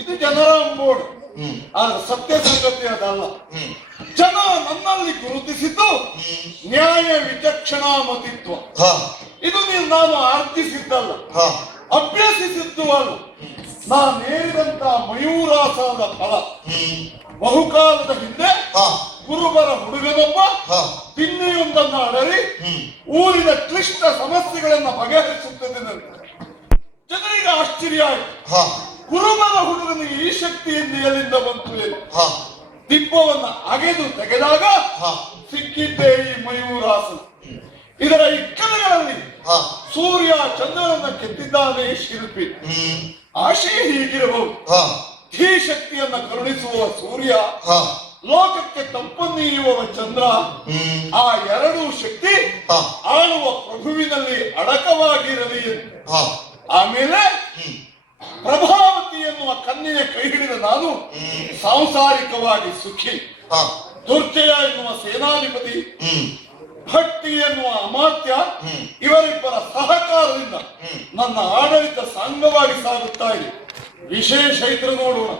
ಇದು ಜನರ ಅಂಬೋಡು. ಆದ್ರೆ ಸತ್ಯ ಸಂಗತಿ ಅದಲ್ಲ. ಜನ ನನ್ನಲ್ಲಿ ಗುರುತಿಸಿದ್ದು ನ್ಯಾಯ ವಿಚಕ್ಷಣ ಮತಿತ್ವ. ಇದು ನಾನು ಅರ್ಥಿಸಿದ್ದಲ್ಲ, ಅಭ್ಯಸಿಸಿದ್ದು ಅಲ್ಲ. ನಾನೇರಿದಂತ ಮಯೂರಾಸನದ ಫಲ. ಬಹುಕಾಲದ ಹಿಂದೆ ಕುರುಬರ ಹುಡುಗನೊಬ್ಬ ತಿನ್ನಿಯೊಂದನ್ನು ಅಡರಿ ಊರಿನ ಕ್ಲಿಷ್ಟ ಸಮಸ್ಯೆಗಳನ್ನ ಬಗೆಹರಿಸುತ್ತಿದ್ದಂತೆ ಜನರಿಗೆ ಆಶ್ಚರ್ಯ ಆಯಿತು. ಕುರುಬರ ಹುಡುಗನಿಗೆ ಈ ಶಕ್ತಿಯಿಂದ ಎಲ್ಲಿಂದ ಬಂತು ಎಂದು ದಿಬ್ಬವನ್ನ ಅಗೆದು ತೆಗೆದಾಗ ಸಿಕ್ಕಿದ್ದೇ ಈ ಮಯೂರಾಸನ. ಇದರ ಇಕ್ಕಲಗಳಲ್ಲಿ ಸೂರ್ಯ ಚಂದ್ರನನ್ನ ಕೆತ್ತಿದ್ದಾನೆ ಶಿಲ್ಪಿ. ಆಶೆ ಹೀಗಿರಬಹುದು. ಈ ಶಕ್ತಿಯನ್ನ ಕರುಣಿಸುವ ಸೂರ್ಯ, ಲೋಕಕ್ಕೆ ತಂಪನ್ನೀಯುವ ಚಂದ್ರ, ಆ ಎರಡೂ ಶಕ್ತಿ ಆಳುವ ಪ್ರಭುವಿನಲ್ಲಿ ಅಡಕವಾಗಿರಲಿ ಎಂದು. ಆಮೇಲೆ ಪ್ರಭಾವತಿ ಎನ್ನುವ ಕನ್ಯೆಯ ಕೈ ಹಿಡಿದ ನಾನು ಸಾಂಸಾರಿಕವಾಗಿ ಸುಖಿ. ದುರ್ಜಯ ಎನ್ನುವ ಸೇನಾಧಿಪತಿ, ಭಕ್ತಿ ಎನ್ನುವ ಅಮಾತ್ಯ, ಇವರಿಬ್ಬರ ಸಹಕಾರದಿಂದ ನನ್ನ ಆಡಳಿತ ಸಾಂಗವಾಗಿ ಸಾಗುತ್ತಾ ಇದೆ. ವಿಶೇಷ ಇದ್ರೆ ನೋಡೋಣ.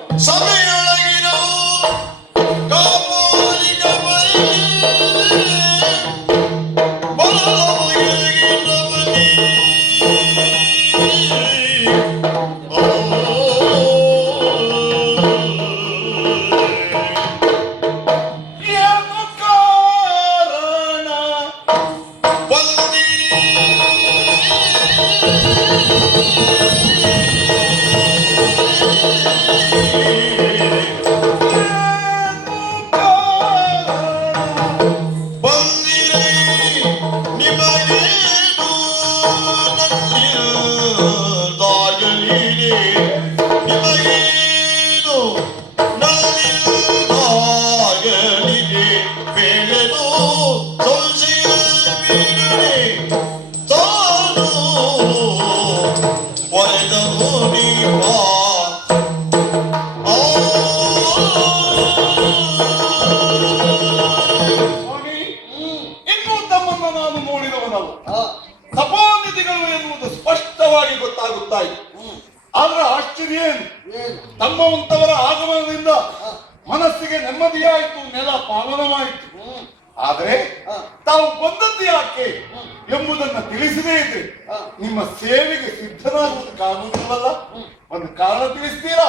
ತಪೋನಿಧಿಗಳು ಎನ್ನುವುದು ಸ್ಪಷ್ಟವಾಗಿ ಗೊತ್ತಾಗುತ್ತಾ ಇದೆ. ಆದ್ರೆ ಆಶ್ಚರ್ಯ ಏನು, ತಮ್ಮವಂತವರ ಆಗಮನದಿಂದ ಮನಸ್ಸಿಗೆ ನೆಮ್ಮದಿಯಾಯಿತು, ನೆಲ ಪಾವನವಾಯಿತು. ಆದ್ರೆ ತಾವು ಬಂದದ್ದು ಯಾಕೆ ಎಂಬುದನ್ನ ತಿಳಿಸದೇ ಇದ್ರೆ ನಿಮ್ಮ ಸೇವೆಗೆ ಸಿದ್ಧನಾಗುವುದು ಕಾಣುವುದಿಲ್ಲವಲ್ಲ. ಒಂದು ಕಾರಣ ತಿಳಿಸ್ತೀರಾ?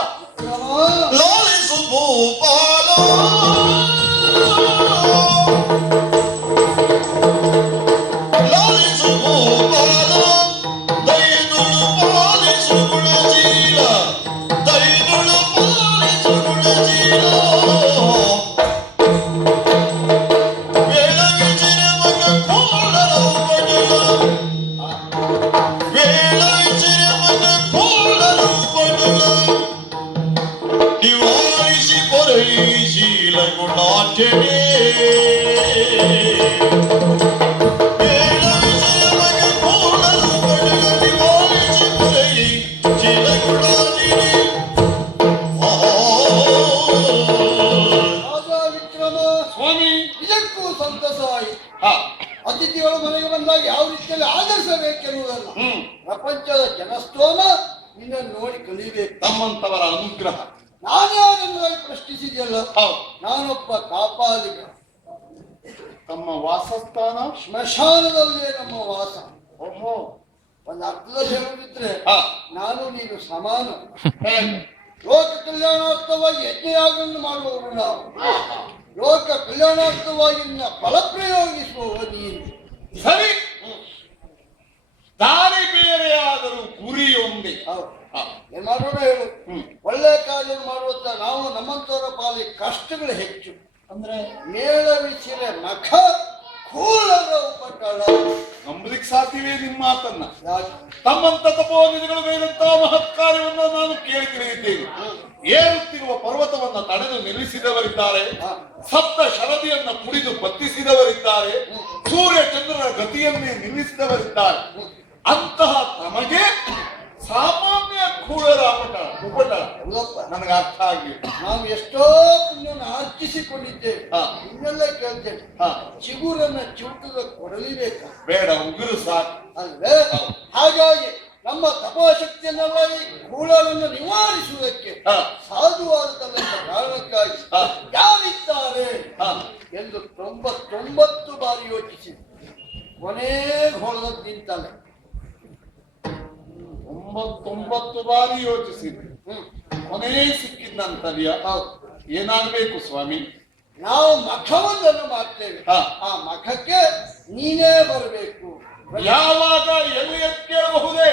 ಅತಿಥಿಗಳು ಮನೆಗೆ ಬಂದಾಗ ಯಾವ ರೀತಿಯಲ್ಲಿ ಆಧರಿಸಬೇಕೆನ್ನುವುದಲ್ಲ, ಪ್ರಪಂಚದ ಜನಸ್ತೋಮ ನಿನ್ನನ್ನು ನೋಡಿ ಕಲಿಬೇಕು. ತಮ್ಮಂತವರ ಅನುಗ್ರಹ. ನಾನ್ಯಾರೆಂಬುದಾಗಿ ಪ್ರಶ್ನಿಸಿದೆಯಲ್ಲ, ನಾನೊಬ್ಬ ಕಾಪಾಲಿಕ. ತಮ್ಮ ವಾಸಸ್ಥಾನ ಸ್ಮಶಾನದಲ್ಲೇ ನಮ್ಮ ವಾಸ. ಓಹೋ, ಒಂದು ಅರ್ಥದಲ್ಲಿ ಹೇಳುತ್ತಿದ್ರೆ ಹಾ ನಾನು ನೀನು ಸಮಾನ. ಹೇಗೆ? ಲೋಕ ಕಲ್ಯಾಣಾರ್ಥವಾಗಿ ಯಜ್ಞಯಾಗವನ್ನು ಮಾಡುವವರು ನಾವು, ಲೋಕ ಕಲ್ಯಾಣಾರ್ಥವಾಗಿ ನಿನ್ನ ಬಲ ಪ್ರಯೋಗಿಸುವವ ನೀನು. ಸರಿ, ದಾರಿ ಬೇರೆಯಾದರೂ ಗುರಿ ಒಂದೇ. ಹೌದು, ಹಾ. ಏನ್ ಮಾಡೋಣ ಹೇಳು. ಒಳ್ಳೆ ಕಾರ್ಯ ಮಾಡುವಂತ ನಾವು ನಮ್ಮಂತವರ ಪಾಲಿಗೆ ಕಷ್ಟಗಳು ಹೆಚ್ಚು. ಅಂದ್ರೆ ಮೇಳವಿಸಿರೆ ಮಖ ಕೂಲರ ಉಪಟಳ. ನಂಬಲಿಕ್ಕೆ ಸಾಧ್ಯವೇ ನಿಮ್ಮ ಮಾತನ್ನ? ಯಾಕೆ? ತಮ್ಮಂತ ತಪೋನಿಧಿಗಳು ಬೈದಂತಹ ಮಹತ್ ಕಾರ್ಯವನ್ನು ನಾನು ಕೇಳಿ ತಿಳಿದಿದ್ದೇನೆ. ಏರುತ್ತಿರುವ ಪರ್ವತವನ್ನ ತಡೆದು ನಿಲ್ಲಿಸಿದವರಿದ್ದಾರೆ, ಸಪ್ತ ಶರದಿಯನ್ನ ಕುಡಿದು ಬತ್ತಿಸಿದವರಿದ್ದಾರೆ, ಸೂರ್ಯ ಚಂದ್ರರ ಗತಿಯನ್ನೇ ನಿಲ್ಲಿಸಿದವರಿದ್ದಾರೆ. ಅಂತಹ ತಮಗೆ ಸಾಮಾನ್ಯ ಕೂಳರ ಉಪಟಳ ನನಗೆ ಅರ್ಥ ಆಗಿಲ್ಲ. ನಾವು ಎಷ್ಟೋ ಪುಣ್ಯವನ್ನು ಆರ್ಜಿಸಿಕೊಂಡಿದ್ದೇವೆ, ಇನ್ನೆಲ್ಲ ಕೇಳ್ತೇವೆ. ಚಿಗುರನ್ನ ಚಿವುಟದ ಕೊಡಲಿಬೇಕಾ? ಬೇಡ, ಉಗುರು ಸಾಕು ಅಲ್ವೇ? ಹಾಗಾಗಿ ನಮ್ಮ ತಪಶಕ್ತಿಯನ್ನೆಲ್ಲ ಈ ಕೂಳರನ್ನು ನಿವಾರಿಸುವುದಕ್ಕೆ ಸಾಧುವಾದ ಕಾರಣಕ್ಕಾಗಿ ಯಾರಿದ್ದಾರೆ ಎಂದು 99 ಬಾರಿ ಯೋಚಿಸಿ ಕೊನೆ ಹೊಳದ ನಿಂತಲ್ಲ. 99 ಬಾರಿ ಯೋಚಿಸಿದ್ವಿ, ಕೊನೆ ಸಿಕ್ಕಿದ್ದಂತರ್ಯ ಏನಾಗಬೇಕು ಸ್ವಾಮಿ? ನಾವು ಮಖವೊಂದನ್ನು ಮಾಡ್ತೇವೆ, ಆ ಮಖಕ್ಕೆ ನೀನೇ ಬರಬೇಕು. ಯಾವಾಗ ಎಲ್ಲಿ ಕೇಳಬಹುದೇ?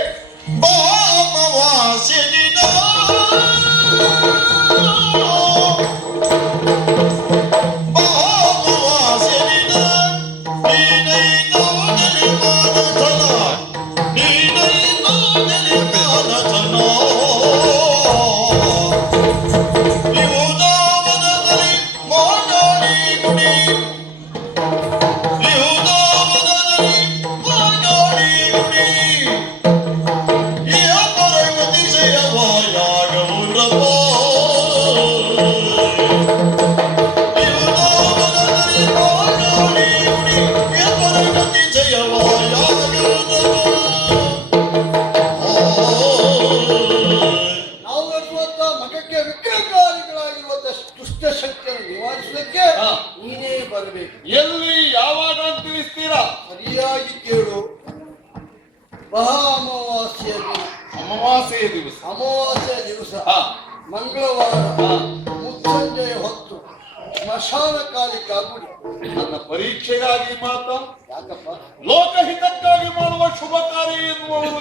ಎಲ್ಲಿ ಯಾವಾಗ ಅಂತ ತಿಳಿಸ್ತೀರಾ? ಸರಿಯಾಗಿ ಕೇಳು. ಮಹಾ ಅಮಾವಾಸ್ಯೆಯ ದಿನ, ಅಮಾವಾಸ್ಯೆಯ ದಿವಸ, ಅಮಾವಾಸ್ಯೆಯ ದಿವಸ ಮಂಗಳವಾರ ಮುಸ್ಸಂಜೆಯ ಹೊತ್ತು ಸ್ಮಶಾನ ಕಾಲಿಕಾ ಗುಡಿ. ನನ್ನ ಪರೀಕ್ಷೆಗಾಗಿ ಮಾತ್ರ? ಯಾಕಪ್ಪ? ಲೋಕಹಿತಕ್ಕಾಗಿ ಮಾಡುವ ಶುಭ ಕಾರ್ಯ ಎನ್ನುವವರು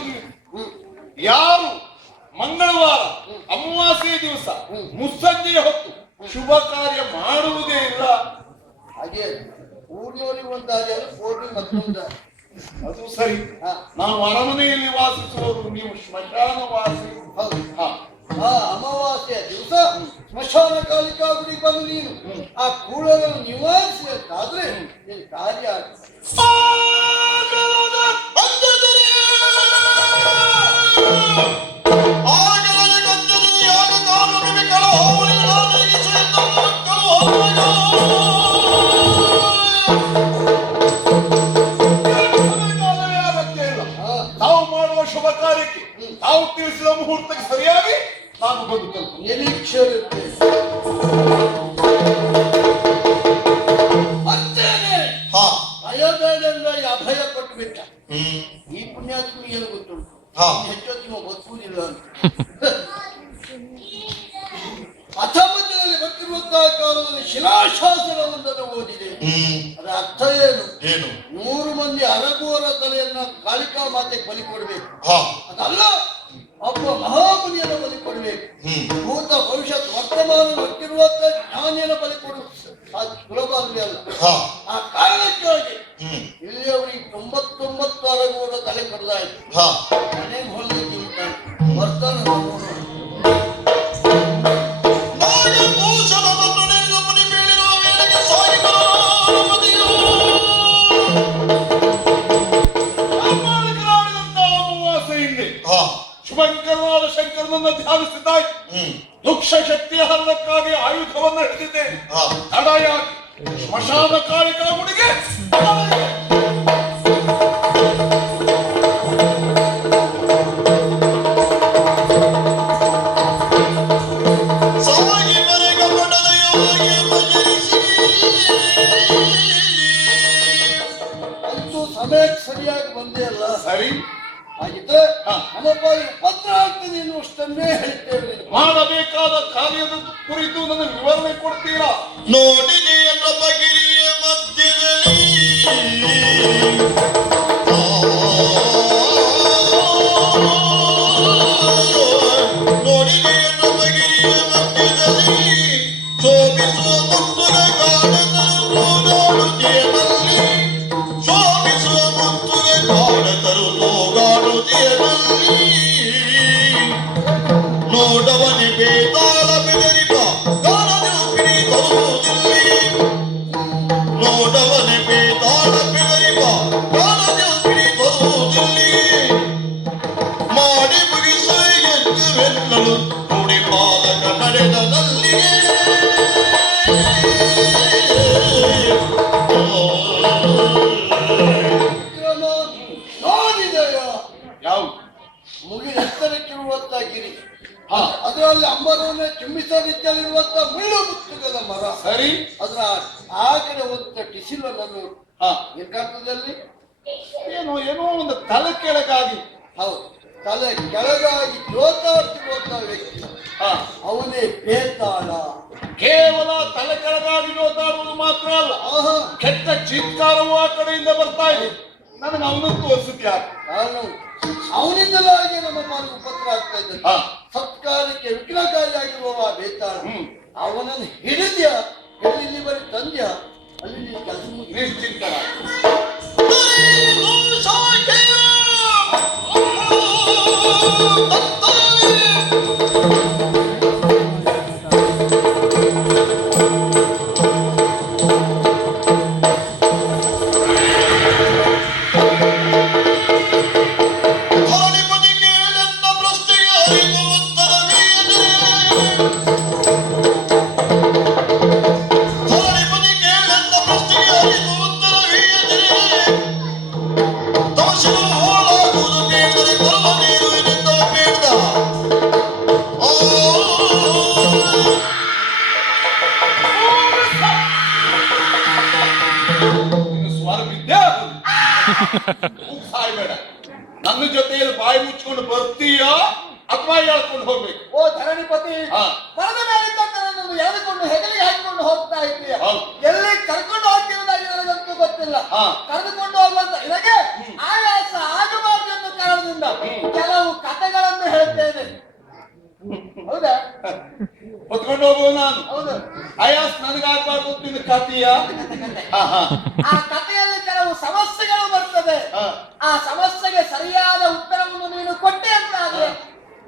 ಯಾರು ಮಂಗಳವಾರ ಅಮಾವಾಸ್ಯೆಯ ದಿವಸ ಮುಸ್ಸಂಜೆಯ ಹೊತ್ತು ಶುಭ ಕಾರ್ಯ ಮಾಡುವುದೇ ಇಲ್ಲ. ಹಾಗೆ ಊರಿನವರಿಗೆ ಒಂದಾದ ಕೋಟಿ ಮತ್ತೊಂದ. ಅದು ಸರಿ, ನಾವು ಅರಮನೆಯಲ್ಲಿ ವಾಸಿಸುವವರು, ನೀವು ಸ್ಮಶಾನ ವಾಸಿ. ಹೌದು. ಅಮಾವಾಸ್ಯೆಯ ದಿವಸ ಸ್ಮಶಾನ ಕಾಲಿಕಾ ಗುಡಿಗೆ ಬಂದು ನೀನು ಆ ಕೂಳರನ್ನು ನಿವಾರಿಸಿದಂತಾದ್ರೆ ನಿನ್ನ ಕಾರ್ಯ ನಾವು ಮಾಡುವ ಶುಭ ಕಾರ್ಯಕ್ಕೆ ನಾವು ತಿಳಿಸಿದ ಮುಹೂರ್ತಕ್ಕೆ ಸರಿಯಾಗಿ ನಾನು ಬಂದು ನಿರೀಕ್ಷೆ ಇರುತ್ತೆ. ಮತ್ತೇನೆ ಭಯಬೇಡ ಅಭಯ ಕೊಟ್ಟು ಬಿಟ್ಟ. ಈ ಪುಣ್ಯಾತ್ಮನಿಗೆ ಏನು ಗೊತ್ತುಂಟು, ಹೆಚ್ಚೊತ್ತಿಗೆ ಬದುಕುವುದಿಲ್ಲ ಅಂತ. ಅಥಮದಲ್ಲಿ ಬರ್ತಿರುವಂತಹ ಕಾಲದಲ್ಲಿ ಶಿಲಾಶಾಸನವೊಂದನ್ನು ಓದಿದೆ. ಅದರ ಅರ್ಥ ಏನು? 100 ಮಂದಿ ಅರಗುವರ ತಲೆಯನ್ನ ಕಾಳಿಕಾ ಮಾತೆಗೆ ಬಲಿ ಕೊಡಬೇಕು. ಅದಲ್ಲ, ಒಬ್ಬ ಮಹಾಮುನಿಯನ್ನು ಬಲಿ ಕೊಡಬೇಕು. ಭೂತ ಭವಿಷ್ಯತ್ ವರ್ತಮಾನ ಹೊತ್ತಿರುವಂತ ಜ್ಞಾನಿಯನ್ನು ಬಲಿ ಕೊಡುವುದು ಸುಲಭ ಅಲ್ವೇ ಅಲ್ಲ. ಆ ಕಾರಣಕ್ಕಾಗಿ ಇಲ್ಲಿಯವರಿಗೆ 99 ಅರಗುವರ ತಲೆ ಕಡ್ದಾಯ್ತು. ಮನೆಗೆ ಹೊಲಿಗೆ ಬರ್ತಾನೆ ಶುಭಂಕರನಾದ ಶಂಕರನನ್ನು ಧ್ಯಾನಿಸಿದ್ದಾಯ್ತು. ದುಕ್ಷ ಶಕ್ತಿಯ ಹರಣಕ್ಕಾಗಿ ಆಯುಧವನ್ನು ಹಿಡಿದಿದ್ದೇನೆ. ತಡೆಯಾಗಿ ಸ್ಮಶಾನ ಕಾಳಿಕಾ ಗುಡಿಗೆ ಅಂತೂ ಸಮಯಕ್ಕೆ ಸರಿಯಾಗಿ ಬಂದೇ ಅಲ್ಲ. ಸರಿ, ಹಾಗೆ ಅದನ್ನೇ ಹೇಳ್ತೇವೆ. ಮಾಡಬೇಕಾದ ಕಾರ್ಯದ ಕುರಿತು ನನಗೆ ವಿವರಣೆ ಕೊಡ್ತೀರಾ? ನೋಡಿದೆ ನಮಗಿರಿಯ ಮಧ್ಯದಲ್ಲಿ ನೋಡಿದೆ ನಮಗಿರಿಯ ಮಧ್ಯದಲ್ಲಿ ಶೋಭಿಸುವ ಮುತ್ತುರ ಗಾಢತರು ತೂಗಾಡುತ್ತಿಯದಲ್ಲಿ ಶೋಭಿಸುವ ಮುತ್ತುರ ಗಾಢತರು ತೂಗಾಡುತ್ತಿಯದಲ್ಲಿ ನೋಡವನೆ ಬೇತಾಳ ಬೆದರಿಪ ಗಾನದೂಪಿಡಿ ತರುವುದಿಲ್ಲಿ ನೋಡವನೆ ಬೇತಾಳ ಬೆದರಿಪ ಗಾನದೂಪಿಡಿ ತರುವುದಿಲ್ಲಿ ಮಾಡಿ ಮುಗಿಸುವ ಎದ್ದುವೆಲ್ಲಲು ನುಡಿ ಪಾಲಕ ನಡೆದಲ್ಲಿಗೆ ವಿಕ್ರಮ ನೋಡಿದೆಯ ಯಾವುದು? ಮುಗಿದ ಎತ್ತರಕ್ಕಿರುವಂತ ಗಿರಿ, ಹಾ, ಅದರಲ್ಲಿ ಅಂಬರವನ್ನೇ ಚುಂಬಿಸ ರೀತಿಯಲ್ಲಿರುವಂತ ಮುಳ್ಳು ಮುತ್ತುಗದ ಮರ, ಸರಿ. ಅದರ ಆ ಕಡೆ ಒಂದು ಟಿಸಿಲನ್ನು ಹಾ, ಏಕಾಂತದಲ್ಲಿ ಏನೋ ಏನೋ ಒಂದು ತಲೆ ಕೆಳಗಾಗಿ. ಹೌದು, ತಲೆ ಕೆಳಗಾಗಿ ಜೋತಾಡ್ತಿರುವಂತ ವ್ಯಕ್ತಿ, ಹಾ, ಅವನೇ ಬೇತಾಳ. ಕೇವಲ ತಲೆ ಕೆಳಗಾಗಿ ನೋತಾಡುವುದು ಮಾತ್ರ ಅಲ್ಲ, ಆಹಾ, ಕೆಟ್ಟ ಚಿತ್ಕಾರವೂ ಆ ಕಡೆಯಿಂದ ಬರ್ತಾ ಇದೆ. ನನಗೆ ಅವನನ್ನು ತೋರಿಸಿದ್ಯಾ? ನಾನು ಅವನಿಂದಲಾಗಿ ನಮ್ಮ ಪಾಲಿಗೆ ಉಪದ್ರ ಆಗ್ತಾ ಇದ್ದ ಹಾ, ಸತ್ಕಾರ್ಯಕ್ಕೆ ವಿಘ್ನಕಾರಿಯಾಗಿರುವ ಬೇತಾಳ. ಅವನನ್ನು ಹಿಡಿದ್ಯಾ, ಇಲ್ಲಿ ಬರೀ ತಂದ್ಯ, ಅಲ್ಲಿ ನೀನು ಕೆಲಸ ನಿಶ್ಚಿಂತರ. ಇನ್ನು ಸ್ವರ ವಿದ್ಯೆ ಸಾಯ್ಬೇಡ. ನನ್ನ ಜೊತೆಯಲ್ಲಿ ಬಾಯಿ ಮುಚ್ಕೊಂಡು ಬರ್ತೀಯಾ ಅಥವಾ ಹೇಳ್ಕೊಂಡು ಹೋಗ್ಬೇಕು? ಓ ಧರಣಿಪತಿ, ಹಾ, ಮರದ ಮೇಲಿದ್ದಂತ ನನ್ನನ್ನು ಎಳೆದುಕೊಂಡು ಹೆಗಲಿಗೆ ಹಾಕಿಕೊಂಡು ಹೋಗ್ತಾ ಇದ್ದೀಯ. ಹೌದು. ಎಲ್ಲಿ ಕರ್ಕೊಂಡು ಹೋಗ್ತಿರೋದಾಗಿ ನನಗಂತೂ ಗೊತ್ತಿಲ್ಲ. ಹಾ. ಕರೆದುಕೊಂಡು ಹೋಗುವಂತ ನಿನಗೆ ಆಯಾಸ ಆಗಬಾರದು ಎನ್ನುವ ಕಾರಣದಿಂದ ಕೆಲವು ಕಥೆಗಳನ್ನು ಹೇಳ್ತೇನೆ. ಹೌದಾ? ಹೊತ್ಕೊಂಡು ಹೋಗುವ ನಾನು. ಹೌದು. ಆಯಾಸ್ ನನಗಾಗಬಾರ್ದು ನಿನ್ನ ಖಾತೀಯ. ಆ ಕಥೆಯಲ್ಲಿ ಕೆಲವು ಸಮಸ್ಯೆಗಳು ಬರ್ತದೆ. ಆ ಸಮಸ್ಯೆಗೆ ಸರಿಯಾದ ಉತ್ತರವನ್ನು ನೀನು ಕೊಟ್ಟೆ ಅಂತ ಆದ್ರೆ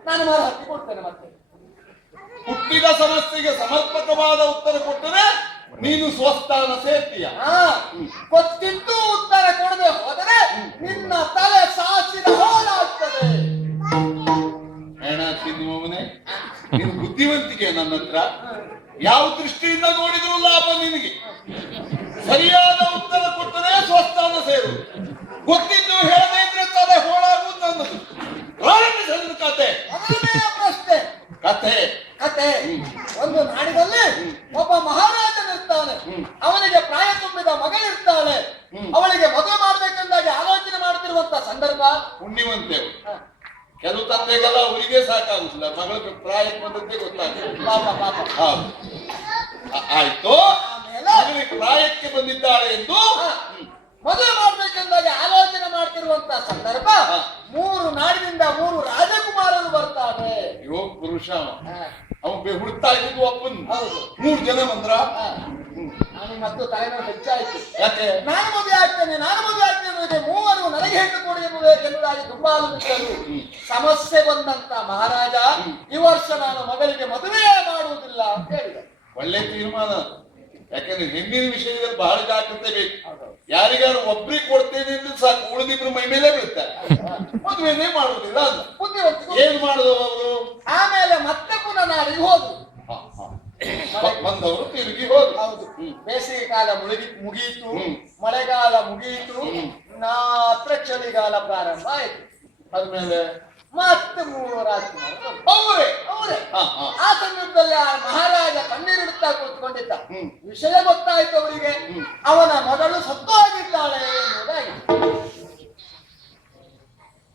ನಾನು ಮರ ಹತ್ತಿ ಕೊಡ್ತೇನೆ. ಮತ್ತೆ ಹುಟ್ಟಿದ ಸಮಸ್ಯೆಗೆ ಸಮರ್ಪಕವಾದ ಉತ್ತರ ಕೊಟ್ಟರೆ ನೀನು ಸ್ವಸ್ಥಾನ ಸೇರ್ತೀಯ. ಗೊತ್ತಿದ್ದು ಉತ್ತರ ಕೊಡದೆ ಹೋದರೆ ನಿನ್ನ ತಲೆ ಸಾಸಿದ ಹೋಲಾಗ್ತದೆ. ಹೆಣ ತಿನ್ನುವವನೇ, ನೀನು ಬುದ್ಧಿವಂತಿಕೆ ನನ್ನ ಹತ್ರ ಯಾವ ದೃಷ್ಟಿಯಿಂದ ನೋಡಿದ್ರು ಲಾಭ ನಿನಗೆ. ಸರಿಯಾದ ಉತ್ತರ ಕೊಟ್ಟರೆ ಸ್ವಸ್ಥಾನ ಸೇರು. ಗೊತ್ತಿದ್ದು ಹೇಳದೇ ಇದ್ರೆ ತಲೆ ಹೋಳಾಗುವುದು ನನ್ನದು. ಪ್ರಾರಂಭಿಸಿದ ಕತೆ. ಮೊದಲನೆಯ ಪ್ರಶ್ನೆ, ಕತೆ ಕತೆ. ಒಂದು ನಾಡಿನಲ್ಲಿ ಒಬ್ಬ ಮಹಾರಾಜನಿರ್ತಾನೆ. ಅವನಿಗೆ ಪ್ರಾಯ ತುಂಬಿದ ಮಗಳಿರ್ತಾಳೆ. ಅವಳಿಗೆ ಮದುವೆ ಮಾಡ್ಬೇಕೆಂದಾಗಿ ಆಲೋಚನೆ ಮಾಡ್ತಿರುವಂತ ಸಂದರ್ಭ. ಪುಣ್ಯವಂತೆವು. ಕೆಲವು ತಂದೆಗೆಲ್ಲ ಅವರಿಗೆ ಸಾಕಾಗುದಿಲ್ಲ, ಮಗಳ ಪ್ರಾಯಕ್ಕೆ ಬಂದದ್ದೇ ಗೊತ್ತಾಗ್ತದೆ. ಪಾಪ ಪಾಪ. ಹೌದು, ಆಯ್ತು. ಆಮೇಲೆ ಮಗಳಿಗೆ ಪ್ರಾಯಕ್ಕೆ ಬಂದಿದ್ದಾಳೆ ಎಂದು ಮದುವೆ ಮಾಡ್ಬೇಕೆಂದಾಗಿ ಆಲೋಚನೆ ಮಾಡ್ತಿರುವಂತ ಸಂದರ್ಭ. 3 ನಾಡಿನಿಂದ 3 ರಾಜಕುಮಾರರು ಬರ್ತಾರೆ. ಅಯ್ಯೋ ಪುರುಷ ಅವ ಹುಡ್ತಾ ಇದ್ದು ಅಪ್ಪನ್. ಹೌದು. 3 ಜನ ಬಂದ್ರ. ನಾನು ಮತ್ತು ತಲೆನೋವು ಹೆಚ್ಚಾಯ್ತು. ಯಾಕೆ? ನಾನು ಮದುವೆ ಆಗ್ತೇನೆ, ನಾನು ಮದುವೆ ಆಗ್ತೇನೆ ಅನ್ನೋದೇ 3 ನನಗೆ ಹೆಣ್ಣು ಕೊಡಿ ಎನ್ನುವುದಾಗಿ ತುಂಬಾ ಆಲೋಚಿಸಿದರು. ಸಮಸ್ಯೆ ಬಂದಂತ ಮಹಾರಾಜ ಈ ವರ್ಷ ನಾನು ಮಗಳಿಗೆ ಮದುವೆ ಮಾಡುವುದಿಲ್ಲ ಅಂತ ಹೇಳಿದ. ಒಳ್ಳೆ ತೀರ್ಮಾನ. ಯಾಕಂದ್ರೆ ಹೆಣ್ಣಿನ ವಿಷಯದಲ್ಲಿ ಬಹಳ ಜಾಗ್ರತೆ ಬೇಕು. ಯಾರಿಗಾರು ಒಬ್ರಿಗೆ ಕೊಡ್ತೇನೆ ಅಂದ್ರೆ ಸಾಕು, ಉಳಿದಿಬ್ರು ಮೈ ಮೇಲೆ ಬೀಳ್ತಾರೆ. ಮದುವೆನೇ ಮಾಡುವುದಿಲ್ಲ ಅಂತ ಬುದ್ಧಿವಂತಿಕೆ. ಏನ್ ಮಾಡುದು ಅವರು? ಆಮೇಲೆ ಮತ್ತೆ ಪುನಃ ನಾಡಿಗೆ ಹೋದ್ರು. ಬಂದವರು ತಿರುಗಿ ಹೋದ್ರು. ಹೌದು. ಬೇಸಿಗೆ ಕಾಲ ಮುಗಿಯಿತು, ಮಳೆಗಾಲ ಮುಗಿಯಿತು, ಮಾತ್ರ ಚಳಿಗಾಲ ಪ್ರಾರಂಭ ಆಯ್ತು. ಆದ್ಮೇಲೆ ಮತ್ತೆ 3 ರಾಜಕುಮಾರರು ಅವರೇ ಅವರೇ. ಹಾ. ಆ ಸಂದರ್ಭದಲ್ಲಿ ಆ ಮಹಾರಾಜ ಕಣ್ಣೀರಿಡುತ್ತಾ ಕೂತ್ಕೊಂಡಿದ್ದ. ವಿಷಯ ಗೊತ್ತಾಯ್ತು ಅವರಿಗೆ. ಅವನ ಮಗಳು ಸತ್ತೋಗಿದ್ದಾಳೆ ಎನ್ನುವುದಾಗಿ.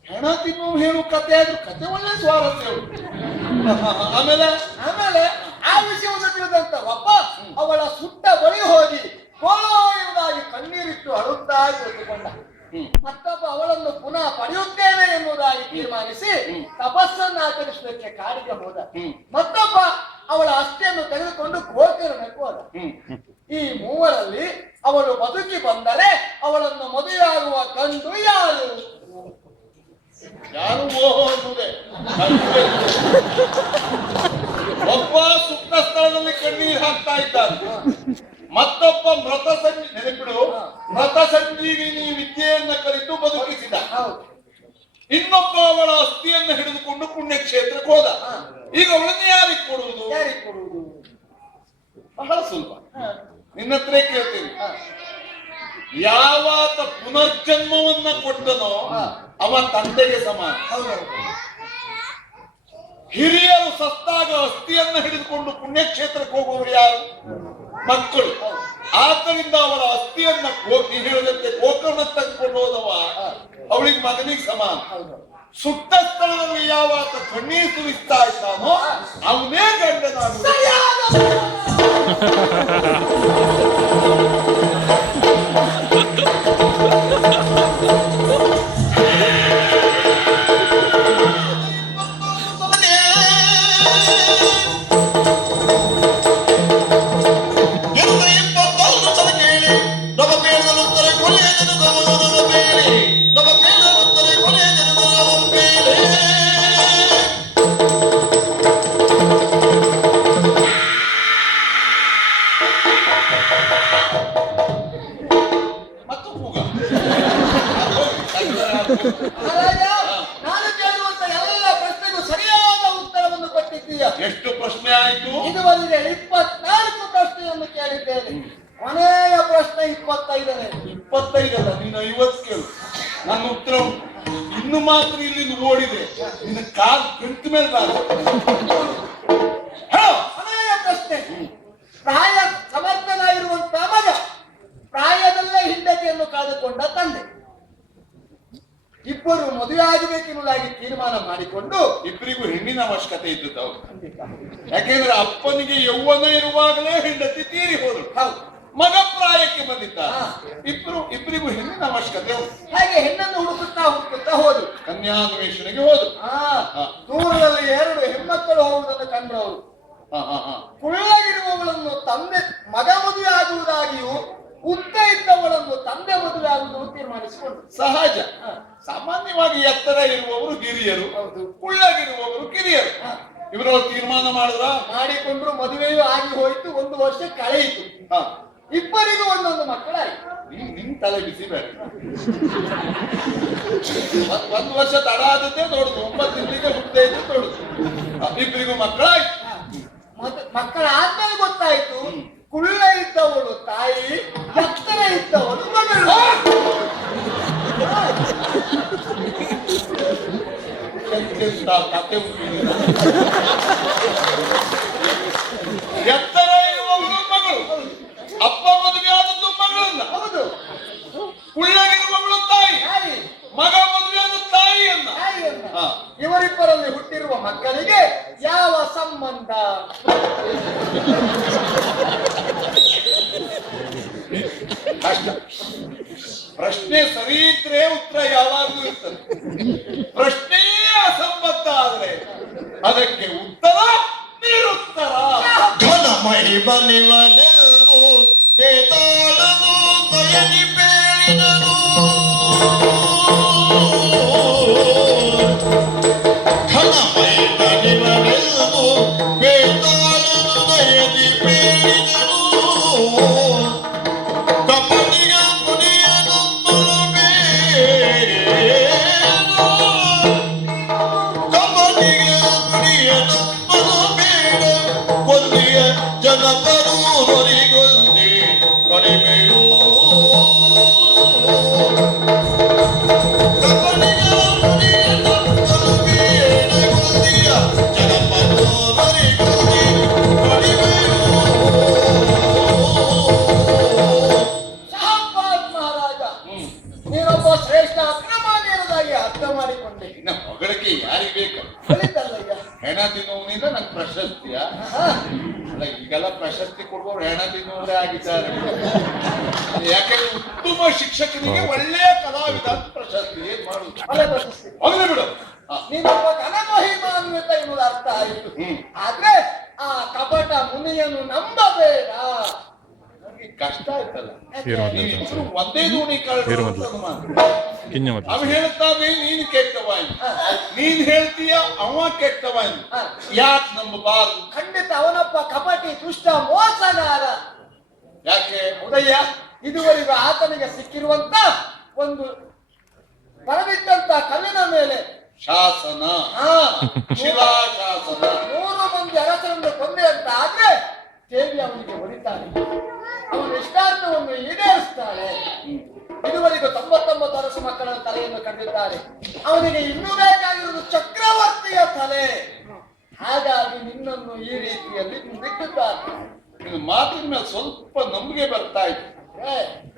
ಹೆಣ ತಿನ್ನು ಹೇಳು ಕತೆ ಆದ್ರೂ ಕತೆ ಒಳ್ಳೆ ಸ್ವಾರಸ್ಯ ಉಂಟು. ಆಮೇಲೆ ಆಮೇಲೆ ಆ ವಿಷಯವನ್ನು ತಿಳಿದಂತ ಒಬ್ಬ ಅವಳ ಸುಟ್ಟ ಬಳಿ ಹೋಗಿ ಗೋಳೋ ಎಂಬುದಾಗಿ ಕಣ್ಣೀರಿಟ್ಟು ಅಳುತ್ತಾ ಕುಳಿತುಕೊಂಡ. ಮತ್ತೊಬ್ಬ ಅವಳನ್ನು ಪುನಃ ಪಡೆಯುತ್ತೇನೆ ಎನ್ನುವುದಾಗಿ ತೀರ್ಮಾನಿಸಿ ತಪಸ್ಸನ್ನು ಆಚರಿಸಲಿಕ್ಕೆ ಕಾಡಿಗೆ ಹೋದ. ಮತ್ತೊಬ್ಬ ಅವಳ ಅಸ್ಥಿಯನ್ನು ತೆಗೆದುಕೊಂಡು ಗೋಕರ್ಣಕ್ಕೆ ಹೋದ. ಈ ಮೂವರಲ್ಲಿ ಅವಳು ಬದುಕಿ ಬಂದರೆ ಅವಳನ್ನು ಮದುವೆಯಾಗುವ ಗಂಡು ಯಾರು? ಯಾರು ಓಹೋ ಅನ್ನುವುದೇ. ಒಬ್ಬ ಸುತ್ತ ಸ್ಥಳದಲ್ಲಿ ಕಣ್ಣೀರು ಹಾಕ್ತಾ ಇದ್ದಾನೆ, ಮತ್ತೊಬ್ಬ ನೆನಪಿಡು ಮೃತ ಸಂಜೀವಿನಿ ವಿದ್ಯೆಯನ್ನ ಕಲಿತು ಬದುಕಿಸಿದ. ಇನ್ನೊಬ್ಬ ಅವಳ ಅಸ್ಥಿಯನ್ನು ಹಿಡಿದುಕೊಂಡು ಪುಣ್ಯಕ್ಷೇತ್ರಕ್ಕೆ ಹೋದ. ಈಗ ಅವಳನ್ನು ಯಾರಿಗೆ ಕೊಡುವುದು? ಬಹಳ ಸುಲಭ. ನಿನ್ನ ಹತ್ರ ಕೇಳ್ತೀನಿ, ಯಾವಾತ ಪುನರ್ಜನ್ಮವನ್ನ ಕೊಟ್ಟನೋ ಅವ ತಂದೆಗೆ ಸಮಾನ. ಹಿರಿಯರು ಸತ್ತಾಗ ಅಸ್ಥಿಯನ್ನ ಹಿಡಿದುಕೊಂಡು ಪುಣ್ಯಕ್ಷೇತ್ರಕ್ಕೆ ಹೋಗುವವರು ಯಾರು? ಮಕ್ಕಳು. ಆದ್ದರಿಂದ ಅವಳ ಅಸ್ಥಿಯನ್ನ ಹೇಳಿದಂತೆ ಗೋಕರ್ಣ ತೆಗೆದುಕೊಂಡು ಹೋದವ ಅವಳಿಗೆ ಮಗನಿಗೆ ಸಮಾನ. ಸುಟ್ಟ ಸ್ಥಳದಲ್ಲಿ ಯಾವಾತ ಕಣ್ಣೀರು ಸುರಿಸ್ತಾ ಇದ್ದಾನೋ ಅವನೇ ಗಂಡನಾಗ. ಮತ್ತು ಕೂಗ. ನಾನು ಕೇಳುವಂತ ಎಲ್ಲ ಪ್ರಶ್ನೆಗೂ ಸರಿಯಾದ ಉತ್ತರವನ್ನು ಕೊಟ್ಟಿದ್ದೀಯ. ಎಷ್ಟು ಪ್ರಶ್ನೆ ಆಯ್ತು? ಇದುವರೆಗೆ 24 ಪ್ರಶ್ನೆಯನ್ನು ಕೇಳಿದ್ದೇನೆ. ಕೊನೆಯ ಪ್ರಶ್ನೆ 25ನೇ. 25 ನೀನು 50 ಕೇಳು. ನನ್ನ ಉತ್ತರ ಇನ್ನು ಮಾತ್ರ ಇಲ್ಲಿ ಓಡಿದೆ. ನಿನ್ನ ಕಾಲ್ ಗಂಟ ಮೇಲೆ ಕೊನೆಯ ಪ್ರಶ್ನೆ. ಪ್ರಾಯ ಸಮರ್ಥನಾಗಿರುವಂತ ಮಗ, ಪ್ರಾಯದಲ್ಲೇ ಹೆಂಡತಿಯನ್ನು ಕಾದುಕೊಂಡ ತಂದೆ, ಇಬ್ಬರು ಮದುವೆ ಆಗಬೇಕೆನ್ನುವುದಾಗಿ ತೀರ್ಮಾನ ಮಾಡಿಕೊಂಡು ಇಬ್ಬರಿಗೂ ಹೆಣ್ಣಿನ ಅವಶ್ಯಕತೆ ಇದ್ದದ್ದು ಅವರು. ಯಾಕೆಂದ್ರೆ ಅಪ್ಪನಿಗೆ ಯೌವನ ಇರುವಾಗಲೇ ಹೆಂಡತಿ ತೀರಿ ಹೋದ್ರು. ಮಗ ಪ್ರಾಯಕ್ಕೆ ಬಂದಿದ್ದ. ಇಬ್ಬರಿಗೂ ಹೆಣ್ಣಿನ ಅವಶ್ಯಕತೆ ಉಂಟು. ಹಾಗೆ ಹೆಣ್ಣನ್ನು ಹುಡುಕುತ್ತಾ ಹೋದ್ರು. ಕನ್ಯಾನ್ವೇಷಣೆಗೆ ಹೋದ್ರು. ದೂರದಲ್ಲಿ 2 ಹೆಣ್ಮಕ್ಕಳು ಹೋಗುವುದನ್ನು ಕಂಡ್ರು ಅವರು. ಕುಳ್ಳಗಿರುವವಳನ್ನು ತಂದೆ ಮಗ ಮದುವೆ ಆಗುವುದಾಗಿಯೂ ಉದ್ದ ಇದ್ದವಳನ್ನು ತಂದೆ ಮದುವೆ ಆಗುವುದು ತೀರ್ಮಾನಿಸಿಕೊಂಡು. ಸಹಜ. ಸಾಮಾನ್ಯವಾಗಿ ಎತ್ತರ ಇರುವವರು ಹಿರಿಯರು, ಕುಳ್ಳಗಿರುವವರು ಕಿರಿಯರು. ಇವರು ತೀರ್ಮಾನ ಮಾಡಿಕೊಂಡ್ರು. ಮದುವೆಯೂ ಆಗಿ ಹೋಯಿತು. 1 ವರ್ಷ ಕಳೆಯಿತು. ಇಬ್ಬರಿಗೂ ಒಂದೊಂದು ಮಕ್ಕಳಾಯಿತು. ನಿನ್ ತಲೆ ಬಿಸಿ ಬೇಡ. 1 ವರ್ಷ ತಡ ಆದದ್ದೇ ದೊಡ್ಡದು, 9 ತಿಂಗಳಿಗೆ ಹುಟ್ಟದೇ ಇದ್ದು ದೊಡ್ಡದು. ಇಬ್ಬರಿಗೂ ಮಕ್ಕಳಾಯ್ತು. ಮಕ್ಕಳಾದ್ಮೇಲೆ ಗೊತ್ತಾಯ್ತು, ಕುಳ್ಳ ಇದ್ದವಳು ತಾಯಿ, ಎತ್ತರ ಇದ್ದವಳು ಮಗಳು. ಕತೆ ಎತ್ತರ ಇರುವವಳು ಮಗಳು, ಅಪ್ಪ ಮದುವೆ ಆದದ್ದು ಮಗಳನ್ನ. ಹೌದು. ಕುಳ್ಳಗಿರುವವಳು ತಾಯಿ, ಮಗ ಮದುವೆ ಆದ ತಾಯಿಯನ್ನ. ಇವರಿಬ್ಬರಲ್ಲಿ ಹುಟ್ಟಿರುವ ಮಕ್ಕಳಿಗೆ ಯಾವ ಸಂಬಂಧ? ಕಷ್ಟ. ಪ್ರಶ್ನೆ ಸರಿ ಇದ್ರೆ ಉತ್ತರ ಯಾವಾಗಲೂ ಇರ್ತದೆ. ಪ್ರಶ್ನೆಯೇ ಅಸಂಬದ್ಧ ಆದ್ರೆ ಅದಕ್ಕೆ ಉತ್ತರ ನಿರುತ್ತರ. ಘನಮೈ ಬಲಿವನೆಂದು ಬೇತಾಳದು ಕಯನಿ ಬೇಳಿದನು. ಘನಮೈ ಬಲಿವನೆಂದು ಬೇತಾಳದು ಕಯನಿ ಬೇಳಿದನು. ಕಪಟಿಗ ಪುಡಿಯನೊಬ್ಬಳು ಬೇಡ, ಕಪಟಿಗ ಪುಡಿಯನೊಬ್ಬಳು ಬೇಡ. ಕೊಲ್ಲಿಯ ಜನಕರು ಹೊರಿಗೊಂದಿ ಕಡಿಮೆಯೂ. ನಂಗೆ ಪ್ರಶಸ್ತಿಯ ಅಲ್ಲ, ಈಗೆಲ್ಲ ಪ್ರಶಸ್ತಿ ಕೊಡುವವರು ಹೆಣ ತಿನ್ನುವವರೇ ಆಗಿದ್ದಾರೆ. ಯಾಕೆಂದ್ರೆ ಉತ್ತಮ ಶಿಕ್ಷಕನಿಗೆ ಒಳ್ಳೆಯ ಕಲಾವಿದ ಅಂತ ಪ್ರಶಸ್ತಿ. ಏನ್ ಮಾಡುದು, ಒಳ್ಳೆ ಪ್ರಶಸ್ತಿ. ಹೋಗ್ಲಿ ಬಿಡು. ನೀನೊಬ್ಬ ಘನಮಹಿಮಾನ್ವಿತ ಎನ್ನುವುದು ಅರ್ಥ ಆಯಿತು. ಆದ್ರೆ ಆ ಕಪಟ ಮುನಿಯನ್ನು ನಂಬಬೇಡ. ನನಗೆ ಕಷ್ಟ ಆಯ್ತಲ್ಲ, ಏನು ಮಾಡ್ಲಿ ಅಂತ ನೀವಿಬ್ರು ಒಂದೇ ದೋಣಿ ಕಾಳು ಕಿನ್ನೆ ಮತ್ತೆ ಅವ ಹೇಳ್ತಾನೆ ನೀನು ಕೆಟ್ಟವಾಯಿ, ನೀನ್ ಹೇಳ್ತೀಯ ಅವ ಕೆಟ್ಟವಾಯಿ. ಯಾಕೆ ನಂಬಬಾರದು? ಖಂಡಿತ ಅವನೊಬ್ಬ ಕಪಟಿ, ದುಷ್ಟ, ಮೋಸಗಾರ. ಯಾಕೆ ಉದಯ, ಇದುವರೆಗೂ ಆತನಿಗೆ ಸಿಕ್ಕಿರುವಂತ ಒಂದು ಬರೆದಿಟ್ಟಂತ ಕಲ್ಲಿನ ಮೇಲೆ ಶಾಸನ, ಶಿಲಾಶಾಸನ. 100 ಮಂದಿ ಅರಸರನ್ನು ಕೊಂದೆ ಅಂತ ಆದ್ರೆ ದೇವಿ ಅವನಿಗೆ ಹೊಡಿತಾನೆ, ಅವನ ಇಷ್ಟಾರ್ಥವನ್ನು ಈಡೇರಿಸ್ತಾಳೆ. ಇದುವರೆಗೂ 99 ಅರಸು ಮಕ್ಕಳ ತಲೆಯನ್ನು ಕಂಡಿದ್ದಾರೆ, ಅವನಿಗೆ ಇನ್ನೂ ಬೇಕಾಗಿರುವುದು ಚಕ್ರವರ್ತಿಯ ತಲೆ. ಹಾಗಾಗಿ ನಿನ್ನನ್ನು ಈ ರೀತಿಯಲ್ಲಿ ಬಿಟ್ಟಿದ್ದಾರೆ. ಇದು ಮಾತಿನ ಮೇಲೆ ಸ್ವಲ್ಪ ನಂಬಿಕೆ ಬರ್ತಾ ಇತ್ತು.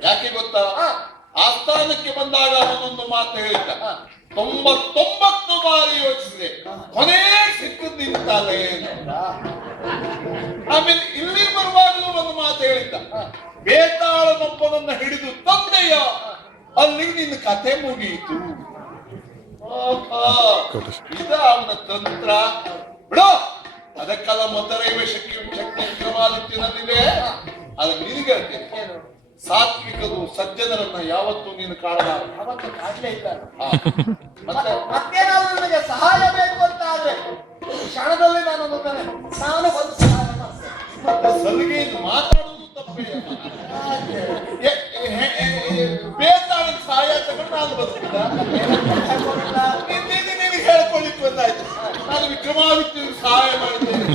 ಯಾಕೆ ಗೊತ್ತಾ, ಆಸ್ಥಾನಕ್ಕೆ ಬಂದಾಗ ಅವನೊಂದು ಮಾತು ಹೇಳಿದ್ದ, 99 ಬಾರಿ ಯೋಚಿಸಿದೆ, ಕೊನೆ ಸಿಕ್ಕದ್ದು ನಿಂತಲೇ. ಆಮೇಲೆ ಇಲ್ಲಿ ಬರುವಾಗಲೂ ಒಂದು ಮಾತು ಹೇಳಿದ್ದ, ಬೇತಾಳನೊಬ್ಬನನ್ನ ಹಿಡಿದು ತಂದೆಯ, ಅಲ್ಲಿ ನಿನ್ನ ಕತೆ ಮುಗಿಯಿತು. ಇದ ಅವನ ತಂತ್ರ ಬಿಡೋ. ಅದಕ್ಕೆಲ್ಲ ಮೊದಲೈವ ಶಕ್ತಿ ವಿಕ್ರಮಾದಿತ್ಯನಲ್ಲಿದೆ. ಅದಕ್ಕೆ ನಿನಗೆ ಹೇಳ್ತೇನೆ, ಸಾತ್ವಿಕರು ಸಜ್ಜನರನ್ನ ಯಾವತ್ತೂ ನೀನು ಕಾಣಲಾರ. ಅವತ್ತು ಕಾಡ್ಲೇ ಇದ್ದಾರೆ. ಮತ್ತೆ ಮತ್ತೇನಾದ್ರೂ ನನಗೆ ಸಹಾಯ ಬೇಕು ಅಂತ ಆದ್ರೆ ಕ್ಷಣದಲ್ಲಿ ನಾನು ಬಂದು ಸಹಾಯ ಮಾಡ್ತೇನೆ. ಮತ್ತೆ ಸಲಿಗೆಯಿಂದ ಮಾತಾಡುವುದು ತಪ್ಪೇ. ಬೇತಾಳಿಗೆ ಸಹಾಯ ತಗೊಂಡು ನಾನು ಬದುಕಿದ ನಿನಗೆ ಹೇಳ್ಕೊಳ್ಳಿಕ್ಕೆ ಬಂದಾಯ್ತು. ನಾನು ವಿಕ್ರಮಾದಿತ್ಯನಿಗೆ ಸಹಾಯ ಮಾಡಿದ್ದೇನೆ.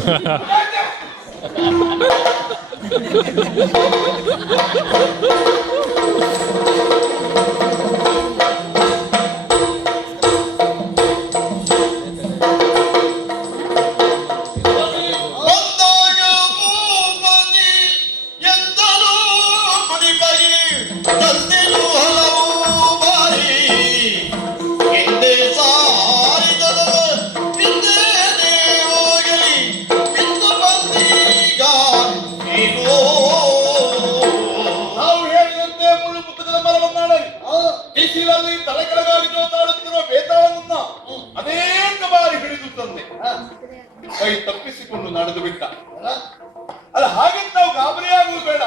ಬಂದಾಗ ಮೂಮನಿ ಎಂದಲೂ ಮಣಿಬಗಿ ತಂದೆಯು ಹಲವು ಬಾರಿ ಹಿಂದೆ ಸಾರಿದರ ಹಿಂದೆ ಹೋಗಲಿ ಇಂದು ಬಂದೀಗ ನೀನು. ನಾವು ಹೇಳಿದಂತೆ ಮುಳ್ಳು ಪುಸ್ತಕದ ಮರವನ್ನಾಡಲಿ, ಬಿಸಿಲಲ್ಲಿ ತಲೆ ಕೆಳಗಾಗಿ ಜೋತಾಡುತ್ತಿರುವ ಬೇತಾಳನನ್ನ ಅನೇಕ ಬಾರಿ ಹಿಡಿದು ತಂದೆ ಕೈ ತಪ್ಪಿಸಿಕೊಂಡು ನಡೆದು ಬಿಟ್ಟ. ಅಲ್ಲ, ಹಾಗೆಂತ ನಾವು ಗಾಬರಿಯಾಗುವುದು ಬೇಡ.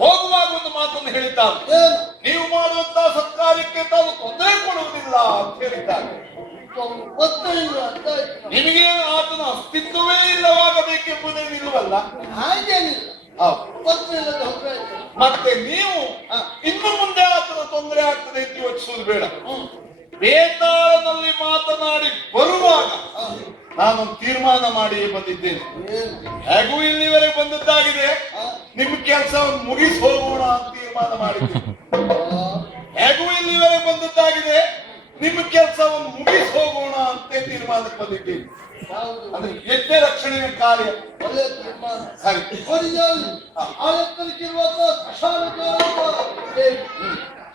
ಹೋಗುವಾಗ ಒಂದು ಮಾತನ್ನು ಹೇಳಿದ್ದಾರೆ, ನೀವು ಮಾಡುವಂತ ಸತ್ಕಾರ್ಯಕ್ಕೆ ತಾವು ತೊಂದರೆ ಕೊಡುವುದಿಲ್ಲ ಅಂತ ಹೇಳಿದ್ದಾರೆ. ನಿಮಗೆ ಆತನ ಅಸ್ತಿತ್ವವೇ ಇಲ್ಲವಾಗಬೇಕೆಂಬುದೇ ನಿಲ್ಲವಲ್ಲ. ಹಾಗೇನಿಲ್ಲ, ಮತ್ತೆ ನೀವು ಇನ್ನು ಮುಂದೆ ಆತನ ತೊಂದರೆ ಆಗ್ತದೆ ಅಂತ ಯೋಚಿಸುವುದು ಬೇಡ. ಬೇತಾಳನಲ್ಲಿ ಮಾತನಾಡಿ ಬರುವಾಗ ನಾನೊಂದು ತೀರ್ಮಾನ ಮಾಡಿ ಬಂದಿದ್ದೇನೆ. ಹೇಗೂ ಇಲ್ಲಿವರೆಗೆ ಬಂದದ್ದಾಗಿದೆ, ನಿಮ್ ಕೆಲಸವನ್ನು ಮುಗಿಸಿ ಹೋಗೋಣ ಅಂತ ತೀರ್ಮಾನ ಮಾಡಿದ್ದೇನೆ. ಹೇಗೂ ಇಲ್ಲಿವರೆಗೆ ಬಂದದ್ದಾಗಿದೆ, ನಿಮ್ಮ ಕೆಲಸವನ್ನು ಮುಗಿಸಿ ಹೋಗೋಣ ಅಂತ ತೀರ್ಮಾನಕ್ಕೆ ಬಂದಿದ್ದೇನೆ. ಅಂದ್ರೆ ಯಜ್ಞ ರಕ್ಷಣೆಯ ಕಾರ್ಯ ಒಳ್ಳೆ ತೀರ್ಮಾನ. ಸರಿ.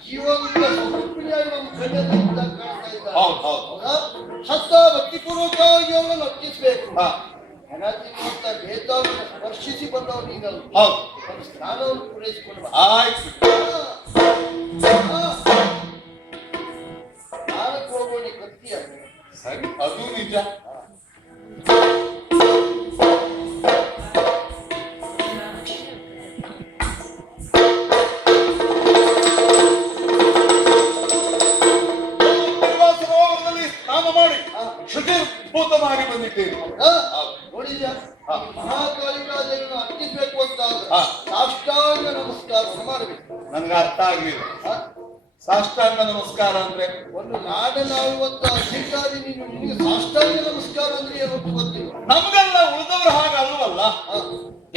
ಜೀವಂತ ಸ್ವರೂಪಿಣಿಯಾಗಿ ನಮ್ಮ ಕಣ್ಣಲ್ಲಿ ಕಾಣ್ತಾ ಇದ್ದಾರೆ. ಹೌದು ಹೌದು. ಸತ್ತ ಭಕ್ತಿಪೂರ್ವಕವಾಗಿ ಅವರನ್ನು ಅರ್ಪಿಸಬೇಕು. ಹಾ ಹೆಣ ತಿನ್ನುವಂತ ಭೇದವನ್ನು ಸ್ಪರ್ಶಿಸಿ ಬಂದವರು ನೀನಲ್ಲ, ಹೌದು. ಒಂದು ಸ್ನಾನವನ್ನು ಪೂರೈಸಿಕೊಂಡು ಬಾ. ಆಯ್ತು. ಸ್ನಾನಕ್ಕೆ ಹೋಗೋಣ ಕತ್ತಿಯ. ಸರಿ, ಅದು ನಿಜ. ಸ್ನಾನ ಮಾಡಿ ಶುಚಿರ್ಭೂತನಾಗಿ ಬಂದಿದ್ದೇನೆ. ನೋಡಿದ್ಯಾ, ಮಹಾಕಾಳಿಕಾದೇವಿಯನ್ನು ಅರ್ಪಿಸಬೇಕು ಅಂತ ಹಾ. ಸಾಷ್ಟಾಂಗ ನಮಸ್ಕಾರವನ್ನು ಮಾಡಬೇಕು. ನನ್ಗೆ ಅರ್ಥ ಆಗ್ಲಿಲ್ಲ. ಸಾಷ್ಟಾಂಗ ನಮಸ್ಕಾರ ಅಂದ್ರೆ ಒಂದು ನಾಡನಾಳುವಂತ ಅಧಿಕಾರಿ ನೀನು, ನಿನಗೆ ಸಾಷ್ಟಾಂಗ ನಮಸ್ಕಾರ ಅಂದ್ರೆ ಏನು ಗೊತ್ತಿಲ್ಲ. ನಮ್ಗೆಲ್ಲ ಉಳಿದವರು ಹಾಗಲ್ವಲ್ಲ.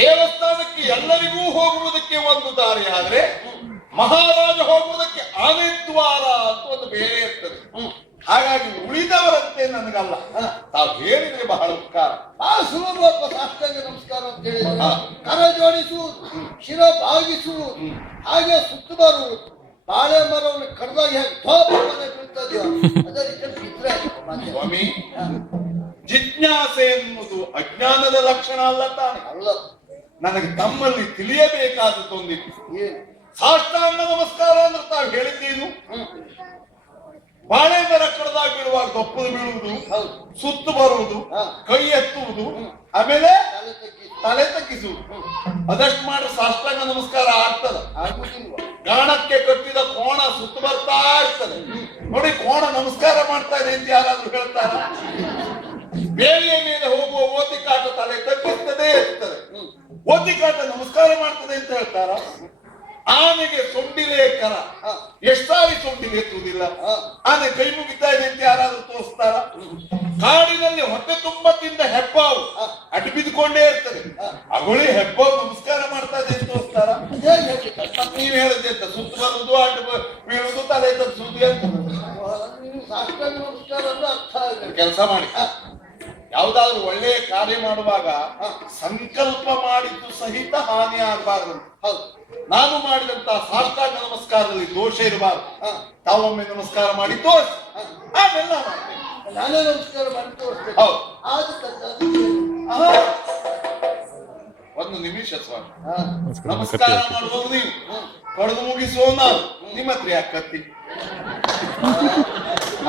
ದೇವಸ್ಥಾನಕ್ಕೆ ಎಲ್ಲರಿಗೂ ಹೋಗುವುದಕ್ಕೆ ಒಂದು ದಾರಿ ಆದ್ರೆ ಮಹಾರಾಜ ಹೋಗುವುದಕ್ಕೆ ಆನೆ ದ್ವಾರ ಅಂತ ಒಂದು ಬೇರೆ ಇರ್ತದೆ. ಹಾಗಾಗಿ ಉಳಿದವರಂತೆ ನನಗಲ್ಲ. ತಾವು ಹೇಳಿದ್ರೆ ಬಹಳ ಉಪಕಾರ. ಬಹಳ ಸುಲಭ ಸಾಷ್ಟಾಂಗ ನಮಸ್ಕಾರ ಅಂತ ಹೇಳಿದ್ರೆ ಕರ ಜೋಡಿಸುವುದು, ಶಿರ ಭಾಗಿಸುವುದು, ಹಾಗೆ ಸುತ್ತು ಬರುವುದು. ಬಾಳೆ ಮರವನ್ನು ಕಡ್ದಾಗ ಹೇಗೆ ಬೀಳ್ತದೆಯೋ ಅದೇ ರೀತಿ ಬಿದ್ರೆ ಸ್ವಾಮಿ, ಜಿಜ್ಞಾಸೆ ಎನ್ನುವುದು ಅಜ್ಞಾನದ ಲಕ್ಷಣ ಅಲ್ಲ ತಾನೆ. ಅಲ್ಲ. ನನಗೆ ತಮ್ಮಲ್ಲಿ ತಿಳಿಯಬೇಕಾದದ್ದೊಂದಿತ್ತು. ಏನು? ಸಾಷ್ಟಾಂಗ ನಮಸ್ಕಾರ ಅಂದ್ರೆ ತಾವು ಹೇಳಿದ್ದೀನು. ಬಾಳೆ ಮರ ಕಡದಾಗ ಬೀಳುವಾಗ ದಪ್ಪದು ಬೀಳುವುದು, ಹೌದು. ಸುತ್ತು ಬರುವುದು, ಹಾ. ಕೈ ಎತ್ತುವುದು, ಆಮೇಲೆ ತಲೆ ತಗ್ಗಿಸಿ ತಲೆ ತಗ್ಗಿಸುವುದು. ಅದಷ್ಟು ಮಾಡ್ರೆ ಸಾಷ್ಟಾಂಗ ನಮಸ್ಕಾರ ಆಗ್ತದ? ಆಗುದಿಲ್ವ? ಗಾಣಕ್ಕೆ ಕಟ್ಟಿದ ಕೋಣ ಸುತ್ತು ಬರ್ತಾ ಇರ್ತದೆ ನೋಡಿ. ಕೋಣ ನಮಸ್ಕಾರ ಮಾಡ್ತಾ ಇದೆ ಅಂತ ಯಾರಾದ್ರೂ ಹೇಳ್ತಾರ? ಬೇಲಿಯ ಮೇಲೆ ಹೋಗುವ ಓತಿಕಾಟ ತಲೆ ತಗ್ಗಿಸ್ತದೆ ಇರ್ತದೆ. ಓತಿಕಾಟ ನಮಸ್ಕಾರ ಮಾಡ್ತದೆ ಅಂತ ಹೇಳ್ತಾರ? ಆನೆಗೆ ಸೊಂಡಿಲೆ ಕರ, ಎಷ್ಟಾಗಿ ಸೊಂಡಿಲೆ ಎತ್ತುವುದಿಲ್ಲ. ಆನೆ ಕೈ ಮುಗಿತಾ ಇದೆ ಅಂತ ಯಾರಾದ್ರೂ ತೋರಿಸ್ತಾರ? ಕಾಡಿನಲ್ಲಿ ಹೊಟ್ಟೆ ತುಂಬ ತಿಂದ ಹೆಬ್ಬಾವು ಅಡ್ಡು ಬಿದ್ದುಕೊಂಡೇ ಇರ್ತದೆ. ಅಗುಳಿ ಹೆಬ್ಬಾವು ನಮಸ್ಕಾರ ಮಾಡ್ತಾ ಇದೆ ಅಂತ ತೋರಿಸ್ತಾರ? ಹೇಗೆ ಹೇಳ್ಲಿಕ್ಕೆ? ನೀವ್ ಹೇಳಿದೆ ಅಂತ ಸುತ್ತು ಬರುವುದು, ಅಡ್ಡು ಬೀಳುವುದು, ತಲೆ ತಪ್ಪಿಸುವುದು ಅಂತ. ನೀವು ಸಾಷ್ಟಾಂಗ ನಮಸ್ಕಾರ ಅಂದ್ರೆ ಅರ್ಥ ಆಗಿದೆ. ಕೆಲಸ ಮಾಡಿ, ಯಾವ್ದಾದ್ರು ಒಳ್ಳೆಯ ಕಾರ್ಯ ಮಾಡುವಾಗ ಸಂಕಲ್ಪ ಮಾಡಿದ್ದು ಸಹಿತ ಹಾನಿ ಆಗಬಾರದು. ಹೌದು. ನಾನು ಮಾಡಿದಂತಹ ಸಾಷ್ಟಾಂಗ ನಮಸ್ಕಾರದಲ್ಲಿ ದೋಷ ಇರಬಾರದು. ತಾವೊಮ್ಮೆ ನಮಸ್ಕಾರ ಮಾಡಿ ತೋರಿಸಿ, ಆಮೇಲೆ ನಾ ಮಾಡ್ತೇನೆ. ನಾನೇ ನಮಸ್ಕಾರ ಮಾಡಿ ತೋರಿಸ್ಬೇಕು. ಹೌದು. ಆಗ ಒಂದು ನಿಮಿಷ ಸ್ವಾಮಿ. ನಮಸ್ಕಾರ ನಮಸ್ಕಾರ ಮಾಡುವಾಗ ನೀವು ಕಳೆದು ಮುಗಿಸುವ ನಾನು ನಿಮ್ಮ ಹತ್ರ ಯಾಕೆ ಕತ್ತಿ?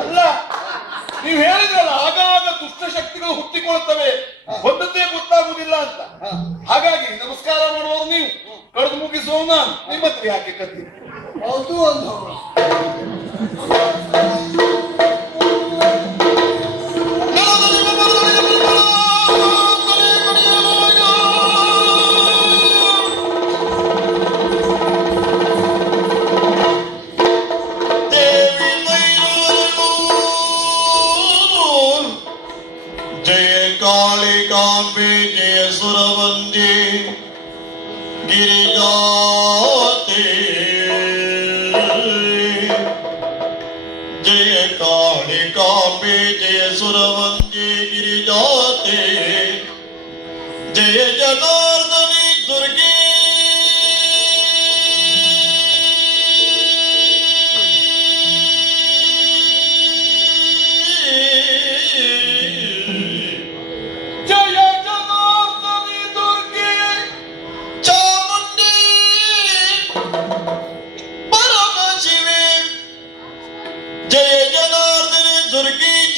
ಅಲ್ಲ, ನೀವು ಹೇಳಿದ್ರಲ್ಲ ಆಗಾಗ ದುಷ್ಟ ಶಕ್ತಿಗಳು ಹುಟ್ಟಿಕೊಳ್ತವೆ, ಒಂದದ್ದೇ ಗೊತ್ತಾಗುದಿಲ್ಲ ಅಂತ. ಹಾಗಾಗಿ ನಮಸ್ಕಾರ ಮಾಡುವವರು ನೀವು, ಕಳೆದು ಮುಗಿಸುವ ನಾನು ನಿಮ್ಮ ಹತ್ರ ಯಾಕೆ ಕತ್ತಿ? ಹೌದು ಒಂದು ಕಾಳಿಕಾಂಬೆ ಜಯ ಸುರವಂದಿ ಗಿರಿಜಾತೆ, ಜಯ ಕಾಳಿಕಾಂಬೆ ಜಯ ಸುರವಂದಿ ಗಿರಿಜಾತೆ, ಜಯ ಜನಾರ್ದನಿ ದುರ್ಗೆ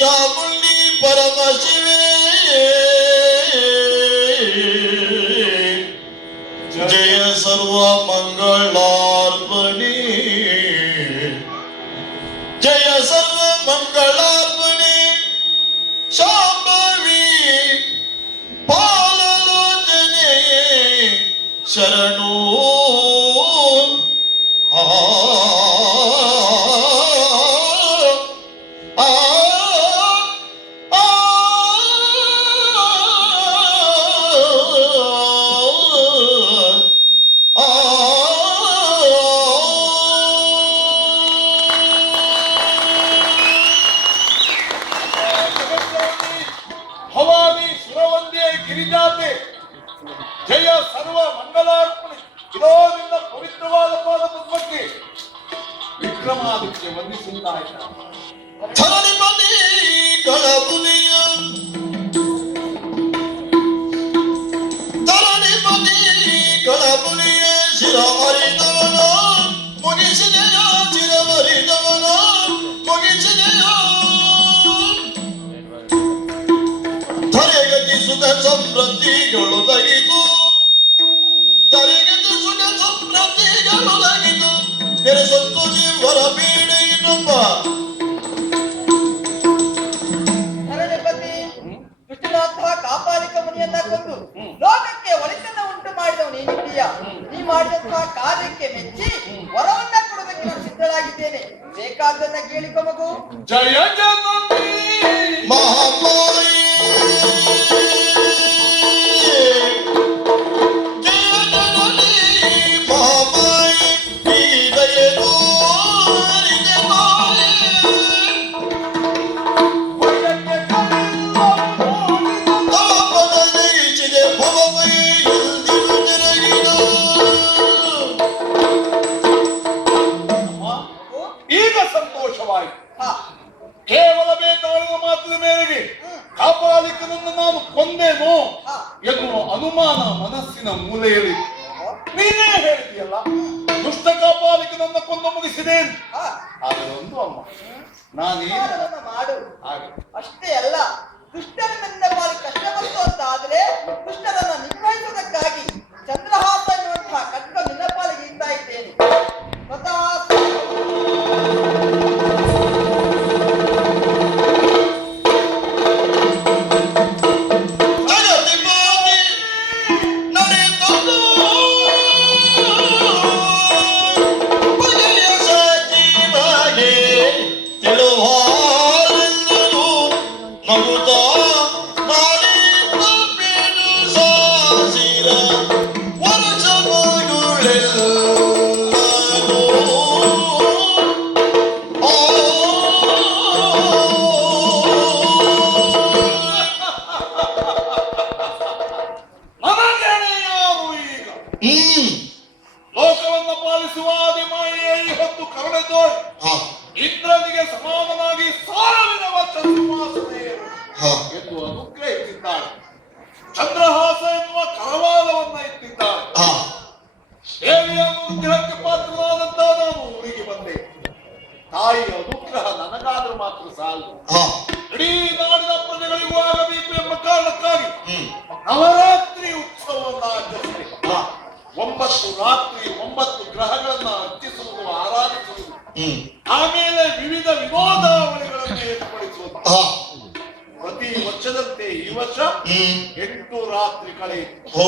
ಚಾಮುಂಡಿ ಪರಮ ಶಿವೆ, ಜಯ ಸರ್ವ ಮಂಗಳಾರ್ಪಣೆ, ಜಯ ಸರ್ವ ಮಂಗಳಾರ್ಪಣೆ, ಶಾಂಭವಿ ಪಾಲಲೋಚನೆ ಶರಣೋ. ಭವಾನಿ ಸುರವಂದೇ ಗಿರಿಜಾತೆ, ಜಯ ಸರ್ವ ಮಂಗಲಾರ್ಪಣೆ. ಇದೋ ನಿನ್ನ ಪವಿತ್ರವಾದ ಪಾದ ಪದ್ಮಕ್ಕೆ ವಿಕ್ರಮಾದಿತ್ಯ ವಂದಿಸುತ್ತಾ ಇದ್ದಾನೆ. ಧರಣಿಪತಿ ಗಳಬುಲಿಯ, ಧರಣಿಪತಿ ಗಳಬುಲಿಯ ಶಿರವರಿದವನ ಮುಗಿಸಿದೆಯ, ಚಿರವರಿದವನ ಮುಗಿಸಿದೆಯ, ಧರೆಗತಿ ಸುಖ ಸಮೃದ್ಧಿಗಳು ದಗಿತು, ಧರೆಗತಿ ಸುಖ ಸಮೃದ್ಧಿಗಳು ದಗಿತು, ನೆರೆಸೊತ್ತು ಜೀವರ ಬೀಡೆ ಇನ್ನೊಬ್ಬ ಕೃಷ್ಣನಾಥ ಕಾಪಾಲಿಕ ಮುನಿಯನ್ನ ಕೊಂದು ಲೋಕಕ್ಕೆ ಒಳಿತನ್ನ ಉಂಟು ಮಾಡಿದವನು ನೀನಿದ್ದೀಯ. ನೀ ಮಾಡಿದಂತಹ ಕಾರ್ಯಕ್ಕೆ ಮೆಚ್ಚಿ ವರವನ್ನ ಕೊಡೋದಕ್ಕೆ ನಾನು ಸಿದ್ಧಳಾಗಿದ್ದೇನೆ. ಬೇಕಾದನ್ನ ಕೇಳಿಕೊ ಮಗು. ಜಯ ಜನನಿ ಮಹಾಮಾಯಿ, ಜಯ ಜನನಿ ಮಹಾಮಾಯಿ, ಈ ದಯೆಯೋ ಹರಿದೆ ಮಾಯೆ, ತಾಪದ ನೈಚಿದೆ ಭವಮೈ ಎಂದಿರು ಜರಗಿದ. ಈಗ ಸಂತೋಷವಾಯಿತು. ಹಾ, ಎನ್ನುವ ಅನುಮಾನ ಮನಸ್ಸಿನ ಮೂಲೆಯಲ್ಲಿ ನೀನೇ ಹೇಳಿದೆಯಲ್ಲ, ದುಷ್ಟ ಕಾಪಾಲಿಕೆ ನನ್ನ ಕೊಂದು ಮುಗಿಸಿದೆ ಅಂತ. ಆದರೆ ಒಂದು ಅಮ್ಮ, ನಾನೇನು ಅದನ್ನ ಮಾಡು. ಹಾಗೆ ಅಷ್ಟೇ ಅಲ್ಲ, ದುಷ್ಟರನ್ನ ಬಾರಿ ಕಷ್ಟ ಬಂತು ಅಂತ ಆದ್ರೆ ದುಷ್ಟರನ್ನ ನಿಗ್ರಹಿಸುವುದಕ್ಕಾಗಿ ಚಂದ್ರಹಾಸ ಎನ್ನುವಂತಹ ಕಟ್ಟ ನಿನ್ನ ಪಾಲಿಗೆ ಇಡ್ತಾ ಇದ್ದೇನೆ. ಲೋಕವನ್ನ ಪಾಲಿಸುವ ಆದಿಮಾಯೇ ಈ ಹೊತ್ತು ಕರುಣೆ ತೋರಿ ಇಂದ್ರನಿಗೆ ಸಮಾನನಾಗಿ ಸಾವಿರ ವರ್ಷ ಸಿಂಹಾಸನೆಯರು ಎಂದು ಅನುಗ್ರಹಿಸಿದ್ದಾಳೆ. ಚಂದ್ರಹಾಸ ಎನ್ನುವ ಕರವಾಲವನ್ನ ಎತ್ತಿದ್ದಾಳೆ. ದೇವಿಯ ಅನುಗ್ರಹಕ್ಕೆ ಪಾತ್ರನಾದಂತಹ ನಾನು ಊರಿಗೆ ಬಂದೆ. ತಾಯಿಯ ಅನುಗ್ರಹ ನನಗಾದ್ರೂ ಮಾತ್ರ ಸಾಲದು, ಇಡೀ ನಾಡಿನ ಪ್ರಜೆಗಳಿಗೂ ಆಗಬೇಕು ಎಂಬ ಕಾರಣಕ್ಕಾಗಿ ನವರಾತ್ರಿ ಉತ್ಸವವನ್ನು ಆಚರಿಸಿದೆ. 9 ರಾತ್ರಿ 9 ಗ್ರಹಗಳನ್ನ ಅರ್ಚಿಸುವುದು, ಆರಾಧಿಸುವುದು, ಆಮೇಲೆ ವಿವಿಧ ವಿನೋದಾವಳಿಗಳನ್ನು ಏರ್ಪಡಿಸುವುದು. ಪ್ರತಿ ವರ್ಷದಂತೆ ಈ ವರ್ಷ 8 ರಾತ್ರಿ ಕಳೆಯಿತು.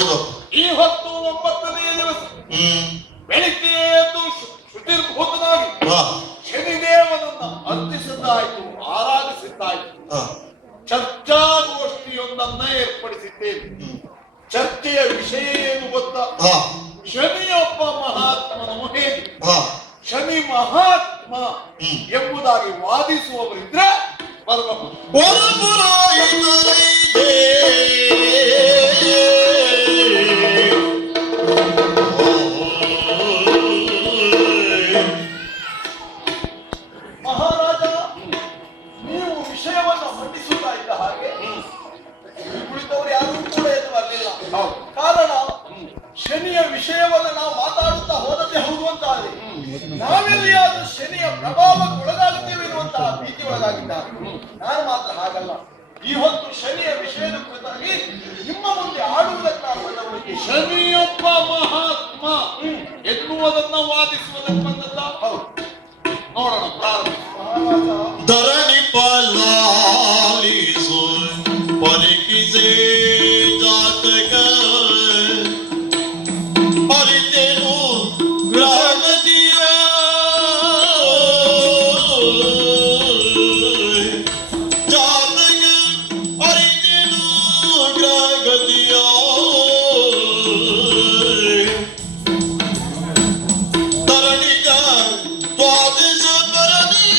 ಈ ಹೊತ್ತು 9ನೇ ದಿವಸ ಬೆಳಿಗ್ಗೆ ಎದ್ದು ಶುಚಿರ್ಭೂತನಾಗಿ ಶನಿದೇವನನ್ನ ಅರ್ಚಿಸಿದ್ದಾಯ್ತು, ಆರಾಧಿಸಿದ್ದಾಯ್ತು. ಚರ್ಚಾಗೋಷ್ಠಿಯೊಂದನ್ನ ಏರ್ಪಡಿಸಿದ್ದೇನೆ. ಚರ್ಚೆಯ ವಿಷಯ ಏನು ಗೊತ್ತಾ? ಶನಿಯೊಬ್ಬ ಮಹಾತ್ಮನು ಹೇಗೆ, ಶನಿ ಮಹಾತ್ಮ ಎಂಬುದಾಗಿ ವಾದಿಸುವವರಿದ್ರೆ ಬರಬಹುದು. ಮಹಾರಾಜ, ನೀವು ವಿಷಯವನ್ನು ಮಂಡಿಸುತ್ತಾ ಇದ್ದ ಹಾಗೆ ಕುಳಿತವರು ಯಾರೂ ಕೂಡ ಎದ್ದು ಬರಲಿಲ್ಲ. ಕಾರಣ, ಶನಿಯ ವಿಷಯವನ್ನು ನಾವು ಮಾತಾಡುತ್ತಾ ಹೋದದ್ದೇ ಹೌದು ಅಂತಾದ್ರೆ ನಾವೆಲ್ಲಿಯಾದ್ರೂ ಶನಿಯ ಪ್ರಭಾವಕ್ಕೆ ಒಳಗಾಗುತ್ತೇವೆ ಎನ್ನುವಂತಹ ಭೀತಿ ಒಳಗಾಗಿದ್ದಾರೆ. ನಾನು ಮಾತ್ರ ಹಾಗಲ್ಲ. ಈ ಹೊತ್ತು ಶನಿಯ ವಿಷಯದ ಕುರಿತಾಗಿ ನಿಮ್ಮ ಮುಂದೆ ಆಡುವುದಕ್ಕೆ ಶನಿಯೊಬ್ಬ ಮಹಾತ್ಮ ಎನ್ನುವುದನ್ನ ವಾದಿಸುವುದಕ್ಕೆ ಬಂದದ್ದ. ನೋಡೋಣ, ಪ್ರಾರಂಭ. ಧರಣಿ ಪಾಲಿಸು ಪರೀಕ್ಷೆ ಜಾತಕ ಅರಿತೇನು ಗ್ರಹಗತಿಯ ಜಾತಕ ಅರಿತೇನು ಗ್ರಹಗತಿಯ ಧರಣಿಗ ದ್ವಾದಶ ಬರದಿ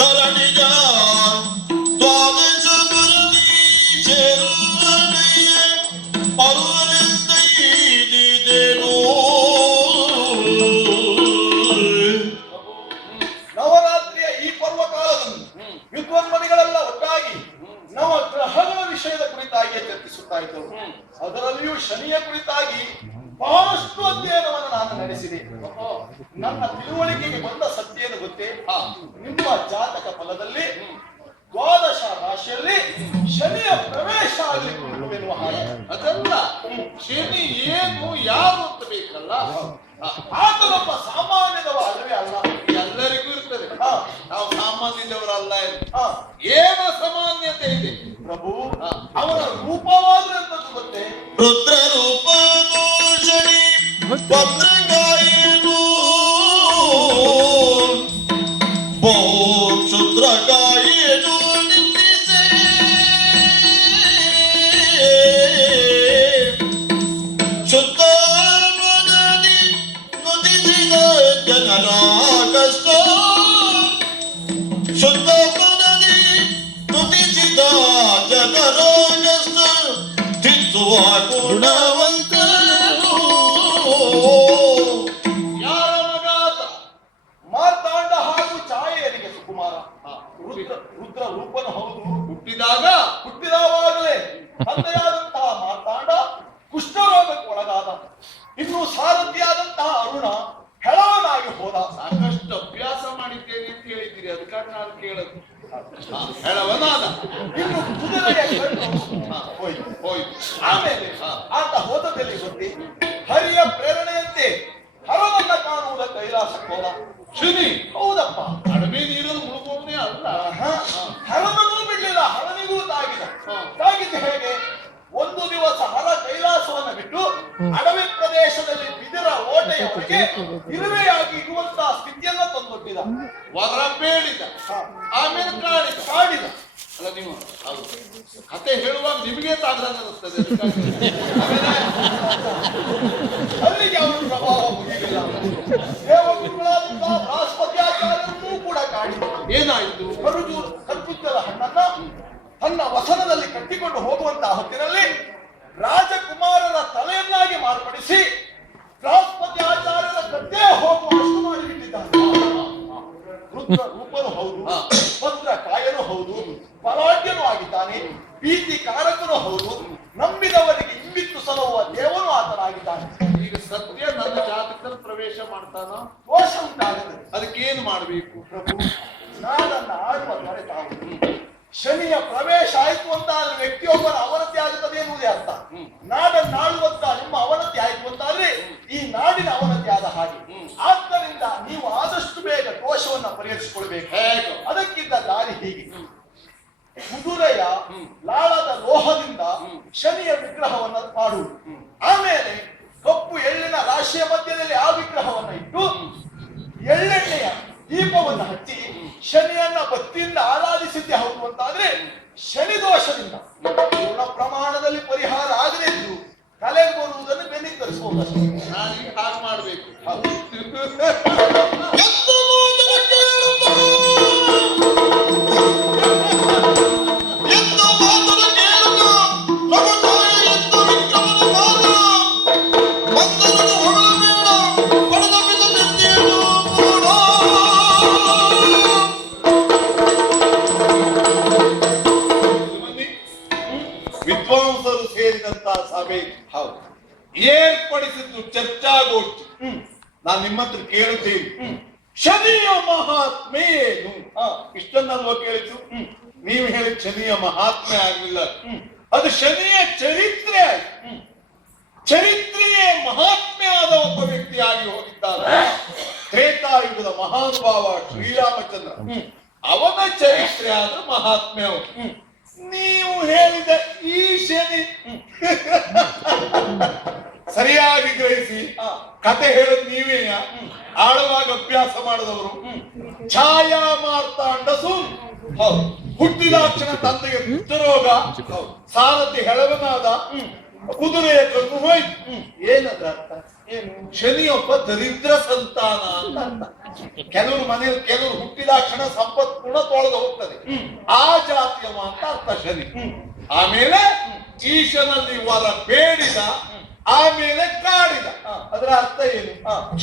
ತರಣಿಗ ದ್ವಾದಶ ಬರದಿ ಸೇರುವನೆಯ ಅರುವರೆಂದೈದಿದೆನು. ನವರಾತ್ರಿಯ ಈ ಪರ್ವಕಾಲದಲ್ಲಿ ವಿದ್ವಾನ್ಮಣಿಗಳೆಲ್ಲ ಒಟ್ಟಾಗಿ ನವ ಗ್ರಹಗಳ ವಿಷಯದ ಕುರಿತಾಗಿ ಚರ್ಚಿಸುತ್ತಾ ಇದ್ದವು. ಅದರಲ್ಲಿಯೂ ಶನಿಯ ಕುರಿತಾಗಿ ಬಹಳಷ್ಟು ಅಧ್ಯಯನವನ್ನು ನಾನು ನಡೆಸಿದೆ. ನನ್ನ ತಿಳುವಳಿಕೆಗೆ ಬಂದ ಸತ್ಯ ಏನು ಗೊತ್ತೇ? ನಿಮ್ಮ ಜಾತಕ ಫಲದಲ್ಲಿ ದ್ವಾದಶ ರಾಶಿಯಲ್ಲಿ ಶನಿಯ ಪ್ರವೇಶ ಆಗಲಿಕ್ಕೆ ಎನ್ನುವ ಹಾಗೆ. ಅದಲ್ಲ, ಶನಿ ಏನು ಯಾರು ಅಂತ ಬೇಕಲ್ಲ. ಆತನೊಬ್ಬ ಸಾಮಾನ್ಯದವ ಅಲ್ಲವೇ ಅಲ್ಲ, ಎಲ್ಲರಿಗೂ ಇರ್ತದೆ. ನಾವು ಸಾಮಾನ್ಯದವರಲ್ಲ. ಏನು ಸಾಮಾನ್ಯತೆ ಇದೆ ಪ್ರಭು? ಅವರ ರೂಪವಾದ್ರೆ ಅಂತದ್ದು ಗೊತ್ತೇ? ರುದ್ರ ರೂಪ ಶನಿ ಭದ್ರಗಾಯನು ಕ್ಷುದ್ರಗಾಯನು ನಿಂದಿಸೆ ಶುದ್ಧ ಮನದಿ ನುಡಿಸಿದ ಜನರ ಕಷ್ಟ ಶುದ್ಧ ಮನದಿ ನುಡಿಸಿದ ಜನರ ಕಷ್ಟ ತಿದ್ದುವ ಗುಣವಂತನು. ಯಾರ ಮಗ ಆತ? ಮಾರ್ತಾಂಡ ಹಾಗೂ ಛಾಯೆಯರಿಗೆ ಸುಕುಮಾರ. ರುದ್ರ ರೂಪನು ಹೌದು. ಹುಟ್ಟಿದಾಗ ಹುಟ್ಟಿದಾಗ ಹುಟ್ಟಿದವಾಗಲೇ ತಂದೆಯಾದಂತಹ ಮಾರ್ತಾಂಡ ಕುಷ್ಠರೋಗಕ್ಕೆ ಒಳಗಾದ. ಇನ್ನು ಸಾರಥಿಯಾದಂತಹ ಅರುಣ ಹೆಳವನಾಗಿ ಹೋದ. ಸಾಕಷ್ಟು ಅಭ್ಯಾಸ ಮಾಡಿದ್ದೇನೆ ಅಂತ ಹೇಳಿದ್ದೀರಿ, ಅದಕ್ಕಾಗಿ ನಾನು ಕೇಳದು. ಹೇಳವನಾದ. ಇನ್ನು ಕುದುರೆಯ ಕಣ್ಣು ಹೋಯ್ತು. ಆಮೇಲೆ ಆತ ಹೋದದಲ್ಲಿ ಗೊತ್ತಿ ಹರಿಯ ಪ್ರೇರಣೆಯಂತೆ ಹರವನ್ನ ಕಾಣುವುದ ಕೈಲಾಸಕ್ಕೆ ಹೋದ. ಶನಿ ಹೌದಪ್ಪ, ಕಡಿಮೆ ನೀರನ್ನು ಮುಳುಗುವವನೇ ಅಲ್ಲ. ಹರವನ್ನೂ ಬಿಡ್ಲಿಲ್ಲ, ಹರನಿಗೂ ತಾಗಿದ್ದು ಹೇಗೆ? ಒಂದು ದಿವಸ ಹರ ಕೈಲಾಸವನ್ನು ಬಿಟ್ಟು ಅಡವಿ ಪ್ರದೇಶದಲ್ಲಿ ಬಿದಿರ ಓಟೆಯವರೆಗೆ ಇರುವೆಯಾಗಿ ಇರುವಂತಹ ಸ್ಥಿತಿಯನ್ನ ತಂದೊಡ್ಡಿದ. ವರ ಬೇಡಿದ, ಆಮೇಲೆ ಕಾಡಿದ. ಅಲ್ಲ ನೀವು ಹೌದು ಕತೆ ಹೇಳುವಾಗ ನಿಮಗೆ ತಾಗ್ದಂಗೆ ಅನ್ನಿಸ್ತದೆ. ಅಲ್ಲಿಗೆ ಅವರ ಪ್ರಭಾವ ಮುಗಿಲಿಲ್ಲ. ದೇವಗುರುಗಳಾದಂತಹ ಬೃಹಸ್ಪತ್ಯಾಚಾರ್ಯರನ್ನೂ ಕೂಡ ಕಾಡಿದ. ಏನಾಯಿತು? ಖರ್ಜೂರ ಕರ್ಪುತ್ತಲ ಹಣ್ಣನ್ನ ತನ್ನ ವಸನದಲ್ಲಿ ಕಟ್ಟಿಕೊಂಡು ಹೋಗುವಂತಹ ಹೊತ್ತಿನಲ್ಲಿ ರಾಜಕುಮಾರರ ತಲೆಯನ್ನಾಗಿ ಮಾರ್ಪಡಿಸಿ ಬೃಹಸ್ಪತ್ಯಾಚಾರ್ಯರ ಕಟ್ಟೆ ಹೋಗುವಷ್ಟು ಮಾಡಿಬಿಟ್ಟಿದ್ದಾನೆ. ರುದ್ರ ರೂಪನು ಹೌದು, ಭದ್ರ ಕಾಯನು ಹೌದು, ಬಲಾಢ್ಯನೂ ಆಗಿದ್ದಾನೆ, ಭೀತಿಕಾರಕನು ಹೌದು, ನಂಬಿದವರಿಗೆ ಇಂಬಿತ್ತು ಸಲುವ ದೇವನು ಆತನಾಗಿದ್ದಾನೆ. ಈಗ ಸತ್ಯ ನನ್ನ ಜಾತಕದಲ್ಲಿ ಪ್ರವೇಶ ಮಾಡ್ತಾನ, ದೋಷ ಉಂಟಾಗುತ್ತದೆ. ಅದಕ್ಕೇನು ಮಾಡಬೇಕು? ಪ್ರಭು, ನಾನನ್ನ ಆಡುವ ತ್ವರೆ ತಾವು. ಶನಿಯ ಪ್ರವೇಶ ಆಯ್ತು ಅಂತ ಅಲ್ಲಿ ವ್ಯಕ್ತಿಯೊಬ್ಬನ ಅವನತಿ ಆಗುತ್ತದೆ ಎನ್ನುವುದೇ ಅರ್ಥ. ನಾಡನ್ನಾಳುವಂತ ನಿಮ್ಮ ಅವನತಿ ಆಯ್ತು ಅಂತಾದ್ರೆ ಈ ನಾಡಿನ ಅವನತಿ ಆದ ಹಾಗೆ. ಆದ್ದರಿಂದ ನೀವು ಆದಷ್ಟು ಬೇಗ ದೋಷವನ್ನ ಪರಿಹರಿಸಿಕೊಳ್ಬೇಕು. ಅದಕ್ಕಿಂತ ದಾರಿ ಹೀಗೆ: ಕುದುರೆಯ ಲಾಳದ ಲೋಹದಿಂದ ಶನಿಯ ವಿಗ್ರಹವನ್ನ ಮಾಡುವುದು. ಆಮೇಲೆ ಕಪ್ಪು ಎಳ್ಳಿನ ರಾಶಿಯ ಮಧ್ಯದಲ್ಲಿ ಆ ವಿಗ್ರಹವನ್ನ ಇಟ್ಟು ಎಳ್ಳೆಣ್ಣೆಯ ದೀಪವನ್ನು ಹಚ್ಚಿ ಶನಿಯನ್ನ ಭಕ್ತಿಯಿಂದ ಆರಾಧಿಸಿದ್ದೆ ಹೌದು ಅಂತಾದ್ರೆ ಶನಿ ದೋಷದಿಂದ ಪೂರ್ಣ ಪ್ರಮಾಣದಲ್ಲಿ ಪರಿಹಾರ ಆಗದೇ ಇದ್ದು ತಲೆಗೆ ಬರುವುದನ್ನು ಬೆನ್ನಿಗೆ ತರಿಸಬಹುದು. ನಾನೀಗ ಹಾಗೆ ಮಾಡ್ಬೇಕು. ವಿದ್ವಾಂಸರು ಸೇರಿದಂತಹ ಸಭೆ ಹೌದು ಏರ್ಪಡಿಸಿದ್ದು ಚರ್ಚಾಗೋಷ್ಠಿ. ನಾನು ನಿಮ್ಮ ಹತ್ರ ಕೇಳುತ್ತೇನೆ, ಶನಿಯ ಮಹಾತ್ಮೆ ಏನು? ಇಷ್ಟನ್ನಲ್ವ ಕೇಳಿದ್ದು? ನೀವು ಹೇಳಿದ ಶನಿಯ ಮಹಾತ್ಮೆ ಆಗಲಿಲ್ಲ, ಅದು ಶನಿಯ ಚರಿತ್ರೆ ಆಯ್ತು. ಚರಿತ್ರೆಯೇ ಮಹಾತ್ಮೆ ಆದ ಒಬ್ಬ ವ್ಯಕ್ತಿಯಾಗಿ ಹೋಗಿದ್ದಾರೆ. ತ್ರೇತಾಯುಗದ ಮಹಾನುಭಾವ ಶ್ರೀರಾಮಚಂದ್ರ, ಅವನ ಚರಿತ್ರೆ ಆದ ಮಹಾತ್ಮೆ ಅವರು. ನೀವು ಹೇಳಿದ ಈ ಶನಿ ಸರಿಯಾಗಿ ಗ್ರಹಿಸಿ ಕತೆ ಹೇಳದ್ ನೀವೇ, ಆಳವಾಗಿ ಅಭ್ಯಾಸ ಮಾಡಿದವರು. ಛಾಯಾ ಮಾರ್ತಾಂಡಸು ಹುಟ್ಟಿದಾಕ್ಷಣ ತಂದೆಗೆ ಕುಷ್ಠರೋಗ, ಸಾರಥಿ ಹೆಳವನಾದ, ಕುದುರೆಯ ಕಣ್ಣು ಹೋಯ್ತು. ಏನದ ಅರ್ಥ? ಏನು? ಶನಿಯೊಬ್ಬ ದರಿದ್ರ ಸಂತಾನ ಅಂತ ಅರ್ಥ. ಕೆಲವರು ಮನೆಯಲ್ಲಿ ಕೆಲವರು ಹುಟ್ಟಿದಾಕ್ಷಣ ಸಂಪತ್ ಗುಣ ತೊಳೆದು ಹೋಗ್ತದೆ, ಆ ಜಾತಿಯವ ಅಂತ ಅರ್ಥ ಶನಿ. ಆಮೇಲೆ ಈಶನಲ್ಲಿ ವರ ಬೇಡಿದ, ಆಮೇಲೆ ಕಾಡಿದ. ಅದರ ಅರ್ಥ ಏನು?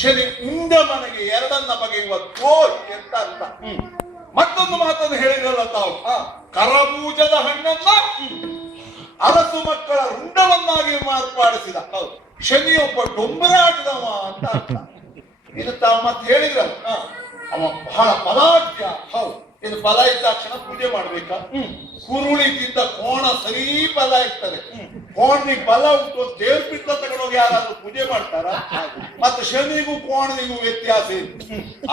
ಶನಿ ಉಂಡ ಮನೆಗೆ ಎರಡನ್ನ ಬಗೆಯುವ ದ್ರೋಹಿ ಅಂತ ಅರ್ಥ. ಮತ್ತೊಂದು ಮಾತನ್ನು ಹೇಳಿದ್ರಲ್ಲ ತಾವು, ಕರಬೂಜದ ಹಣ್ಣನ್ನ ಅರಸು ಮಕ್ಕಳ ರುಂಡವನ್ನಾಗಿ ಮಾರ್ಪಾಡಿಸಿದ. ಶನಿಯೊಬ್ಬ ಡೊಂಬರಾಟದವ ಅಂತ ಅರ್ಥ. ಇದು ತಾವು ಮತ್ತೆ ಹೇಳಿದ್ರಲ್ಲ, ಅವ ಬಹಳ ಬಲಾಢ್ಯ. ಹೌದು, ಇದು ಬಲ ಇದ್ದ ತಕ್ಷಣ ಪೂಜೆ ಮಾಡ್ಬೇಕಾ? ಕುರುಳಿ ತಿಂದ ಕೋಣ ಸರಿ ಬಲ ಇರ್ತದೆ. ಕೋಣಿಗೆ ಬಲ ಉಂಟು ದೇವ್ರ ಬಿಟ್ಟ ತಗೊಂಡೋಗಿ ಯಾರಾದ್ರೂ ಪೂಜೆ ಮಾಡ್ತಾರ? ಮತ್ತೆ ಶನಿಗೂ ಕೋಣನಿಗೂ ವ್ಯತ್ಯಾಸ ಇದೆ.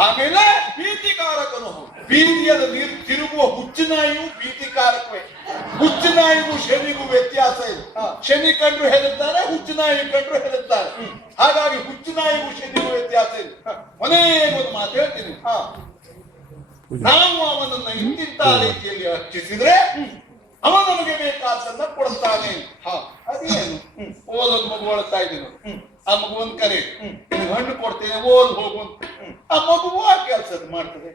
ಆಮೇಲೆ ಭೀತಿಕಾರಕನು ಹೌದು. ಬೀದಿಯಲ್ಲಿ ನೀರು ತಿರುಗುವ ಹುಚ್ಚುನಾಯಿಯು ಭೀತಿಕಾರಕವೇ. ಹುಚ್ಚುನಾಯಿಗೂ ಶನಿಗೂ ವ್ಯತ್ಯಾಸ ಇದೆ. ಶನಿ ಕಂಡ್ರು ಹೆದರ್ತಾರೆ, ಹುಚ್ಚುನಾಯಿ ಕಂಡ್ರು ಹೆದರ್ತಾರೆ. ಹಾಗಾಗಿ ಹುಚ್ಚುನಾಯಿಗೂ ಶನಿಗೂ ವ್ಯತ್ಯಾಸ ಇದೆ. ಕೊನೆಗೊಂದು ಮಾತು ಹೇಳ್ತೀನಿ, ನಾವು ಅವನನ್ನ ಇಂತಿಂತ ರೀತಿಯಲ್ಲಿ ಅರ್ಚಿಸಿದ್ರೆ ಅವ ನಮಗೆ ಬೇಕಾದನ್ನ ಕೊಡ್ತಾನೆ. ಅದೇನು? ಓದೋದ್ ಮಗು ಒಳ್ತಾ ಇದ್ದೀನಿ, ಆ ಮಗು ಒಂದ್ ಕರೆ ಹಣ್ಣು ಕೊಡ್ತೇನೆ, ಓದ್ ಹೋಗು ಅಂತ. ಆ ಮಗುವು ಆ ಕೆಲಸ ಮಾಡ್ತದೆ.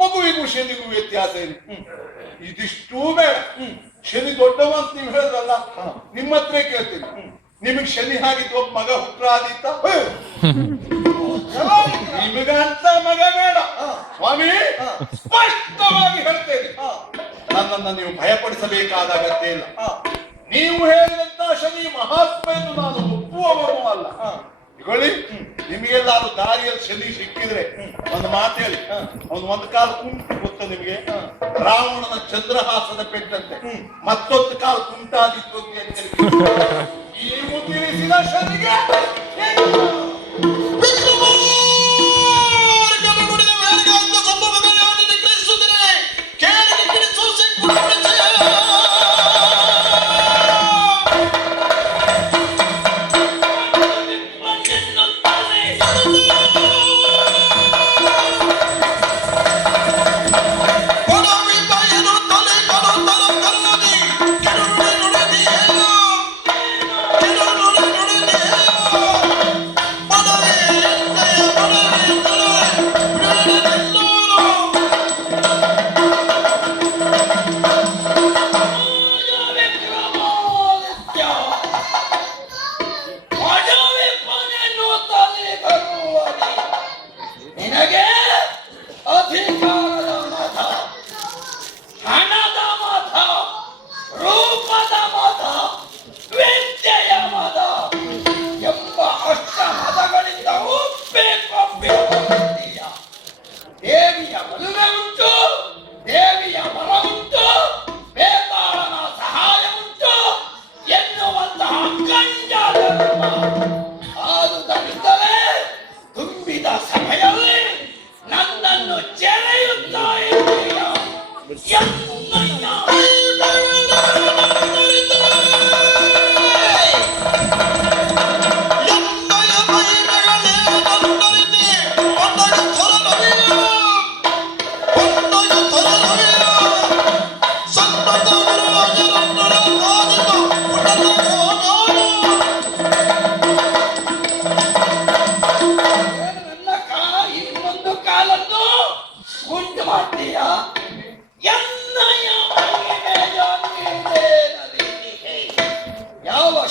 ಮಗುವಿಗೂ ಶನಿಗೂ ವ್ಯತ್ಯಾಸ ಏನು? ಇದಿಷ್ಟೂ ಬೇಡ. ಶನಿ ದೊಡ್ಡವ ಅಂತ ನೀವು ಹೇಳಿದ್ರಲ್ಲ, ನಿಮ್ಮ ಹತ್ರ ಕೇಳ್ತೀನಿ, ನಿಮಗ್ ಶನಿ ಹಾಗಿದ್ದು ಒಬ್ಬ ಮಗ ಹುಟ್ರಾದಿತ್ತ? ನಿಮಗಂತ ಮಗ ಬೇಡ ಸ್ವಾಮಿ, ಸ್ಪಷ್ಟವಾಗಿ ಹೇಳ್ತೇನೆ. ನನ್ನನ್ನು ನೀವು ಭಯಪಡಿಸಬೇಕಾದ ಅಗತ್ಯ ಇಲ್ಲ. ನೀವು ಹೇಳಿದಂತ ಶನಿ ಮಹಾತ್ಮೆಯನ್ನು ನಾನು ಒಪ್ಪುವವನು ಅಲ್ಲ. ಇಗೊಳ್ಳಿ, ನಿಮಗೆಲ್ಲಾರು ದಾರಿಯಲ್ಲಿ ಶನಿ ಸಿಕ್ಕಿದ್ರೆ ಒಂದು ಮಾತು ಹೇಳಿ, ಅವನು ಒಂದು ಕಾಲು ಕುಂಟು ಗೊತ್ತ ನಿಮಗೆ, ರಾವಣನ ಚಂದ್ರಹಾಸದ ಪೆಟ್ಟಂತೆ ಮತ್ತೊಂದು ಕಾಲು ಕುಂಟಾದಿತ್ತು ಅಂತ ನೀವು ತಿಳಿಸಿದ ಶನಿಗೆ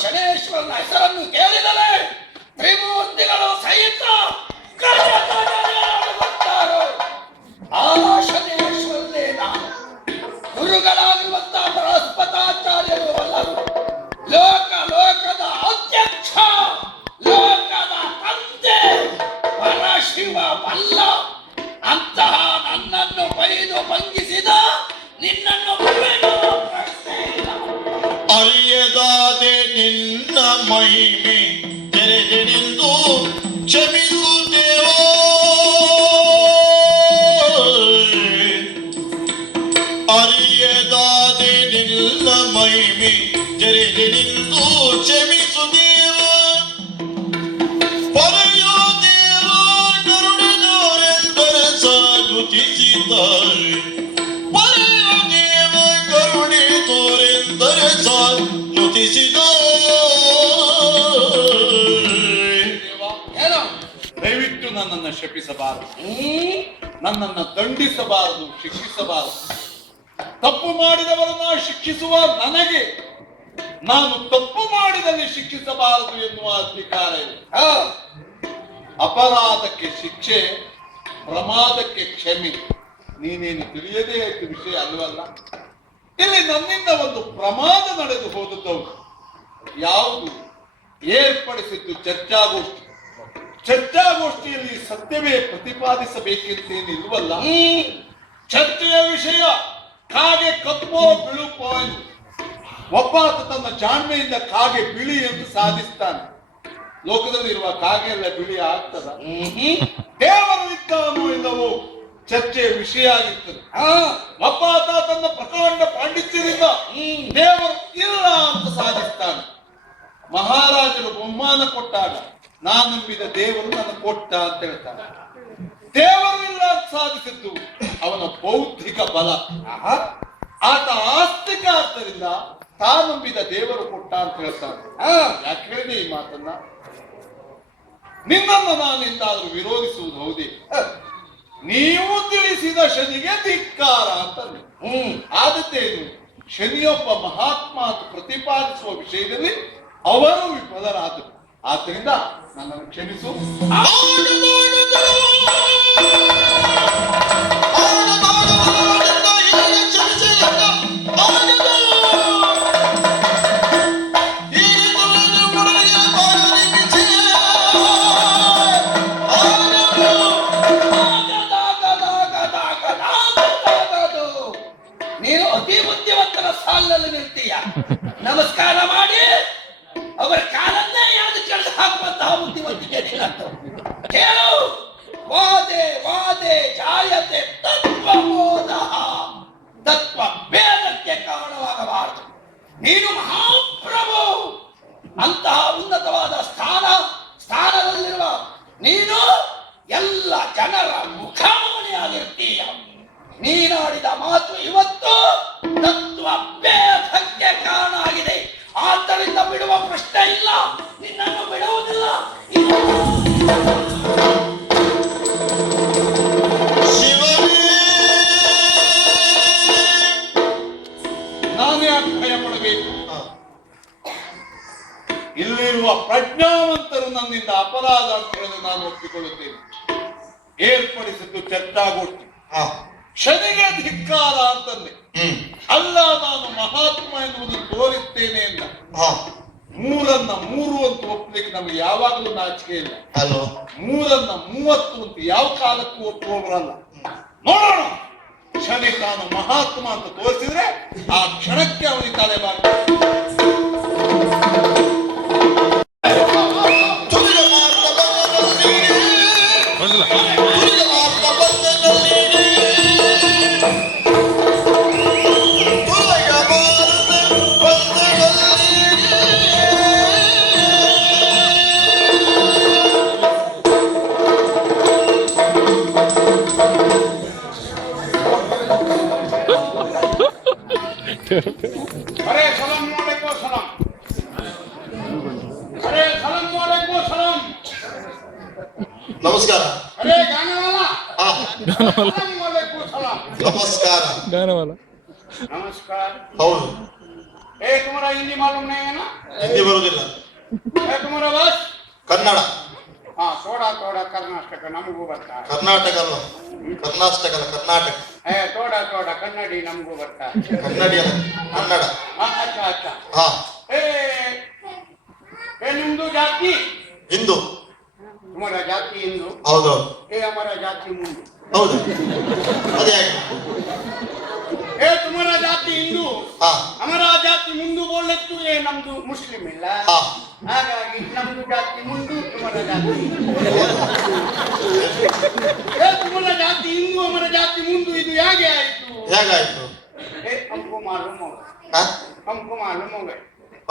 ಶನೇಶ್ವರನ ಹೆಸರನ್ನು ಕೇಳಿದರೆ ತ್ರಿಮೂರ್ತಿಗಳು ಸಹಿತ ಆ ಶನೇಶ್ವರನೇ ನಾನು. ಗುರುಗಳಾಗಿರುವಂತಹ ಬೃಹಸ್ಪತಾಚಾರ್ಯರು ಅಲ್ಲರು, ಲೋಕದ ಅಧ್ಯಕ್ಷ, ಲೋಕದ ತಂದೆ ಪರಶಿವ ಬಲ್ಲ. ಅಂತಹ ನನ್ನನ್ನು ಬೈದು ಭಂಗಿಸಿದ ನಿನ್ನನ್ನು ಅರಿಯದಾದೆ ನಿನ್ನ ಮಹಿಮೆ ತೆರೆದೆನೆಂದು ಕ್ಷಮಿಸುತ್ತೇವೋ. ಅರಿಯದಾದೆ ನಿನ್ನ ಮಹಿಮೆ ತೆರೆದೆನೆಂದು ಕ್ಷಮಿಸುತ್ತೇವೋ. ಪರೆಯೋ ದೇವ ಕರುಣೆದವರೆಂದರೆ ಸಾಗುತ್ತಿದ್ದಾರೆ. ದಯವಿಟ್ಟು ನನ್ನನ್ನು ಶಪಿಸಬಾರದು, ನನ್ನನ್ನು ದಂಡಿಸಬಾರದು, ಶಿಕ್ಷಿಸಬಾರದು. ತಪ್ಪು ಮಾಡಿದವರನ್ನ ಶಿಕ್ಷಿಸುವ ನನಗೆ ನಾನು ತಪ್ಪು ಮಾಡಿದಲ್ಲಿ ಶಿಕ್ಷಿಸಬಾರದು ಎನ್ನುವ ಅಧಿಕಾರ ಇದೆ. ಅಪರಾಧಕ್ಕೆ ಶಿಕ್ಷೆ, ಪ್ರಮಾದಕ್ಕೆ ಕ್ಷಮೆ. ನೀನೇನು ತಿಳಿಯದೇ ಇದ್ದ ವಿಷಯ ಅಲ್ಲವಲ್ಲ. ಇಲ್ಲಿ ನನ್ನಿಂದ ಒಂದು ಪ್ರಮಾದ ನಡೆದು ಹೋದದ್ದವು. ಯಾವುದು? ಏರ್ಪಡಿಸಿದ್ದು ಚರ್ಚಾಗೋಷ್ಠಿ. ಚರ್ಚಾಗೋಷ್ಠಿಯಲ್ಲಿ ಸತ್ಯವೇ ಪ್ರತಿಪಾದಿಸಬೇಕೆಂತೇನಿಲ್ವಲ್ಲ. ಚರ್ಚೆಯ ವಿಷಯ ಕಾಗೆ ಕಪ್ಪೋ ಬಿಳು ಪಾಯಿಂಟ್. ಒಬ್ಬಾತ ತನ್ನ ಜಾಣ್ಮೆಯಿಂದ ಕಾಗೆ ಬಿಳಿ ಎಂದು ಸಾಧಿಸ್ತಾನೆ. ಲೋಕದಲ್ಲಿರುವ ಕಾಗೆ ಎಲ್ಲ ಬಿಳಿ ಆಗ್ತದ? ದೇವರು ಇದ್ದಾನೋ ಇಲ್ಲವೋ ಚರ್ಚೆಯ ವಿಷಯ ಆಗಿರ್ತದೆ. ಒಬ್ಬಾತ ತನ್ನ ಪ್ರಕಾಂಡ ಪಾಂಡಿತ್ಯದಿಂದ ದೇವರು ಇಲ್ಲ ಅಂತ ಸಾಧಿಸ್ತಾನೆ. ಮಹಾರಾಜರು ಬಹುಮಾನ ಕೊಟ್ಟಾಗ ನಾನು ನಂಬಿದ ದೇವರು ನನಗೆ ಕೊಟ್ಟ ಅಂತ ಹೇಳ್ತಾನೆ. ದೇವರು ಇಲ್ಲ ಅಂತ ಸಾಧಿಸಿದ್ದು ಅವನ ಬೌದ್ಧಿಕ ಬಲ. ಆತ ಆಸ್ತಿಕ ಆದ್ದರಿಂದ ತಾನಂಬಿದ ದೇವರು ಕೊಟ್ಟ ಅಂತ ಹೇಳ್ತಾನೆ. ಯಾಕೆ ಹೇಳಿದೆ ಈ ಮಾತನ್ನ? ನಿನ್ನನ್ನು ನಾನೆಂದಾದ್ರೂ ವಿರೋಧಿಸುವುದು ಹೌದೇ? ನೀವು ತಿಳಿಸಿದ ಶನಿಗೆ ಧಿಕ್ಕಾರ ಅಂತಂದ್ರೆ ಆದದ್ದೇನು? ಶನಿಯೊಬ್ಬ ಮಹಾತ್ಮ ಅಂತ ಪ್ರತಿಪಾದಿಸುವ ವಿಷಯದಲ್ಲಿ ಅವರು ವಿಫಲರಾದರು. ಆದ್ದರಿಂದ ನನ್ನನ್ನು ಕ್ಷಮಿಸು. ಕ್ಷಮಿಸಿ ಅಲ್ಲಲ್ಲಿ ನಿಲ್ತೀಯ. ನಮಸ್ಕಾರ ಮಾಡಿ ಅವರ ಕಾಲನ್ನೇ ಯಾವುದು ಕೆಳಗೆ ಹಾಕುವಂತಹ ಬುದ್ಧಿವಂತಿಕೆ ನಿನ್ನದು. ಕೇಳು, ವಾದೆ ವಾದೆ ಜಾಯತೆ ತತ್ವಬೋಧ, ತತ್ವ ಭೇದಕ್ಕೆ ಕಾರಣವಾಗಬಾರದು. ನೀನು ಮಹಾಪ್ರಭು, ಅಂತಹ ಉನ್ನತವಾದ ಸ್ಥಾನದಲ್ಲಿರುವ ನೀನು ಎಲ್ಲ ಜನರ ಮುಖಾಮಣಿಯಾಗಿರ್ತೀಯ. ನೀನಾಡಿದ ಮಾತು ಇವತ್ತು ತತ್ವ ಭೇದಕ್ಕೆ ಕಾರಣ ಆಗಿದೆ. ಆದ್ದರಿಂದ ಬಿಡುವ ಪ್ರಶ್ನೆ ಇಲ್ಲ, ನಿನ್ನನ್ನು ಬಿಡುವುದಿಲ್ಲ. ನಾನು ಯಾಕೆ ಭಯ ಪಡಬೇಕು? ಇಲ್ಲಿರುವ ಪ್ರಜ್ಞಾವಂತರು ನನ್ನಿಂದ ಅಪರಾಧ ಅಂತ ಹೇಳಿದ್ರೆ ನಾನು ಒಪ್ಪಿಕೊಳ್ಳುತ್ತೇನೆ. ಏರ್ಪಡಿಸಿದ್ದು ಚರ್ಚಾಗೋಷ್ಠಿ, ಶನಿಗೆ ಧಿಕ್ಕಾರ ಅಂತಂದೆ. ಅಲ್ಲ, ನಾನು ಮಹಾತ್ಮ ಎನ್ನುವುದು ತೋರಿಸ್ತೇನೆ ಅಂತ. ಮೂರನ್ನ ಮೂರು ಅಂತ ಒಪ್ಪಲಿಕ್ಕೆ ನಮಗೆ ಯಾವಾಗಲೂ ನಾಚಿಕೆ ಇಲ್ಲ. 3ನ್ನ 30 ಅಂತ ಯಾವ ಕಾಲಕ್ಕೂ ಒಪ್ಪುವವರಲ್ಲ. ನೋಡೋಣ, ಶನಿ ತಾನು ಮಹಾತ್ಮ ಅಂತ ತೋರಿಸಿದ್ರೆ ಆ ಕ್ಷಣಕ್ಕೆ ಅವನಿಗೆ ತಲೆ अरे सलाम वालेकुम सलाम, अरे सलाम वालेकुम सलाम, नमस्कार. अरे गाने वाला, सलाम वालेकुम सलाम, नमस्कार. गाने वाला नमस्कार. हौದು. ए तुम्हारा हिंदी मालूम नहीं है ना? हिंदी ಬರುವುದಿಲ್ಲ. ए तुम्हारा बस ಕನ್ನಡ. हाँ, थोड़ा थोड़ा कर्नाटक नमगू ಬರ್ತಾ. ಕರ್ನಾಟಕ ಅಲ್ಲ, ಕರ್ನಾಟಕ ಅಲ್ಲ, ಕರ್ನಾಟಕ. थोड़ा थोड़ा कन्नड़ी नमगू ಬರ್ತಾ. ಕನ್ನಡಿ ಅಲ್ಲ, ಕನ್ನಡ. अच्छा अच्छा. ಹಾ. ए निम्दू जाति ಹಿಂದೂ. तुम्हारा जाति हिंदू. ಹೌದೌದು. ए हमारा जाति मुंडू. ಹೌದು. ಅದೇ ಹಾಗೆ. ए तुम्हारा जाति हिंदू, ಹಾ. हमारा जाति मुंडू बोले तू ये नम्दू मुस्लिम ಇಲ್ಲ. ಹಾ. ಹಾಗಾಗಿ ನಮ್ದು ಜಾತಿ ಮುಂದು, तुम्हारा जाति ए तुम्हारा जाति हिंदू, हमारा जाति मुंडू, ಇದು ಹೇಗೆ ಆಯ್ತು? ಹೇಗಾಯ್ತು? ए हमको मालूम होगा, ಹಾ. हमको मालूम होगा.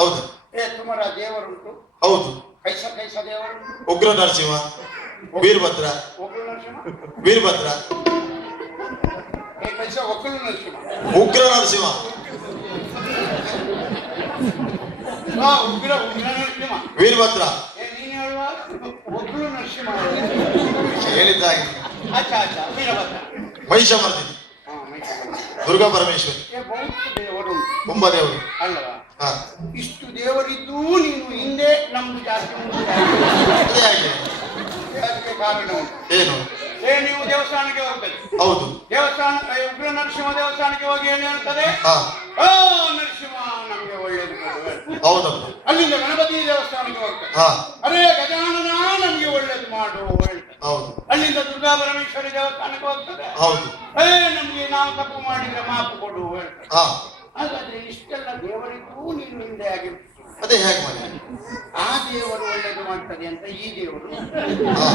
ಹೌದು. ए तुम्हारा ದೇವರು ಉಂಟು. ಹೌದು. कैसा कैसा ದೇವರು? ಉಗ್ರ ನರಸಿಂಹ, ವೀರಭದ್ರ. ಒಕ್ಕಲು ನರಸಿಂಹ. ವೀರಭದ್ರ. ए कैसा ಒಕ್ಕಲು ನರಸಿಂಹ? ಉಗ್ರ ನರಸಿಂಹ. ಹಾ, ಉಗ್ರ ನರಸಿಂಹ. ವೀರಭದ್ರ. ए ನೀನು ಹೇಳುವ ಒಕ್ಕಲು ನರಸಿಂಹ ಹೇಳಿದ್ದಾಗಿ. अच्छा अच्छा, ವೀರಭದ್ರ. ಮಹಿಷಮರ್ದಿನಿ. ಹಾ, ಮೈಸೂರು. ದುರ್ಗಾ ಪರಮೇಶ್ವರಿ. ए बहुत ದೇವರು ಉಂಟು ಕುಂಭದೇವರು. ಅಲ್ಲವಾ? ಹಾ. ಇಷ್ಟು ದೇವರಿದ್ದು ನೀನು ಹಿಂದೆ ನಮ್ದು ಜಾಸ್ತಿ ಮುಂದೆ ಅದೇ ಹಾಗೆ. ಅದಕ್ಕೆ ಕಾರಣ ಉಂಟು. ಏನು? ನೀವು ದೇವಸ್ಥಾನಕ್ಕೆ ಹೋಗ್ತದೆ. ಹೌದು. ದೇವಸ್ಥಾನ ಉಗ್ರ ನರಸಿಂಹ ದೇವಸ್ಥಾನಕ್ಕೆ ಹೋಗಿ ಏನು ಹೇಳ್ತದೆ? ಹಾ. ಓ ನರಸಿಂಹ ನಮ್ಗೆ ಒಳ್ಳೇದು ಕೊಡು. ಹೌದಪ್ಪ. ಅಲ್ಲಿಂದ ಗಣಪತಿ ದೇವಸ್ಥಾನಕ್ಕೆ ಹೋಗ್ತದೆ. ಹಾ. ಅರೇ ಗಜಾನನ ನಮ್ಗೆ ಒಳ್ಳೇದು ಮಾಡು ಹೇಳ್ತದೆ. ಹೌದು. ಅಲ್ಲಿಂದ ದುರ್ಗಾ ಪರಮೇಶ್ವರಿ ದೇವಸ್ಥಾನಕ್ಕೆ ಹೋಗ್ತದೆ. ಹೌದು. ನಮ್ಗೆ ನಾವು ತಪ್ಪು ಮಾಡಿದ್ರೆ ಮಾಪು ಕೊಡು ಹೇಳ್ತದೆ. ಹಾ. ಹಾಗಾದ್ರೆ ಇಷ್ಟೆಲ್ಲ ದೇವರಿಗೂ ನೀನು ಹಿಂದೆ ಆಗಿರ್ತೀವಿ. ಅದೇ ಹೇಗೆ ಮಾಡಿ? ಆ ದೇವರು ಒಳ್ಳೇದು ಮಾಡ್ತದೆ ಅಂತ ಈ ದೇವರು, ಹಾ.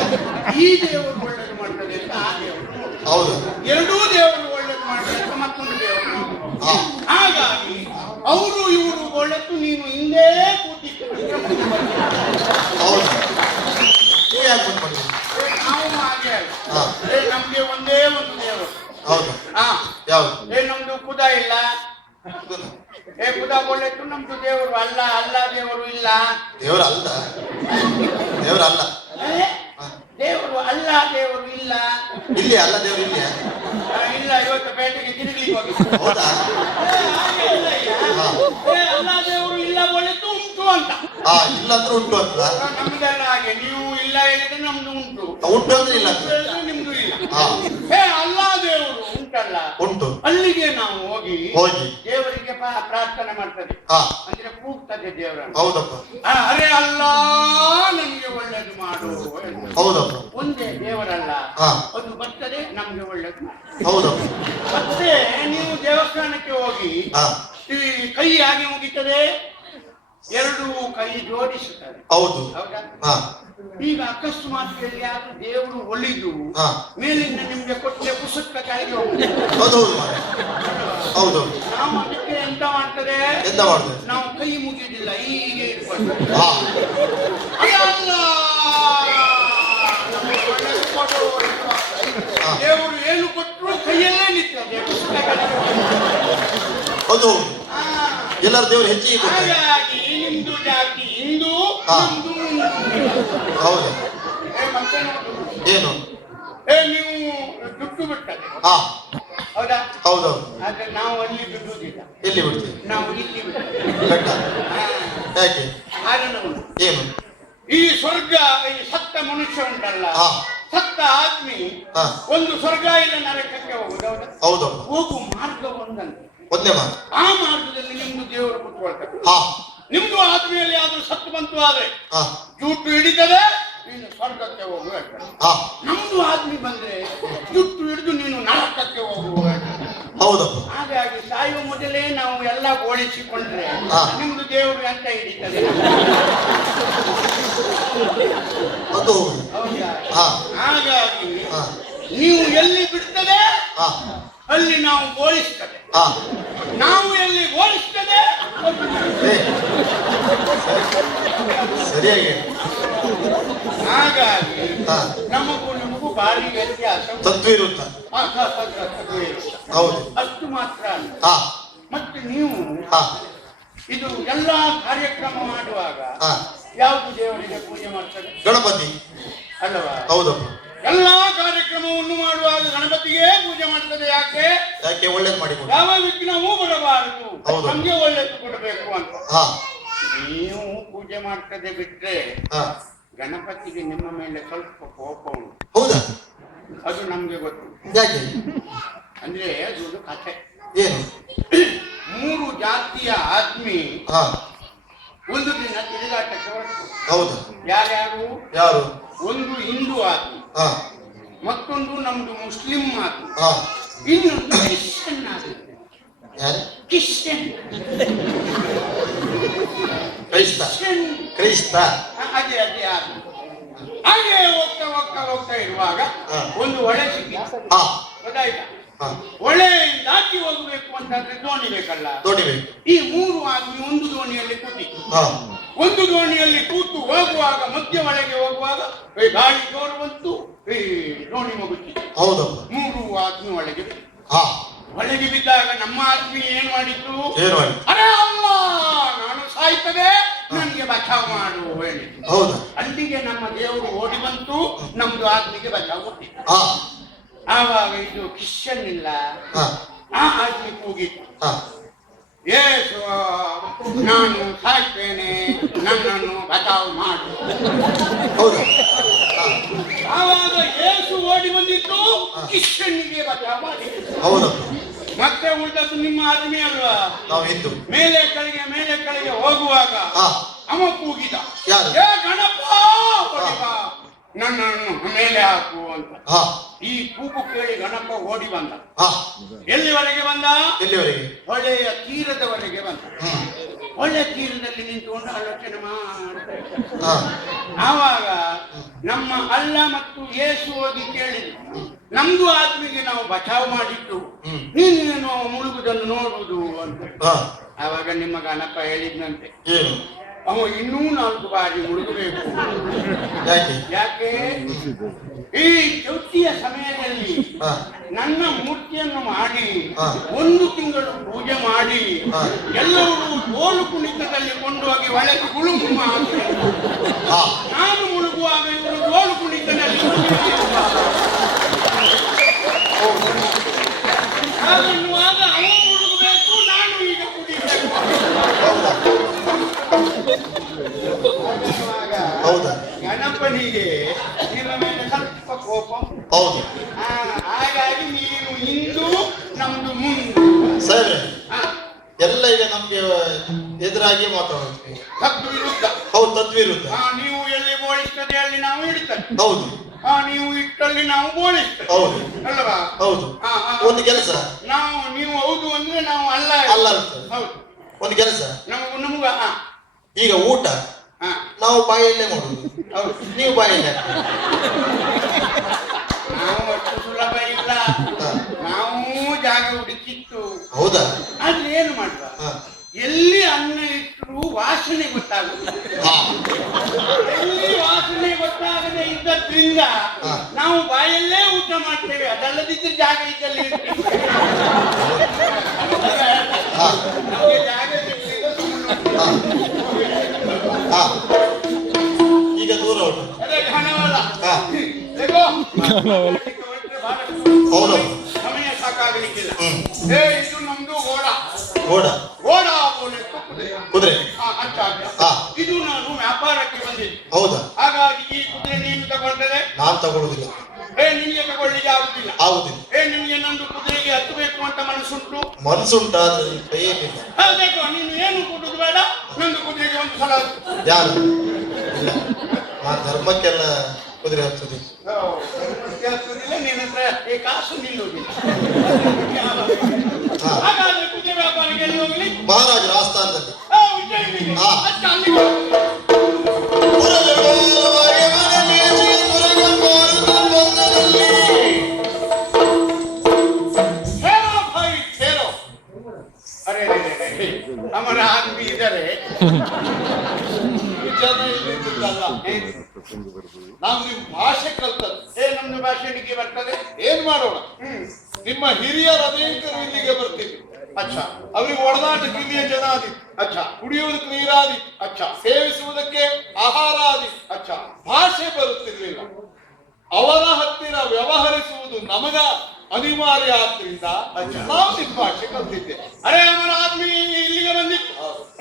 ಈ ದೇವರು ಒಳ್ಳೇದು ಮಾಡ್ತದೆ ಅಂತ ಆ ದೇವರು, ಹೌದು. ಎರಡೂ ದೇವರು ಒಳ್ಳೇದು ಮಾಡ್ತದೆ ಅಂತ ಮತ್ತೊಂದು ದೇವರು. ಹಾ. ಹಾಗಾಗಿ ಅವರು ಇವರು ಒಳ್ಳೆದು, ನೀನು ಹಿಂದೆ ಕೂತಿದ್ದು. ಹೌದು. ನೀವು ಯಾಕೆ ಬಂದು ಮಾಡಿ? ನಾವು ಹಾಗೆ ಅಲ್ಲ. ಹಾ. ನಮ್ಗೆ ಒಂದೇ ಒಂದು ದೇವರು. ಹೌದು. ಹಾ. ಯಾವುದು? ನಮ್ದು ಕುದ ಇಲ್ಲ. ಕುದ ಒಳ್ಳೆದು ನಮ್ದು ದೇವರು ಅಲ್ಲ. ಅಲ್ಲ ದೇವರು ಇಲ್ಲ. ದೇವರ ಅಲ್ಲ. ದೇವರ ಅಲ್ಲ. ದೇವರು ಅಲ್ಲ, ದೇವರು ಇಲ್ಲ. ಇಲ್ಲಿ ಅಲ್ಲ, ದೇವರು ಇಲ್ಲಿ ಇಲ್ಲ. ಇವತ್ತು ಪೇಟೆಗೆ ತಿರುಗಲಿಕ್ಕೆ ಹೋಗಿ. ಹೌದಾ? ಅಲ್ಲ ದೇವರು ಇಲ್ಲ ಒಳ್ಳೆದು ಉಂಟು ಅಂತ. ಹಾ. ಇಲ್ಲ ಅಂದ್ರೆ ಉಂಟು ಅಂತ. ನಮ್ದೆಲ್ಲ ಹಾಗೆ. ನೀವು ಇಲ್ಲ ಹೇಳಿದ್ರೆ ನಮ್ದು ಉಂಟು, ಉಂಟು ಅಂದ್ರೆ ಇಲ್ಲ ಅಂತ. ನಿಮ್ದು ಇಲ್ಲ. ಹಾ. ಅಲ್ಲ ದೇವರು ಉಂಟಲ್ಲ, ಉಂಟು. ಅಲ್ಲಿಗೆ ನಾವು ಹೋಗಿ ಹೋಗಿ ದೇವರಿಗೆ ಪ್ರಾರ್ಥನೆ ಮಾಡ್ತದೆ. ಹಾ. ಅಂದ್ರೆ ಕೂಗ್ತದೆ ದೇವರನ್ನು. ಹೌದಪ್ಪ. ಅರೆ ಅಲ್ಲ ನಮ್ಗೆ ಒಳ್ಳೇದು ಮಾಡು. ಹೌದಪ್ಪ. ಒಂದೇ ದೇವರಲ್ಲ, ಹಾ. ಅದು ಬರ್ತದೆ ನಮ್ಗೆ ಒಳ್ಳೇದು ಮಾಡು. ಹೌದಪ್ಪ. ಮತ್ತೆ ನೀವು ದೇವಸ್ಥಾನಕ್ಕೆ ಹೋಗಿ ಹಾ. ಈ ಕೈ ಹಾಗೆ ಮುಗಿತದೆ, ಎರಡು ಕೈ ಜೋಡಿಸುತ್ತದೆ. ಹೌದು. ಹೌದಾ? ಹಾ ಈಗ ಅಕಸ್ಮಾತ್ ಎಲ್ಲಿಯಾದ್ರೂ ದೇವರು ಒಲಿದು ಹಾ ಮೇಲಿಂದ ನಿಮ್ಗೆ ಕೊಟ್ಟರೆ ಪುಸ್ತಕ ಕೆಳಗೆ ಹೋಗ್ತದೆ. ಹೌದೌದು ಮಾರ್ರೆ. ಹೌದೌದು. ನಾವು ಅದಕ್ಕೆ ಎಂತ ಮಾಡ್ತದೆ, ಎಂತ ಮಾಡ್ತೇವೆ? ನಾವು ಕೈ ಮುಗಿಯುವುದಿಲ್ಲ, ಹೀಗೆ ಇಟ್ಕೊಂಡು ಹಾ ಅಲ್ಲ, ನಮಗೆ ಒಳ್ಳೆದು ಕೊಡು ಎನ್ನುವ. ಹಾ. ದೇವರು ಏನು ಕೊಟ್ಟರು ಕೈಯಲ್ಲೇ ನಿಂತದೆ ಪುಸ್ತಕ ಕೆಳಗೆ ಹೋಗ್ತದೆ. ಹೌದು. ಹಾ. ಎಲ್ಲರೂ ದೇವರು ಹೆಚ್ಚಿಗೆ ಕೊಡ್ತಾರೆ. ಹಾಗಾಗಿ ನಿಮ್ದು ಜಾತಿ ಹಿಂದೂ, ಹಾ. ನಮ್ದು ಹೌದು. ಮತ್ತೆ ನೋಡು, ಏನು? ನೀವು ದುಡ್ಡು ಬಿಟ್ಟದೆ, ಹಾ ಹೌದಾ? ಹೌದೌದು. ಆದ್ರೆ ನಾವು ಅಲ್ಲಿ ಬಿಡುವುದಿಲ್ಲ, ಎಲ್ಲಿ ಬಿಡ್ತೀವಿ? ನಾವು ಇಲ್ಲಿ ಬಿಡ್ತೇವೆ. ಗಡ್ಡ. ಯಾಕೆ? ಕಾರಣ ಉಂಟು. ಏನು? ಈ ಸ್ವರ್ಗ, ಈ ಸತ್ತ ಮನುಷ್ಯ ಉಂಟಲ್ಲ, ಹಾ ಸತ್ತ ಆತ್ಮಿ ಹಾ ಒಂದು ಸ್ವರ್ಗ ಇಲ್ಲ ನರಕಕ್ಕೆ ಹೋಗುದು, ಹೌದಾ? ಹೌದೌದು. ಹೋಗು ಮಾರ್ಗ ಒಂದಂತೆ. ಒಂದೇ ಮಾತು. ಆ ಮಾರ್ಗದಲ್ಲಿ ನಿಮ್ದು ದೇವರು ಕುತ್ಕೊಳ್ತಾರೆ. ಹಾ ನಿಮ್ದು ಆತ್ಮೆಯಲ್ಲಿ ಆದ್ರೂ ಸತ್ತು ಬಂತು ಆದ್ರೆ ಹಾ ಜುಟ್ಟು ಹಿಡಿತದೆ, ನೀನು ಸ್ವರ್ಗಕ್ಕೆ ಹೋಗು ಹೇಳ್ತಾರೆ. ಹಾ ನಮ್ದು ಆತ್ಮಿ ಬಂದ್ರೆ ಜುಟ್ಟು ಹಿಡಿದು ನೀನು ನರಕಕ್ಕೆ ಹೋಗು ಹೇಳ್ತಾರೆ. ಹೌದಪ್ಪ. ಹಾಗಾಗಿ ಸಾಯುವ ಮೊದಲೇ ನಾವು ಎಲ್ಲ ಗೋಳಿಸಿಕೊಂಡ್ರೆ ಹಾ. ನಿಮ್ದು ದೇವರು ಅಂತ ಹಿಡಿತದೆ. ಅದು ಹೌದಾ? ಹಾ ಹಾಗಾಗಿ ಹಾ ನೀವು ಎಲ್ಲಿ ಬಿಡ್ತದೆ ಹಾ ಅಲ್ಲಿ ನಾವು ಗೋಳಿಸ್ತದೆ, ಹಾ ನಾವು ಎಲ್ಲಿ ಗೋಳಿಸ್ತದೆ ಏ, ಸರಿಯಾಗಿ. ಹಾಗಾಗಿ ಹಾ ನಮಗೂ ನಿಮಗೂ ಭಾರಿ ವ್ಯತ್ಯಾಸ ಉಂಟು. ತತ್ವಿರುತ್ತ. ಹೌದು. ಅಷ್ಟು ಮಾತ್ರ ಅಲ್ಲ, ಹಾ ಮತ್ತೆ ನೀವು ಹಾ ಇದು ಎಲ್ಲಾ ಕಾರ್ಯಕ್ರಮ ಮಾಡುವಾಗ ಹಾ ಯಾವುದು ದೇವರಿಗೆ ಪೂಜೆ ಮಾಡ್ತಾರೆ ಗಣಪತಿ. ಅಲ್ಲವಾ? ಹೌದಪ್ಪ. ಎಲ್ಲಾ ಕಾರ್ಯಕ್ರಮವನ್ನು ಮಾಡುವಾಗ ಗಣಪತಿಗೆ ಪೂಜೆ ಮಾಡ್ತದೆ. ಯಾಕೆ? ಯಾಕೆ? ಒಳ್ಳೇದ್ ಮಾಡಿಕೊಡು. ಯಾವ ವಿಘ್ನವೂ ಬರಬಾರದು, ಹೌದು. ನಮ್ಗೆ ಒಳ್ಳೇದು ಕೊಡಬೇಕು ಅಂತ. ಹಾ ನೀವು ಪೂಜೆ ಮಾಡ್ತದೆ ಬಿಟ್ರೆ ಹಾ ಗಣಪತಿಗೆ ನಿಮ್ಮ ಮೇಲೆ ಸ್ವಲ್ಪ ಕೋಪ ಉಂಟು, ಹೌದಾ? ಅದು ನಮ್ಗೆ ಗೊತ್ತು. ಯಾಕೆ? ಅಂದ್ರೆ ಅದು ಒಂದು ಕಥೆ. ಏನು? 3 ಜಾತಿಯ ಆತ್ಮಿ ಹಾ ಒಂದು ದಿನ ತಿರುಗಾಟಕ್ಕೆ ಹೊರಟು. ಹೌದಾ? ಯಾರ್ಯಾರು? ಯಾರು? ಒಂದು ಹಿಂದೂ ಆತ್ಮ, ಹಾ ಮತ್ತೊಂದು ನಮ್ದು ಮುಸ್ಲಿಂ ಆತ್ಮ, ಹಾ ಇನ್ನೊಂದು ಕ್ರಿಶ್ಚಿಯನ್ ಆತ್ಮ. ಯಾರು? ಕ್ರಿಶ್ಚಿಯನ್ ಕ್ರೈಸ್ತ. ಕ್ರಿಶ್ಚಿಯನ್ ಕ್ರೈಸ್ತ. ಅದೇ ಅದೇ ಆತ್ಮ. ಹಾಗೆ ಹೋಗ್ತಾ ಹೋಗ್ತಾ ಹೋಗ್ತಾ ಇರುವಾಗ ಹಾ. ಒಂದು ಹೊಳೆ ಸಿಕ್ಕಿತು. ಹಾ ಗೊತ್ತಾಯ್ತಾ? ಹಾ ಹೊಳೆ ದಾಟಿ ಹೋಗಬೇಕು ಅಂತಂದ್ರೆ ದೋಣಿ ಬೇಕಲ್ಲ. ನೋಡಿಬೇಕು. ಈ 3 ಆತ್ಮಿ ಒಂದು ದೋಣಿಯಲ್ಲಿ ಕೂತಿತ್ತು. ಹಾ ಒಂದು ದೋಣಿಯಲ್ಲಿ ಕೂತು ಹೋಗುವಾಗ ಮಧ್ಯ ಒಳಗೆ ಹೋಗುವಾಗ ಗಾಳಿ ಜೋರು ಬಂತು, ದೋಣಿ ಮುಗುತ್ತಿತ್ತು. ಹೌದಪ್ಪ. 3 ಆತ್ಮಿ ಒಳಗೆ ಬಿತ್ತು. ಹಾ ಒಳಗೆ ಬಿದ್ದಾಗ ನಮ್ಮ ಆತ್ಮಿ ಏನ್ ಮಾಡಿತ್ತು? ಏನು ಮಾಡಿ? ಅರೆ ಅಲ್ಲ, ನಾನು ಸಾಯ್ತದೆ, ನನ್ಗೆ ಬಚಾವ್ ಮಾಡು ಹೇಳಿ. ಹೌದಾ? ಅಲ್ಲಿಗೆ ನಮ್ಮ ದೇವರು ಓಡಿ ಬಂತು, ನಮ್ದು ಆತ್ಮಿಗೆ ಬಚಾವ್ ಕೊಟ್ಟಿತ್ತು. ಹಾ ಆವಾಗ ಇದು ಕ್ರಿಶ್ಚಿಯನ್ ಇಲ್ಲ, ಹಾ ಆ ಆತ್ಮಿ ಕೂಗಿತ್ತು, ಹಾ ಯೇಸು ನಾನು ಸಾಯ್ತೇನೆ, ನನ್ನನ್ನು ಬಚಾವ್ ಮಾಡು. ಹೌದಾ? ಹಾ ಆವಾಗ ಯೇಸು ಓಡಿ ಬಂದಿತ್ತು, ಕ್ರಿಶ್ಚಿಯನ್ನಿಗೆ ಬಚಾವ್ ಮಾಡಿ. ಹೌದಪ್ಪ. ಮತ್ತೆ ಉಳಿದದ್ದು ನಿಮ್ಮ ಆತ್ಮಿ ಅಲ್ವಾ? ನಾವು ಹಿಂದೂ. ಮೇಲೆ ಕೆಳಗೆ ಹೋಗುವಾಗ ಹಾ ಅವ ಕೂಗಿದ, ಯಾರು? ಏ ಗಣಪ ಓಡಿ ಬಾ, ನನ್ನನ್ನು ಮೇಲೆ ಹಾಕು ಅಂತ. ಹಾ ಈ ಕೂಗು ಕೇಳಿ ಗಣಪ ಓಡಿ ಬಂದ. ಹಾ ಎಲ್ಲಿವರೆಗೆ ಬಂದ? ಎಲ್ಲಿವರೆಗೆ? ಹೊಳೆಯ ತೀರದವರೆಗೆ ಬಂದ. ಹ್ಮ್ ಹೊಳೆ ತೀರದಲ್ಲಿ ನಿಂತುಕೊಂಡು ಆಲೋಚನೆ ಮಾಡ್ತಾ ಇದ್ದ. ಹಾ ಆವಾಗ ನಮ್ಮ ಅಲ್ಲ ಮತ್ತು ಯೇಸು ಹೋಗಿ ಕೇಳಿದ್ರು, ನಮ್ದು ಆತ್ಮಿಗೆ ನಾವು ಬಚಾವ್ ಮಾಡಿಟ್ಟು ನೀನೇನು ಮುಳುಗುದನ್ನು ನೋಡುವುದು ಅಂತ. ಹಾ ಆವಾಗ ನಿಮ್ಮ ಗಣಪ ಹೇಳಿದ್ನಂತೆ, ಏನು? ಅವ ಇನ್ನೂ 4 ಬಾರಿ ಮುಳುಗಬೇಕು. ಯಾಕೆ? ಯಾಕೆ? ಈ ಚೌತಿಯ ಸಮಯದಲ್ಲಿ ಹಾ ನನ್ನ ಮೂರ್ತಿಯನ್ನು ಮಾಡಿ ಹಾ. 1 ತಿಂಗಳು ಪೂಜೆ ಮಾಡಿ ಹಾ. ಎಲ್ಲರೂ ಗೋಲು ಕುಣಿತದಲ್ಲಿ ಕೊಂಡೋಗಿ ಒಳಗೆ ಗುಳುಮು ಮಾಡಿ ಹಾ ನಾನು ಮುಳುಗುವಾಗ ಇವರು ಗೋಲು ಕುಣಿತದಲ್ಲಿ ಹಾಗೆನ್ನುವಾಗ ಅವ ಮುಳುಗಬೇಕು, ನಾನು ಈಗ ಕುಡಿಬೇಕು. ಹಾಗೆನ್ನುವಾಗ ಹೌದಾ? ಗಣಪನಿಗೆ ನಿಮ್ಮ ಮೇಲೆ ಸ್ವಲ್ಪ ಕೋಪ. ಹೌದು. ಹಾಗಾಗಿ ನೀನು ಹಿಂದೂ, ನಮ್ದು ಮುಂದು. ಸಾಹೇಬ್ರೆ, ಹಾ, ಎಲ್ಲ ಈಗ ನಮ್ಗೆ ಎದುರಾಗಿ ಮಾತಾಡೋದು. ತಪ್ಪು ವಿರುದ್ಧ. ಹೌದು, ತದ್ವಿರುದ್ಧ. ನೀವು ಎಲ್ಲಿ ಬೋಳಿಸ್ತದೆ ಅಲ್ಲಿ ನಾವು ಇಡ್ತೇವೆ. ಹೌದು ನೀವು ಇಟ್ಟಲ್ಲಿ ನಾವು ಬೋಳಿಸ್ತೇವೆ. ಹೌದು ಅಲ್ವಾ? ಹೌದು. ಒಂದು ಕೆಲಸ, ನೀವು ಹೌದು ಅಂದ್ರೆ ನಾವು ಅಲ್ಲ. ಅಲ್ಲ ಅಂತ. ಹೌದು. ಒಂದು ಕೆಲಸ, ನಮಗ ಈಗ ಊಟ ನಾವು ಬಾಯಲ್ಲೇ ಮಾಡುದು, ಹೌದು. ನೀವು ಬಾಯಲ್ಲೇ. ನಾವು ಅಷ್ಟು ಸುಲಭ ಇಲ್ಲ, ನಾವು ಜಾಗ ಹುಡುಕಿತ್ತು. ಹೌದಾ? ಆದ್ರೆ ಏನು ಮಾಡುವ, ಎಲ್ಲಿ ಅನ್ನ ಇಟ್ಟರು ವಾಸನೆ ಗೊತ್ತಾಗುದು. ಎಲ್ಲಿ ವಾಸನೆ ಗೊತ್ತಾಗದೆ ಇದ್ದದ್ರಿಂದ ನಾವು ಬಾಯಲ್ಲೇ ಊಟ ಮಾಡ್ತೇವೆ, ಅದಲ್ಲದಿದ್ದರೆ ಜಾಗ ಇದ್ದಲ್ಲಿ ಇರ್ತೀವಿ. ನಮಗೆ ಜಾಗ ಸಿಗ್ಲಿಲ್ಲ, ಈಗ ದೂರ ಉಂಟು. ಅದೇ ಘನವಲ್ಲ. ಹೌದು, ಸಮಯ ಸಾಕಾಗಲಿಕ್ಕಿಲ್ಲ. ಇದು ನಮ್ದು ಓಡ ಓಡ ಓಡ ಕುದುರೆ. ಇದು ನಾನು ವ್ಯಾಪಾರಕ್ಕೆ ಬಂದಿದ್ದೆ. ಹೌದಾ? ಹಾಗಾಗಿ ಈ ಕುದುರೆ ನೀನು ತಗೊಳ್ತದೆ, ನಾನ್ ತಗೊಳ್ಳುದಿಲ್ಲ. ನಿಮಗೆ ತಗೊಳ್ಳಿಕ್ಕೆ ಆಗುದಿಲ್ಲ. ನಿಮ್ಗೆ ನಂದು ಕುದುರೆಗೆ ಹತ್ತಬೇಕು ಅಂತ ಮನಸ್ಸುಂಟು. ಮನಸ್ಸುಂಟಾದ್ರೆ ಕೈಯೇನಿಲ್ಲ. ಬೇಕು, ನೀನು ಏನು ಕೊಡುದು ಬೇಡ, ನಂದು ಕುದುರೆಗೆ ಒಂದು ಸಲ. ಯಾರು ಇಲ್ಲ, ನಾ ಧರ್ಮಕ್ಕೆಲ್ಲ ಕುದುರೆ ಹತ್ತುದಿ. ಹತ್ತುದಿಲ್ಲ, ನಿನ್ನ ಹತ್ರ ಈ ಕಾಸು ನಿಲ್ಲುವುದಿಲ್ಲ. ಹಾಗಾದ್ರೆ ಕುದುರೆ ವ್ಯಾಪಾರಕ್ಕೆ ಎಲ್ಲಿ ಹೋಗ್ಲಿ? ಮಹಾರಾಜರ ಆಸ್ಥಾನದಲ್ಲಿ. ಅರೆ ಅಮರ ಆದ್ಮಿ ಇದ್ದಾರೆ. ನಾವು ನಿಮ್ ಭಾಷೆ ಕಲ್ತದ್ದು. ನಮ್ದು ಭಾಷೆ ಇಲ್ಲಿಗೆ ಬರ್ತದೆ. ಏನ್ ಮಾಡೋಣ, ನಿಮ್ಮ ಹಿರಿಯರು ಅನೇಕರು ಇಲ್ಲಿಗೆ ಬರ್ತೀವಿ. ಅಚ್ಚಾ, ಅವ್ರಿಗೆ ಒಡನಾಟಕ್ಕೆ ಇಲ್ಲಿಯ ಜನ ಆದಿತ್ತು. ಅಚ್ಚಾ, ಕುಡಿಯುವುದಕ್ಕೆ ನೀರಾದಿತ್ತು. ಅಚ್ಚಾ, ಸೇವಿಸುವುದಕ್ಕೆ ಆಹಾರ ಆದಿತ್ತು. ಅಚ್ಚಾ, ಭಾಷೆ ಬರುತ್ತಿರ್ಲಿಲ್ಲ. ಅವರ ಹತ್ತಿರ ವ್ಯವಹರಿಸುವುದು ನಮಗ ಅನಿವಾರ್ಯ ಆದ್ರಿಂದ ನಾವು ನಿಮ್ಮ ಭಾಷೆ ಕಲ್ತಿದ್ದೆ. ಅರೆ ಅಮರ ಆದ್ಮಿ ಇಲ್ಲಿಗೆ ಬಂದಿತ್ತು.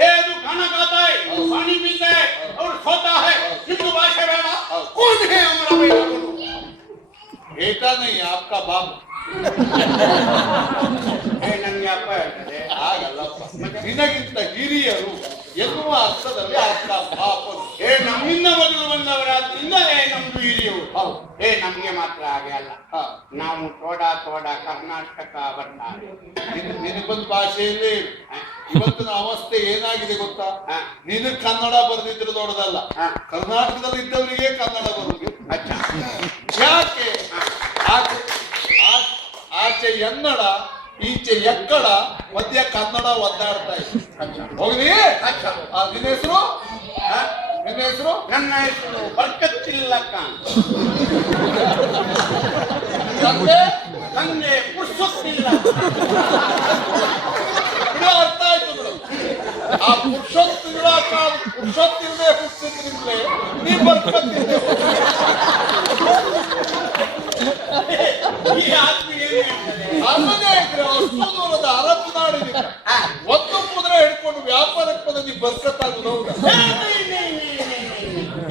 ಅದು ಖಾನಾ ಖಾತಾ ಹೈ, ಪಾನಿ ಪೀತಾ ಹೈ और सोता है. ನಿಮ್ದು ಭಾಷೆ ಬೇಡ. कौन है हमारा बेटा? बेटा नहीं, आपका बाप. ನಂಗೆ ಅಪ್ಪ ಹೇಳ್ತದೆ. ಹಾಗಲ್ಲಪ್ಪ, ನಿನಗಿಂತ ಹಿರಿಯರು ಎನ್ನುವ ಅರ್ಥದಲ್ಲಿ ಅರ್ಥ ಪಾಪರು. ನಮ್ಮಿಂದ ಮೊದಲು ಬಂದವರಾದ್ರಿಂದ ನಮ್ದು ಹಿರಿಯವರು. ನಮ್ಗೆ ಮಾತ್ರ ಹಾಗೆ ಅಲ್ಲ, ನಾವು ತೋಡ ಕರ್ನಾಟಕ ಬರ್ತಾರೆ. ನಿನಗೊಂದು ಭಾಷೆಯಲ್ಲಿ ಇವತ್ತಿನ ಅವಸ್ಥೆ ಏನಾಗಿದೆ ಗೊತ್ತಾ? ನೀನು ಕನ್ನಡ ಬರೆದಿದ್ರೆ ದೊಡ್ಡದಲ್ಲ, ಕರ್ನಾಟಕದಲ್ಲಿ ಇದ್ದವರಿಗೆ ಕನ್ನಡ ಬರುವುದು. ಯಾಕೆ? ಆಚೆ ಎನ್ನಡ, ಈಚೆ ಎಕ್ಕಡ, ಮಧ್ಯ ಕನ್ನಡ ಒದ್ದಾಡ್ತಾ ಇದೆ. ಹೋಗ್ಲಿ. ನಿನ್ನ ಹೆಸರು? ನಿನ್ನ ಹೆಸರು? ನನ್ನ ಹೆಸರು ಬರ್ಕತ್ತಿಲ್ಲ ಖಾನ್. ತಂದೆ ಪುರುಷೋತ್ತಿಲ್ಲ. ಅರ್ಥ ಆಯ್ತು ಬಿಡು. ಆ ಪುರುಷೋತ್ತಿಲ್ಲದೆ ಹುಟ್ಟಿದ್ರಿಂದಲೇ ನೀ ಬರ್ಕತ್ತಿದ್ದೆ. ಈ ಆತ್ಮ ಏನು ಹೇಳ್ತದೆ? ಅಲ್ಲದೆ ಇದ್ರೆ ಅಷ್ಟು ದೂರದ ಅರಬ್ ನಾಡಿನಿಂದ ಒಂದು ಕುದುರೆ ಹಿಡ್ಕೊಂಡು ವ್ಯಾಪಾರಕ್ಕೆ ಬಂದಿ ಬರ್ಕತ್ತಾಗುದು. ಹೌದಾ?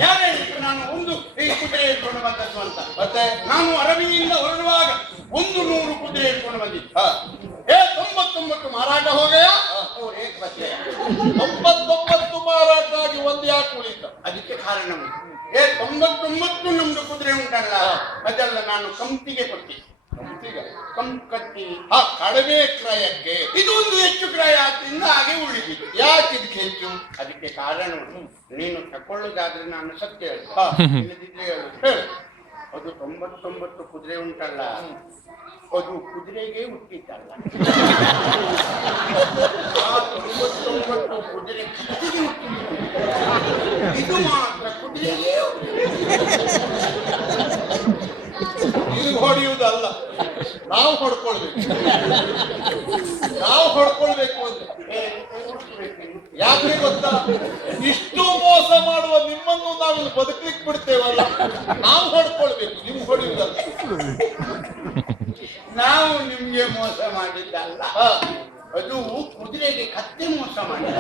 ಯಾರು ಹೇಳಿದ್ರು ನಾನು ಒಂದು ಈ ಕುದುರೆ ಹಿಡ್ಕೊಂಡು ಬಂದದ್ದು ಅಂತ? ಮತ್ತೆ ನಾನು ಅರಬಿಯಿಂದ ಹೊರಡುವಾಗ 100 ಕುದುರೆ ಹಿಡ್ಕೊಂಡು ಬಂದಿದ್ದೆ. 99 ಮಾರಾಟ ಹೋಗಯಾ? 99 ಮಾರಾಟ ಆಗಿ ಒಂದು ಯಾಕೆ ಉಳಿತ? ಅದಕ್ಕೆ ಕಾರಣ 99 ನಮ್ದು ಕುದುರೆ ಉಂಟಲ್ಲ, ಅದೆಲ್ಲ ನಾನು ಕಂಪ್ನಿಗೆ ಕೊಟ್ಟಿದ್ದೆ. ಕಂಪ್ಕಟ್ಟಿ ಕಡಿಮೆ ಕ್ರಯಕ್ಕೆ. ಇದೊಂದು ಹೆಚ್ಚು ಕ್ರಯ ಆದ್ರಿಂದ ಹಾಗೆ ಉಳಿದಿದೆ. ಯಾಕೆ ಇದಕ್ಕೆ ಹೆಚ್ಚು? ಅದಕ್ಕೆ ಕಾರಣ ನೀನು ತಕೊಳ್ಳುದಾದ್ರೆ ನಾನು ಸತ್ಯ ಹೇಳು, ಇಲ್ಲದಿದ್ರೆ ಹೇಳು. ಅದು 99 ಕುದುರೆ ಉಂಟಲ್ಲ, ಅದು ಕುದುರೆಗೆ ಹುಟ್ಟಿದ್ದಲ್ಲ. ಆ 99 ಕುದುರೆ ಕತ್ತಿಗೆ ಹುಟ್ಟಿದ್ದು. ಇದು ಮಾತ್ರ ಕುದುರೆಗೆ ಇದು ಹೊಡೆಯುವುದಲ್ಲ, ನಾವು ಹೊಡ್ಕೊಳ್ಬೇಕು. ನಾವು ಹೊಡ್ಕೊಳ್ಬೇಕು ಅಂದ್ರೆ ಯಾಕೆ ಗೊತ್ತಾ? ಇಷ್ಟು ಮೋಸ ಮಾಡುವ ನಿಮ್ಮನ್ನು ನಾವಿಲ್ಲಿ ಬದುಕಲಿಕ್ಕೆ ಬಿಡ್ತೇವಲ್ಲ, ನಾವು ಹೊಡ್ಕೊಳ್ಬೇಕು, ನಿಮ್ಗೆ ಹೊಡೆಯುವುದಲ್ಲ. ನಾವು ನಿಮ್ಗೆ ಮೋಸ ಮಾಡಿದ್ದಲ್ಲ, ಅದು ಕುದುರೆಗೆ ಕತ್ತೆ ಮೋಸ ಮಾಡಿದ.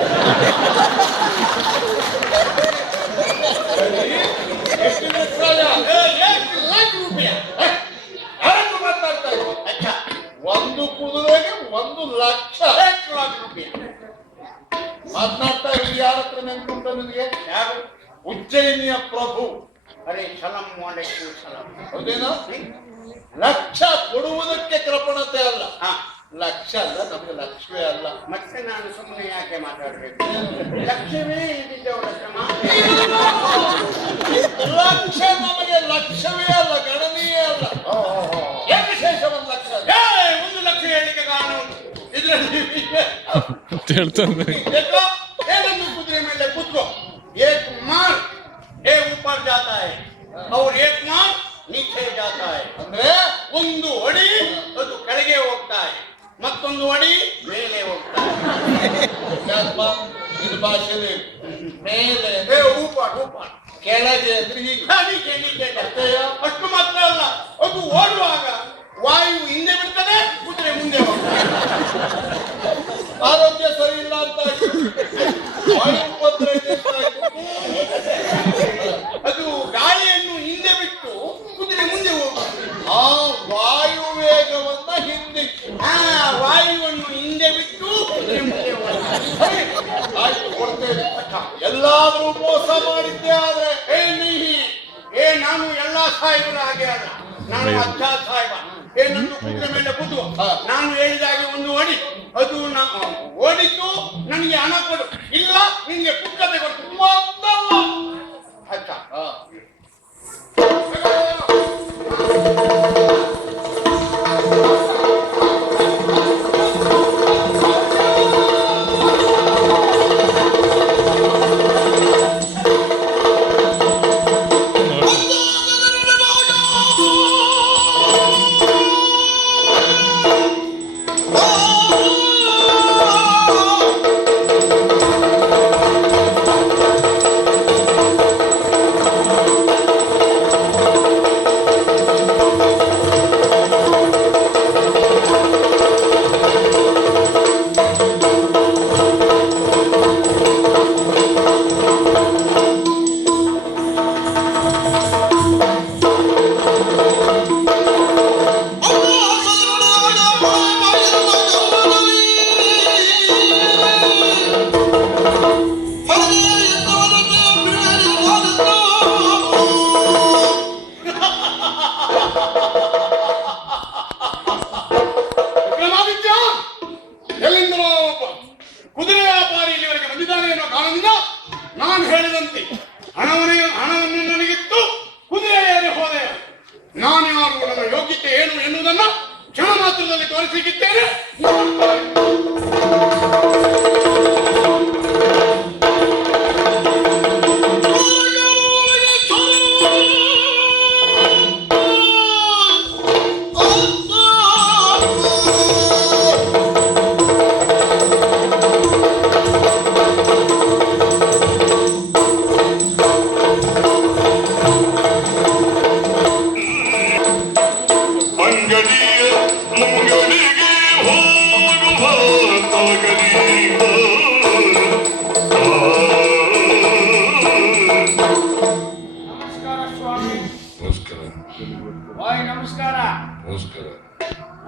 ಮಾತಾಡ್ತಾ ಇದ್ದೀವಿ. ಒಂದು ಕುದುರೆಗೆ 1 ಲಕ್ಷ ರೂಪಾಯಿ ಮಾತನಾಡ್ತಾ ಇರೋದು. ಯಾರ ಹತ್ರ ನೆನ್ಪುಂಟ ನಿನಗೆ? ಯಾರು? ಉಜ್ಜಯಿನಿಯ ಪ್ರಭು. ಅರೆ ಸಲಾಂ ಮಾಡಕ್ಕೆ ಸಲಾಂ. ಹೌದೇನೋ? ಲಕ್ಷ ಕೊಡುವುದಕ್ಕೆ ಕೃಪಣತೆ ಅಲ್ಲ, ಲಕ್ಷ ಅಲ್ಲ, ನಮ್ಗೆ ಲಕ್ಷವೇ ಅಲ್ಲ. ಮತ್ತೆ ನಾನು ಸುಮ್ಮನೆ ಯಾಕೆ ಮಾತಾಡ್ಬೇಕು? ಲಕ್ಷ್ಯವೇ ಇದ್ದಿದ್ದವಳ ಹತ್ರ ಲಕ್ಷ ನಮಗೆ ಲಕ್ಷವೇ ಅಲ್ಲ, ಗಣನೀಯ ಅಲ್ಲ. ಏನ್ ವಿಶೇಷ ಒಂದು ಲಕ್ಷ? 1 ಲಕ್ಷ ಹೇಳಿಕೆ ಕಾರಣ ಇದ್ರಲ್ಲಿ ಹೇಳ್ತಾನೆ देखो ಏನನ್ನು ಕುದುರೆ ಮೇಲೆ ಕೂತ್ಕೋ. एक मार ये ऊपर जाता है और एक मार नीचे जाता है. ಅಂದ್ರೆ ಒಂದು ಅಡಿ ಅದು ಕೆಳಗೆ ಹೋಗ್ತಾ ಇದೆ, ಮತ್ತೊಂದು ಅಡಿ ಮೇಲೆ ಹೋಗ್ತಾ ಇದೆ. ಯಾಕಪ್ಪ? ಇದು ಭಾಷೆಯಲ್ಲಿ ಮೇಲೆ ಏ ऊपर ऊपर ಕೆಳಗೆ ಅಂದ್ರೆ ಹೀಗೆ. ನೀಚೆ ನೀಚೆ ಜಾತೆ. ಅಷ್ಟು ಮಾತ್ರ ಅಲ್ಲ, ಅದು ಓಡುವಾಗ ವಾಯು ಹಿಂದೆ ಬಿಡ್ತದೆ, ಕುದುರೆ ಮುಂದೆ ಹೋಗ್ತದೆ. ಆರೋಗ್ಯ ಸರಿ ಇಲ್ಲ ಅಂತ ಆಯ್ತು. ವಾಯು ಉಪದ್ರ ಇದೆ ಅಂತ ಆಯ್ತು. ಅದು ಗಾಳಿಯನ್ನು ಹಿಂದೆ ಬಿಟ್ಟು ಕುದುರೆ ಮುಂದೆ ಹೋಗ್ತದೆ. ಆ ವಾಯು ವೇಗವನ್ನ ಹಿಂದಿಕ್ಕಿ. ವಾಯುವನ್ನು ಹಿಂದೆ ಬಿಟ್ಟು ಕುದುರೆ ಮುಂದೆ ಹೋಗ್ತದೆ. ಆಯ್ತು, ಕೊಡ್ತೇನೆ. ಎಲ್ಲಾದ್ರೂ ಮೋಸ ಮಾಡಿದ್ದೆ ಆದ್ರೆ ನಾನು ಎಲ್ಲಾ ಸಾಹೇಬರ ಹಾಗೆ ಅಲ್ಲ, ನಾನು ಅಜ್ಜ ಸಾಹೇಬ. ನನ್ನ ಕುದುರೆ ಮೇಲೆ ಕೂತು ನಾನು ಹೇಳಿದಾಗೆ ಒಂದು ಅಡಿ ಅದು ಓಡಿದ್ದು ನನಗೆ ಹಣ ಕೊಡು, ಇಲ್ಲ ನಿನ್ಗೆ ಪುಸ್ತಕ ಕೊಟ್ಟು ಮೊದಲ ಅಜ್ಜ. ಕುದುರೆ ವ್ಯಾಪಾರಿ ಇಲ್ಲಿವರೆಗೆ ಬಂದಿದ್ದಾನೆ ಎನ್ನುವ ಕಾರಣದಿಂದ ನಾನು ಹೇಳಿದಂತೆ ಹಣವನ್ನು ನನಗಿತ್ತು, ಕುದುರೆ ಏರಿ ಹೋದೆ. ನಾನು ಯಾರು, ನನ್ನ ಯೋಗ್ಯತೆ ಏನು ಎನ್ನುವುದನ್ನು ಕ್ಷಣ ಮಾತ್ರದಲ್ಲಿ ತೋರಿಸಲಿಕ್ಕಿದ್ದೇನೆ.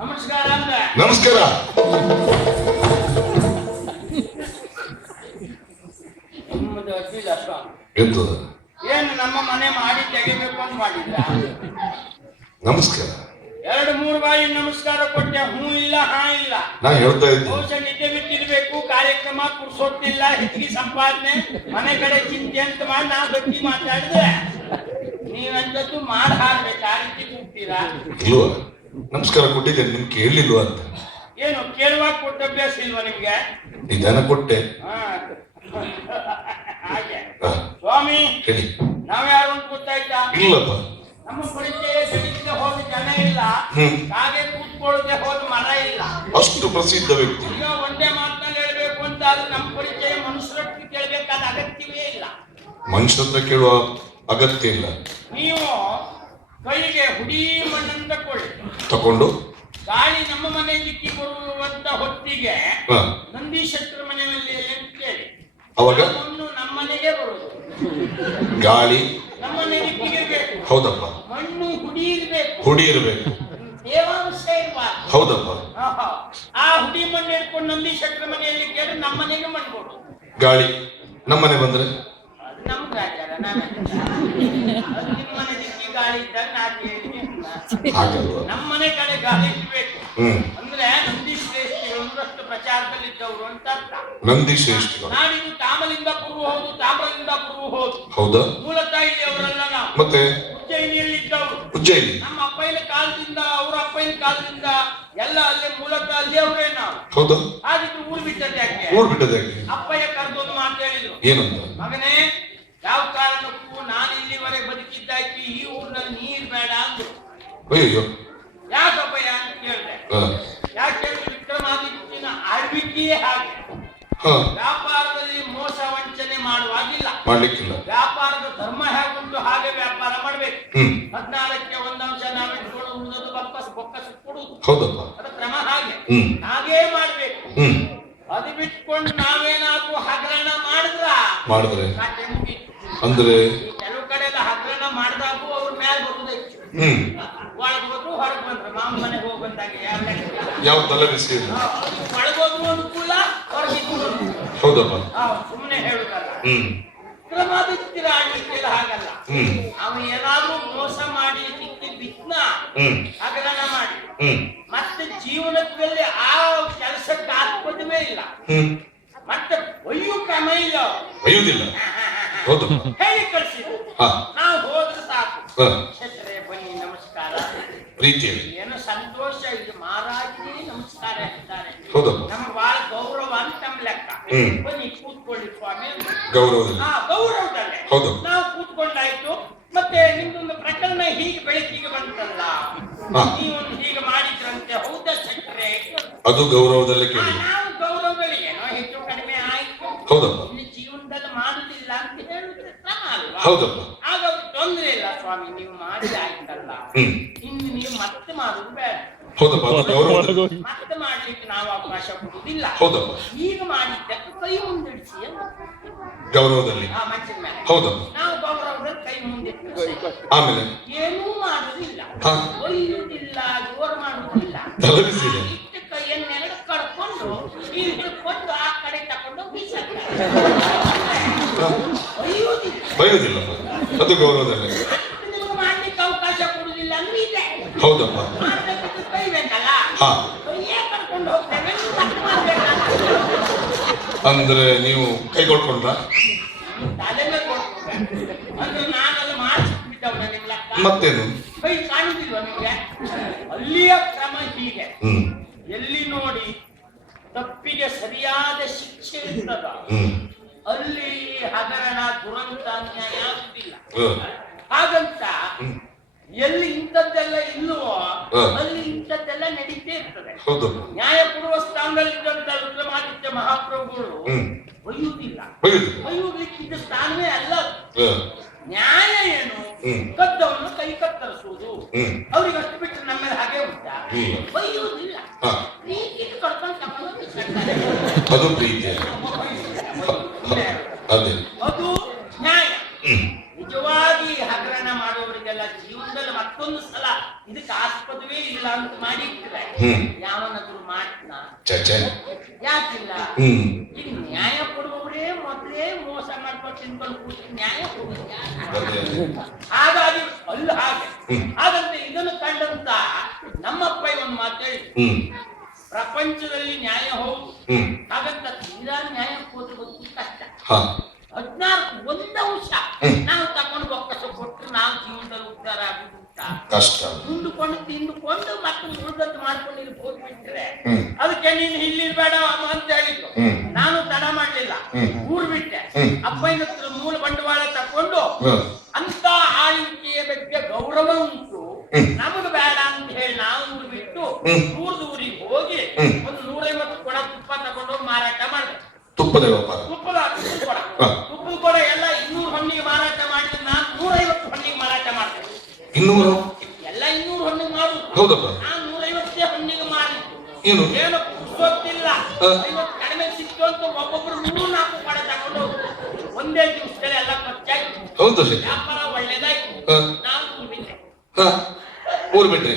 ನಮಸ್ಕಾರ ಅಂತ ನಮಸ್ಕಾರ. ಎಂತದ? ಏನು ನಮ್ಮ ಮನೆ ಮಾಡಿ ತೆಗಿಬೇಕು ಅಂತ ಮಾಡಿದ್ದ? ನಮಸ್ಕಾರ. 2-3 ಬಾರಿ ನಮಸ್ಕಾರ ಕೊಟ್ಟೆ, ಹ್ಞೂ ಇಲ್ಲ ಹಾ ಇಲ್ಲ. ನಾ ಹೇಳ್ತಾ ಇದ್ದೆ ಬಹುಶಃ ನಿದ್ದೆ ಬಿಟ್ಟಿರ್ಬೇಕು, ಕಾರ್ಯಕ್ರಮ ಕುರ್ಸೋತಿಲ್ಲ, ಹೆಚ್ಚಿಗೆ ಸಂಪಾದನೆ, ಮನೆ ಕಡೆ ಚಿಂತೆ ಅಂತ ಮಾಡಿ ನಾ ಗಟ್ಟಿ ಮಾತಾಡಿದ್ರೆ ನೀವಂತದ್ದು ಮಾಡಿ ಹಾಕ್ಬೇಕು, ಆ ರೀತಿ ಕೂಗ್ತೀರಾ? ಇಲ್ವಾ? ನಮಸ್ಕಾರ ಕೊಟ್ಟಿದ್ದೇನೆ, ನಿಮ್ಗೆ ಕೇಳಲಿಲ್ವಾ ಅಂತ. ಏನು ಕೇಳುವಾಗ ಕೊಟ್ಟ ಅಭ್ಯಾಸ ಇಲ್ವಾ ನಿಮ್ಗೆ? ನಿಧಾನ ಕೊಟ್ಟೆ. ಹಾಗೆ ಹಾ, ಸ್ವಾಮಿ ಹೇಳಿ. ನಾವ್ಯಾರು ಅಂತ ಗೊತ್ತಾಯ್ತಾ? ಇಲ್ಲಪ್ಪ. ನಮ್ಮ ಪರಿಚಯ ಬೆಳೀತಾ ಹೋದ ಜನ ಇಲ್ಲ, ಹಾಗೆ ಕೂತ್ಕೊಳ್ಳದೆ ಹೋದ ಮರ ಇಲ್ಲ. ಅಷ್ಟು ಪ್ರಸಿದ್ಧ ವ್ಯಕ್ತಿ. ಈಗ ಒಂದೇ ಮಾತಲ್ಲಿ ಹೇಳ್ಬೇಕು ಅಂತ ಆದ್ರೆ ನಮ್ಮ ಪರಿಚಯ ಮನುಷ್ಯರೊಟ್ಟಿಗೆ ಕೇಳಬೇಕಾದ ಅಗತ್ಯವೇ ಇಲ್ಲ. ಮನುಷ್ಯರ ಹತ್ರ ಕೇಳುವ ಅಗತ್ಯ ಇಲ್ಲ. ನೀವು ಕೈಗೆ ಹುಡಿ ಮಣ್ಣನ್ನು ತಕೊಂಡು ಗಾಳಿ ನಮ್ಮ ಮನೆ ದಿಕ್ಕಿ ಬರುವಂತ ಹೊತ್ತಿಗೆ ಹಾ, ನಂದೀಶೆಟ್ಟರ ಮನೆಯಲ್ಲಿ ಕೇಳಿ, ಅವಾಗ ಮಣ್ಣು ನಮ್ಮ ಮನೆಗೆ ಬರುವುದು, ಗಾಳಿ ನಮ್ಮ ಮನೆ ದಿಕ್ಕಿಗೆ ಇರ್ಬೇಕು. ಹೌದಪ್ಪ. ಮಣ್ಣು ಹುಡಿ ಇರ್ಬೇಕು, ಹುಡಿ ಇರಬೇಕು. ದೇವಾಂಶ ಇರ್ಬಾರ್ದು. ಹೌದಪ್ಪ. ಆ ಹುಡಿ ಮಣ್ಣು ಇಟ್ಕೊಂಡು ನಂದೀಶೆಟ್ಟರ ಮನೆಯಲ್ಲಿ ಕೇಳಿ ನಮ್ಮ ಮನೆಗೆ ಮಣ್ಣು ಕೊಡು. ಗಾಳಿ ನಮ್ಮನೆ ಬಂದ್ರೆ ನಮ್ ರಾಜಾರ ನಿಮ್ಮ ಮನೆ ದಿಕ್ಕಿ ಗಾಳಿ ಇದ್ದಾಗ ನಾ ಕೇಳಿದೆ. ಹಾಗಲ್ವಾ? ನಮ್ಮ ಮನೆ ಕಡೆ ಗಾಳಿ ಇರ್ಬೇಕು. ಹ್ಮ್ ಅಂದ್ರೆ ನಂದೀಶ್ ಶ್ರೇಷ್ಠಿಗಳವರು ಅಂತ ಅರ್ಥ. ನಂದಿ ಶ್ರೇಷ್ಠಿಗಳು. ನಾಡಿದ್ದು ತಾಮಲಿಂದ ಪುರು ಹೌದು, ತಾಮ್ರದಿಂದ ಪುರು ಹೌದು. ಹೌದಾ? ಮೂಲತಃ ಇಲ್ಲಿ ಅವರಲ್ಲ ನಾವು. ಮತ್ತೆ ಉಜ್ಜಯಿನಿಯಲ್ಲಿದ್ದವರು. ಉಜ್ಜಯಿನಿ. ನಮ್ಮ ಅಪ್ಪಯ್ಯನ ಕಾಲದಿಂದ ಅವರ ಅಪ್ಪಯ್ಯನ ಕಾಲದಿಂದ ಎಲ್ಲ ಅಲ್ಲೇ ಮೂಲತಃ ಅಲ್ಲಿ ಅವರೇ ನಾವು. ಹೌದಾ? ಹಾಗಿದ್ದು ಊರು ಬಿಟ್ಟದ್ದು ಯಾಕೆ? ಊರ್ ಬಿಟ್ಟದ ಯಾಕೆ? ಅಪ್ಪಯ್ಯ ಕರೆದೊಂದು ಮಾತು ಹೇಳಿದ್ರು. ಏನಂತ? ಮಗನೇ, ಯಾವ ಕಾರಣಕ್ಕೂ ನಾನು ಇಲ್ಲಿವರೆಗೆ ಬದುಕಿದ್ದಾಕಿ ಈ ಊರಿನಲ್ಲಿ ನೀರ್ ಬೇಡ ಅಂದ್ರು. ಅಯ್ಯೋ. ಯಾಕಪ್ಪಯ್ಯ ಅಂತ ಕೇಳಿದೆ. ಯಾಕೆಂದ್ರೆ ವಿಕ್ರಮಾದಿತ್ಯನ ಆಳ್ವಿಕೆಯೇ ಹಾಗೆ. ವ್ಯಾಪಾರದಲ್ಲಿ ಮೋಸ ವಂಚನೆ ಮಾಡುವಾಗಿಲ್ಲ, ಮಾಡ್ಲಿಕ್ಕಿಲ್ಲ. ವ್ಯಾಪಾರದ ಧರ್ಮ ಹೇಗುಂಟು ಹಾಗೆ ವ್ಯಾಪಾರ ಮಾಡ್ಬೇಕು. 14ಕ್ಕೆ 1 ಅಂಶ ನಾವಿಟ್ಕೊಂಡು ಉಳಿದದ್ದು ಬೊಕ್ಕಸು ಕೊಡುದು. ಹೌದಪ್ಪ. ಅದ ಕ್ರಮ ಹಾಗೆ ಹಾಗೇ ಮಾಡ್ಬೇಕು. ಅದು ಬಿಟ್ಕೊಂಡು ನಾವೇನಾದ್ರೂ ಹಗರಣ ಮಾಡಿದ್ರೆ ಕತೆ ಮುಗೀತು. ಅಂದ್ರೆ ಕೆಲವು ಕಡೆ ಎಲ್ಲ ಹಗರಣ ಮಾಡಿದಾಗೂ ಅವ್ರ ಮೇಲೆ ಬರುದೇ. ಒಳಗ್ ಹೋದ್ರು ಹೊರಗೆ ಬಂದ್ರು, ಮಾಮ ಮನೆಗೆ ಹೋಗಿ ಬಂದಾಗ ಯಾವ ತಲೆ ಬಿಸಿ ಒಳಗೋದ್ರು ಅನುಕೂಲ, ಹೊರಗಿದ್ರು ಅನುಕೂಲ. ಹೌದಪ್ಪ. ಸುಮ್ಮನೆ ಹೇಳುದಲ್ಲ. ವಿಕ್ರಮಾದಿತ್ಯರ ಆಳ್ವಿಕೆಲ್ಲ ಹಾಗಲ್ಲ. ಅವ ಏನಾದ್ರೂ ಮೋಸ ಮಾಡಿ ಸಿಕ್ಕಿ ಬಿತ್ನ ಹಗರಣ ಮಾಡಿ ಮತ್ತೆ ಜೀವನದಲ್ಲಿ ಆ ಕೆಲಸಕ್ಕೆ ಆಸ್ಪದವೇ ಇಲ್ಲ, ಮತ್ತೆ ಒಯ್ಯು ಕ್ರಮ ಇಲ್ಲ, ಒಯ್ಯುವುದಿಲ್ಲ. ಹೌದು. ಹೇಳಿ ಕಳಿಸಿದ್ರು. ನಾವು ಹೋದ್ರೆ ಸಾಕು, ಕ್ಷತ್ರೆ ಬನ್ನಿ ನಮಸ್ಕಾರ ಪ್ರೀತಿಯಲ್ಲಿ ಏನೋ ಸಂತೋಷ ಇದೆ, ಮಹಾರಾಜನೇ ನಮಸ್ಕಾರ ಹೇಳ್ತಾರೆ. ನಮ್ಗೆ ಬಹಳ ಗೌರವ ಅಂತ ನಮ್ಮ ಲೆಕ್ಕ. ಬನ್ನಿ ಕೂತ್ಕೊಳ್ಳಿ ಸ್ವಾಮಿ. ಗೌರವದಲ್ಲಿ. ಗೌರವದಲ್ಲೇ ಹೌದು. ನಾವು ಕೂತ್ಕೊಂಡಾಯ್ತು. ಮತ್ತೆ ನಿಮ್ದೊಂದು ಪ್ರಕರಣ ಹೀಗೆ ಬೆಳಕಿಗೆ ಬಂತಲ್ಲ, ನೀವೊಂದು ಹೀಗೆ ಮಾಡಿದ್ರಂತೆ, ಹೌದಾ ಕ್ಷತ್ರೆ? ಅದು ಗೌರವದಲ್ಲೇ ಕೇಳಿ. ನಾವು ಗೌರವದಲ್ಲಿ ಏನೋ ಹೆಚ್ಚು ಕಡಿಮೆ ಆಯ್ತು. ಹೌದಪ್ಪ. ಇಲ್ಲಿ ಜೀವನದಲ್ಲಿ ಮಾಡುದಿಲ್ಲ ಅಂತ ಹೇಳಿದ್ರೆ ಕ್ರಮ ಅಲ್ವಾ? ಹೌದಪ್ಪ. ಆಗ ತೊಂದ್ರೆ ಇಲ್ಲ ಸ್ವಾಮಿ, ನೀವು ಮಾಡಿ ಆಯ್ತಲ್ಲ, ಇನ್ನು ನೀವು ಮತ್ತೆ ಮಾಡುದು ಬೇಡ. ಹೌದಪ್ಪ. ಮತ್ತೆ ಮಾಡ್ಲಿಕ್ಕೆ ನಾವು ಅವಕಾಶ ಕೊಡುವುದಿಲ್ಲ. ಹೌದಪ್ಪ. ಈಗ ಮಾಡಿದ್ದಕ್ಕೆ ಕೈ ಮುಂದಿಡಿಸಿ ಗೌರವದಲ್ಲಿ. ಮಂಚಿನ ಮೇಲೆ. ಹೌದಪ್ಪ. ನಾವು ಗೌರವದಲ್ಲಿ ಕೈ ಮುಂದಿಟ್ಟು ಆಮೇಲೆ ಏನೂ ಮಾಡುದಿಲ್ಲ, ಒಯ್ಯುವುದಿಲ್ಲ, ಜೋರು ಮಾಡುವುದಿಲ್ಲ. ಇಟ್ಟು ಕೈಯನ್ನೆರಡು ಕಡ್ಕೊಂಡು ಈ ಹಿಡ್ಕೊಂಡು ಆ ಕಡೆ ತಕೊಂಡು ಬೀಸಕ್ತಾರೆ. ಬೈಯುವುದಿಲ್ಲ, ಅದು ಗೌರವದಲ್ಲಿ. ನಿಮ್ಗೆ ಮಾಡ್ಲಿಕ್ಕೆ ಅವಕಾಶ ಕೊಡುವುದಿಲ್ಲ ಅಂದ್ರೆ ಇದೆ. ಹೌದಪ್ಪ. ಬೈಬೇಕಲ್ಲ, ಕೈಯೇ ಕರ್ಕೊಂಡು ಹೋಗ್ತೇವೆ, ಅಂದ್ರೆ ನೀವು ಕೈ ಕೊಡ್ಕೊಂಡ್ರ? ತಲೆ ಮೇಲೆ ಕೊಡ್ಬೇಕು ಅಂದ್ರೆ ನಾನೆಲ್ಲ ಮಾಡಿಸ್ಬಿಟ್ಟವನ ನಿಮ್ ಲೆಕ್ಕ. ಮತ್ತೇನು ಕೈ ಕಾಣುದಿಲ್ವ ನಿಮ್ಗೆ? ಅಲ್ಲಿಯ ಕ್ರಮ ಹೀಗೆ. ಎಲ್ಲಿ ನೋಡಿ ತಪ್ಪಿಗೆ ಸರಿಯಾದ ಶಿಕ್ಷೆ ಇರ್ತದ, ಅಲ್ಲಿ ಹಗರಣ ದುರಂತ ಅನ್ಯಾಯ ಆಗುದಿಲ್ಲ. ಹಾಗಂತ ಎಲ್ಲಿ ಇಂಥದ್ದೆಲ್ಲ ಇಲ್ಲವೋ ಅಲ್ಲಿ ಇಂಥದ್ದೆಲ್ಲ ನಡೀತೇ ಇರ್ತದೆ. ನ್ಯಾಯ ಕೊಡುವ ಸ್ಥಾನದಲ್ಲಿದ್ದಂತ ವಿಕ್ರಮಾದಿತ್ಯ ಮಹಾಪ್ರಭುಗಳು ಒಯ್ಯುವುದಿಲ್ಲ, ಒಯ್ಯುವುದಕ್ಕಿದ್ದ ಸ್ಥಾನವೇ ಅಲ್ಲ. ನ್ಯಾಯ ಏನು? ಕದ್ದವನ್ನು ಕೈ ಕತ್ತರಿಸುವುದು. ಅವ್ರಿಗೆ ಅಷ್ಟು ಬಿಟ್ಟರೆ ನಮ್ಮ ಮೇಲೆ ಹಾಗೆ ಉಂಟಾ? ಒಯ್ಯುವುದಿಲ್ಲ, ಪ್ರೀತಿ ಕರ್ಕೊಂಡು ತಗೊಂಡು ಬಿಸಾಡ್ತಾರೆ. ಅದು ಪ್ರೀತಿ, ಅದು ನ್ಯಾಯ. ನಿಜವಾಗಿ ಹಗರಣ ಮಾಡುವವರಿಗೆಲ್ಲ ಜೀವನದಲ್ಲಿ ಮತ್ತೊಂದು ಸಲ ಇದಕ್ಕೆ ಆಸ್ಪದವೇ ಇಲ್ಲ ಅಂತ ಮಾಡಿದ್ರೆ ಯಾವನಾದ್ರೂ ಮಾಡ್ತಾನ? ಯಾಕಿಲ್ಲ? ಈಗ ನ್ಯಾಯ ಕೊಡುವವರೇ ಮೊದಲೇ ಮೋಸ ಮಾಡ್ಕೊಂಡು ತಿನ್ಕೊಂಡು ಕೂತು ನ್ಯಾಯ ಕೊಡುವುದು. ಹಾಗಾಗಿ ಅಲ್ಲಿ ಹಾಗೆ. ಹಾಗಂತ ಇದನ್ನು ಕಂಡಂತ ನಮ್ಮಪ್ಪ ಒಂದು ಮಾತು ಹೇಳಿ, ಪ್ರಪಂಚದಲ್ಲಿ ನ್ಯಾಯ ಹೌದು, ಹಾಗಂತ ತೀರಾ ನ್ಯಾಯ ಕೊಡುವುದು ಕಷ್ಟ. 14 1 ಅಂಶ ನಾವು ತಕೊಂಡು ಬೊಕ್ಕಸ ಕೊಟ್ಟರೆ ನಾವು ಜೀವನದಲ್ಲಿ ಉದ್ಧಾರ ಆಗುದು ಕಷ್ಟ. ತಿಂದುಕೊಂಡು ಮತ್ತೆ ಉಳಿದದ್ದು ಮಾಡ್ಕೊಂಡು ಇಲ್ಲಿ ಹೋಗ್ಬಿಟ್ರೆ ಅದಕ್ಕೆ ನೀನು ಇಲ್ಲಿರ್ಬೇಡ ಅಂತ ಹೇಳಿದ್ರು. ನಾನು ತಡ ಮಾಡ್ಲಿಲ್ಲ, ಊರು ಬಿಟ್ಟೆ. ಅಪ್ಪನ ಹತ್ರ ಮೂಲ ಬಂಡವಾಳ ತಕೊಂಡು ಅಂತ ಆಳ್ವಿಕೆಯ ಬಗ್ಗೆ ಗೌರವ ಉಂಟು, ನಮಗೆ ಬೇಡ ಅಂತ ಹೇಳಿ ನಾವು ಊರು ಬಿಟ್ಟು ದೂರದ ಊರಿಗೆ ಹೋಗಿ ಒಂದು 150 ಕೊಡ ತುಪ್ಪ ತಗೊಂಡೋಗಿ ಮಾರಾಟ ಮಾಡಿದೆ. ತುಪ್ಪದ ವ್ಯಾಪಾರ. ತುಪ್ಪದ ಕೊಡ ಎಲ್ಲ 200 ಹೊನ್ನಿಗೆ ಮಾರಾಟ ಮಾಡಿದ್ರೆ ನಾನು 150 ಹೊನ್ನಿಗೆ ಮಾರಾಟ ಮಾಡ್ತೇನೆ. 200 ಎಲ್ಲ 200 ಹೊನ್ನಿಗೆ ಮಾಡುದು. ಹೌದಪ್ಪ. ನಾನು 150 ಹೊನ್ನಿಗೆ ಮಾಡಿದ್ದು ಏನು ಗೊತ್ತಿಲ್ಲ. 50 ಕಡಿಮೆ ಸಿಕ್ತು ಅಂತ ಒಬ್ಬೊಬ್ರು 3-4 ಕೊಡ ತಗೊಂಡು ಒಂದೇ ದಿವಸದಲ್ಲಿ ಎಲ್ಲ ಖರ್ಚಾಯ್ತು. ಹೌದು, ವ್ಯಾಪಾರ ಒಳ್ಳೇದಾಯ್ತು. ನಾನು ಬಿಟ್ಟೆ. ಊರು ಬಿಟ್ರಿ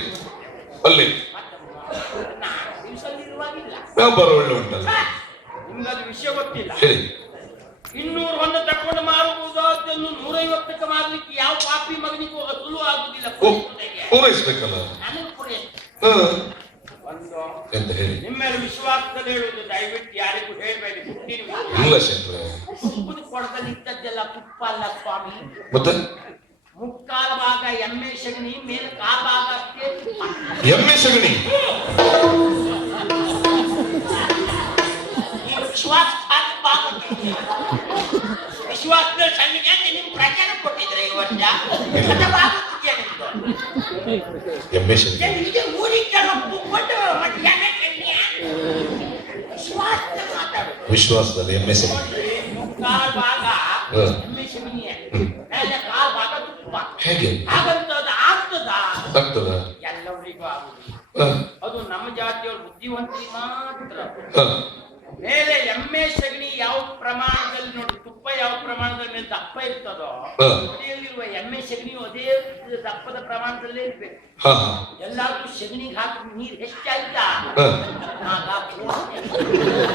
ಅಲ್ಲಿ 4 ದಿವಸದಲ್ಲಿ ಇರುವಾಗಿಲ್ಲ. ವ್ಯಾಪಾರ ಒಳ್ಳೆ ಉಂಟಲ್ಲ, ನಿಮ್ಗದು ವಿಷಯ ಗೊತ್ತಿಲ್ಲ. 200 ಹೊನ್ನು ತಕೊಂಡು ಮಾರುವುದು, ಅದನ್ನು 150ಕ್ಕೆ ಮಾರಲಿಕ್ಕೆ ಯಾವ ಪಾಪಿ ಮಗನಿಗೂ ಸುಲು ಆಗುದಿಲ್ಲ. ಪೂರೈಸ್ಬೇಕಲ್ಲ. ನನಗೆ ಪೂರೈಸ ಎಂತ ಹೇಳಿ ನಿಮ್ಮ ಮೇಲೆ ವಿಶ್ವಾಸದಲ್ಲಿ ಹೇಳುವುದು, ದಯವಿಟ್ಟು ಯಾರಿಗೂ ಇಲ್ಲ ಶೆಟ್ರೆ. ತುಪ್ಪದ ಕೊಡದಲ್ಲಿ ಇದ್ದದ್ದೆಲ್ಲ ತುಪ್ಪ ಅಲ್ಲ ಸ್ವಾಮಿ. ಮತ್ತೆ ಮುಕ್ಕಾಲ ಭಾಗ ಎಮ್ಮೆ ಸಗಣಿ, ಮೇಲೆ ಕಾಲ ಭಾಗ ಅಷ್ಟೇ ತುಪ್ಪ. ಎಮ್ಮೆ ಸಗಣಿ ನೀವು ವಿಶ್ವಾಸ ವಿಶ್ವಾಸದ ಸಣ್ಣಿಗೆ ನಿಮ್ ಪ್ರಚಾರ ಕೊಟ್ಟಿದ್ರೆ ಈ ವರ್ಷ ಬಾಗುತ್ತಿದ್ಯಾ ನಿಮ್ದು? ಎಮ್ಮೆ ಸಗಣಿ ನಿಮಗೆ ಊರಿಗೆ ಕೊಟ್ಟು ಮಧ್ಯಾಹ್ನ ವಿಶ್ವಾಸದ ಮಾತಾಡು. ವಿಶ್ವಾಸದಲ್ಲಿ ಎಮ್ಮೆ ಸಗಣಿ ಮುಕ್ಕಾಲ ಭಾಗ ಹ. ಎಮ್ಮೆ ಸಗಣಿಯ ಮೇಲೆ ಕಾಲ ಭಾಗ ತುಪ್ಪ. ಹೇಗೆ ಹಾಗಂತದ ಆಗ್ತದ? ಆಗ್ತದ? ಎಲ್ಲರಿಗೂ ಆಗುದಿಲ್ಲ. ಹ, ಅದು ನಮ್ಮ ಜಾತಿಯವ್ರ ಬುದ್ಧಿವಂತರಿಗೆ ಮಾತ್ರ. ಹ, ಮೇಲೆ ಎಮ್ಮೆ ಸಗಣಿ ಯಾವ ಪ್ರಮಾಣದಲ್ಲಿ ನೋಡಿ, ತುಪ್ಪ ಯಾವ ಪ್ರಮಾಣದಲ್ಲಿ ಮೇಲೆ ದಪ್ಪ ಇರ್ತದೋ ಹ. ಅದೇಲಿರುವ ಎಮ್ಮೆ ಸಗಣಿಯು ಅದೇ ದಪ್ಪದ ಪ್ರಮಾಣದಲ್ಲೇ ಇರ್ಬೇಕು. ಹ, ಹ, ಎಲ್ಲಾದ್ರೂ ಸಗಣಿಗೆ ಹಾಕಿ ನೀರು ಹೆಚ್ಚಾಯ್ತಾ ಹ. ಆಗ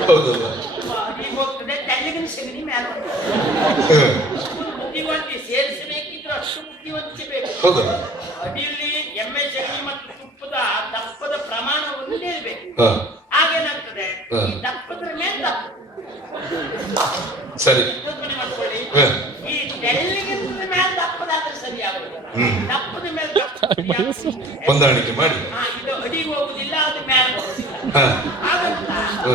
ಹೌದಲ್ಲ? ಅಡಿಗೆ ಹೋಗ್ತದೆ, ತೆಳ್ಳಗಿನ ಸಗಣಿ ಮೇಲೆ ಹ, ಬುದ್ಧಿವಂತಿ ಸೇರಿಸಬೇಕಿದ್ರೆ ಅಷ್ಟು ಬುದ್ಧಿವಂತಿಕೆ ಬೇಕು. ಹೌದಲ್ಲ? ಅಡಿಯಲ್ಲಿ ಎಮ್ಮೆ ಸಗಣಿ ಮತ್ತು ತುಪ್ಪದ ದಪ್ಪದ ಪ್ರಮಾಣ ಒಂದೇ ಇರ್ಬೇಕು. ಹ, ಆಗೇನಾಗ್ತದೆ, ಹ. ಈ ದಪ್ಪದ್ರ ಮೇಲೆ ದಪ್ಪ. ಸರಿ. ಕಲ್ಪನೆ ಮಾಡ್ಕೊಳ್ಳಿ, ಹ. ಈ ತೆಳ್ಳಗಿನ ಮೇಲೆ ದಪ್ಪದಾದ್ರೆ ಸರಿ ಆಗುದಿಲ್ಲ, ದಪ್ಪದ ಮೇಲೆ ದಪ್ಪ ಸರಿ ಆಗುದಿಲ್ಲ. ಹೊಂದಾಣಿಕೆ ಮಾಡಿ. ಇದು ಅಡಿಗೆ ಹೋಗುದಿಲ್ಲ, ಅದು ಮೇಲೆ ಹೋಗುದಿಲ್ಲ. ಹ, ಹಾಗಂತ ಹ,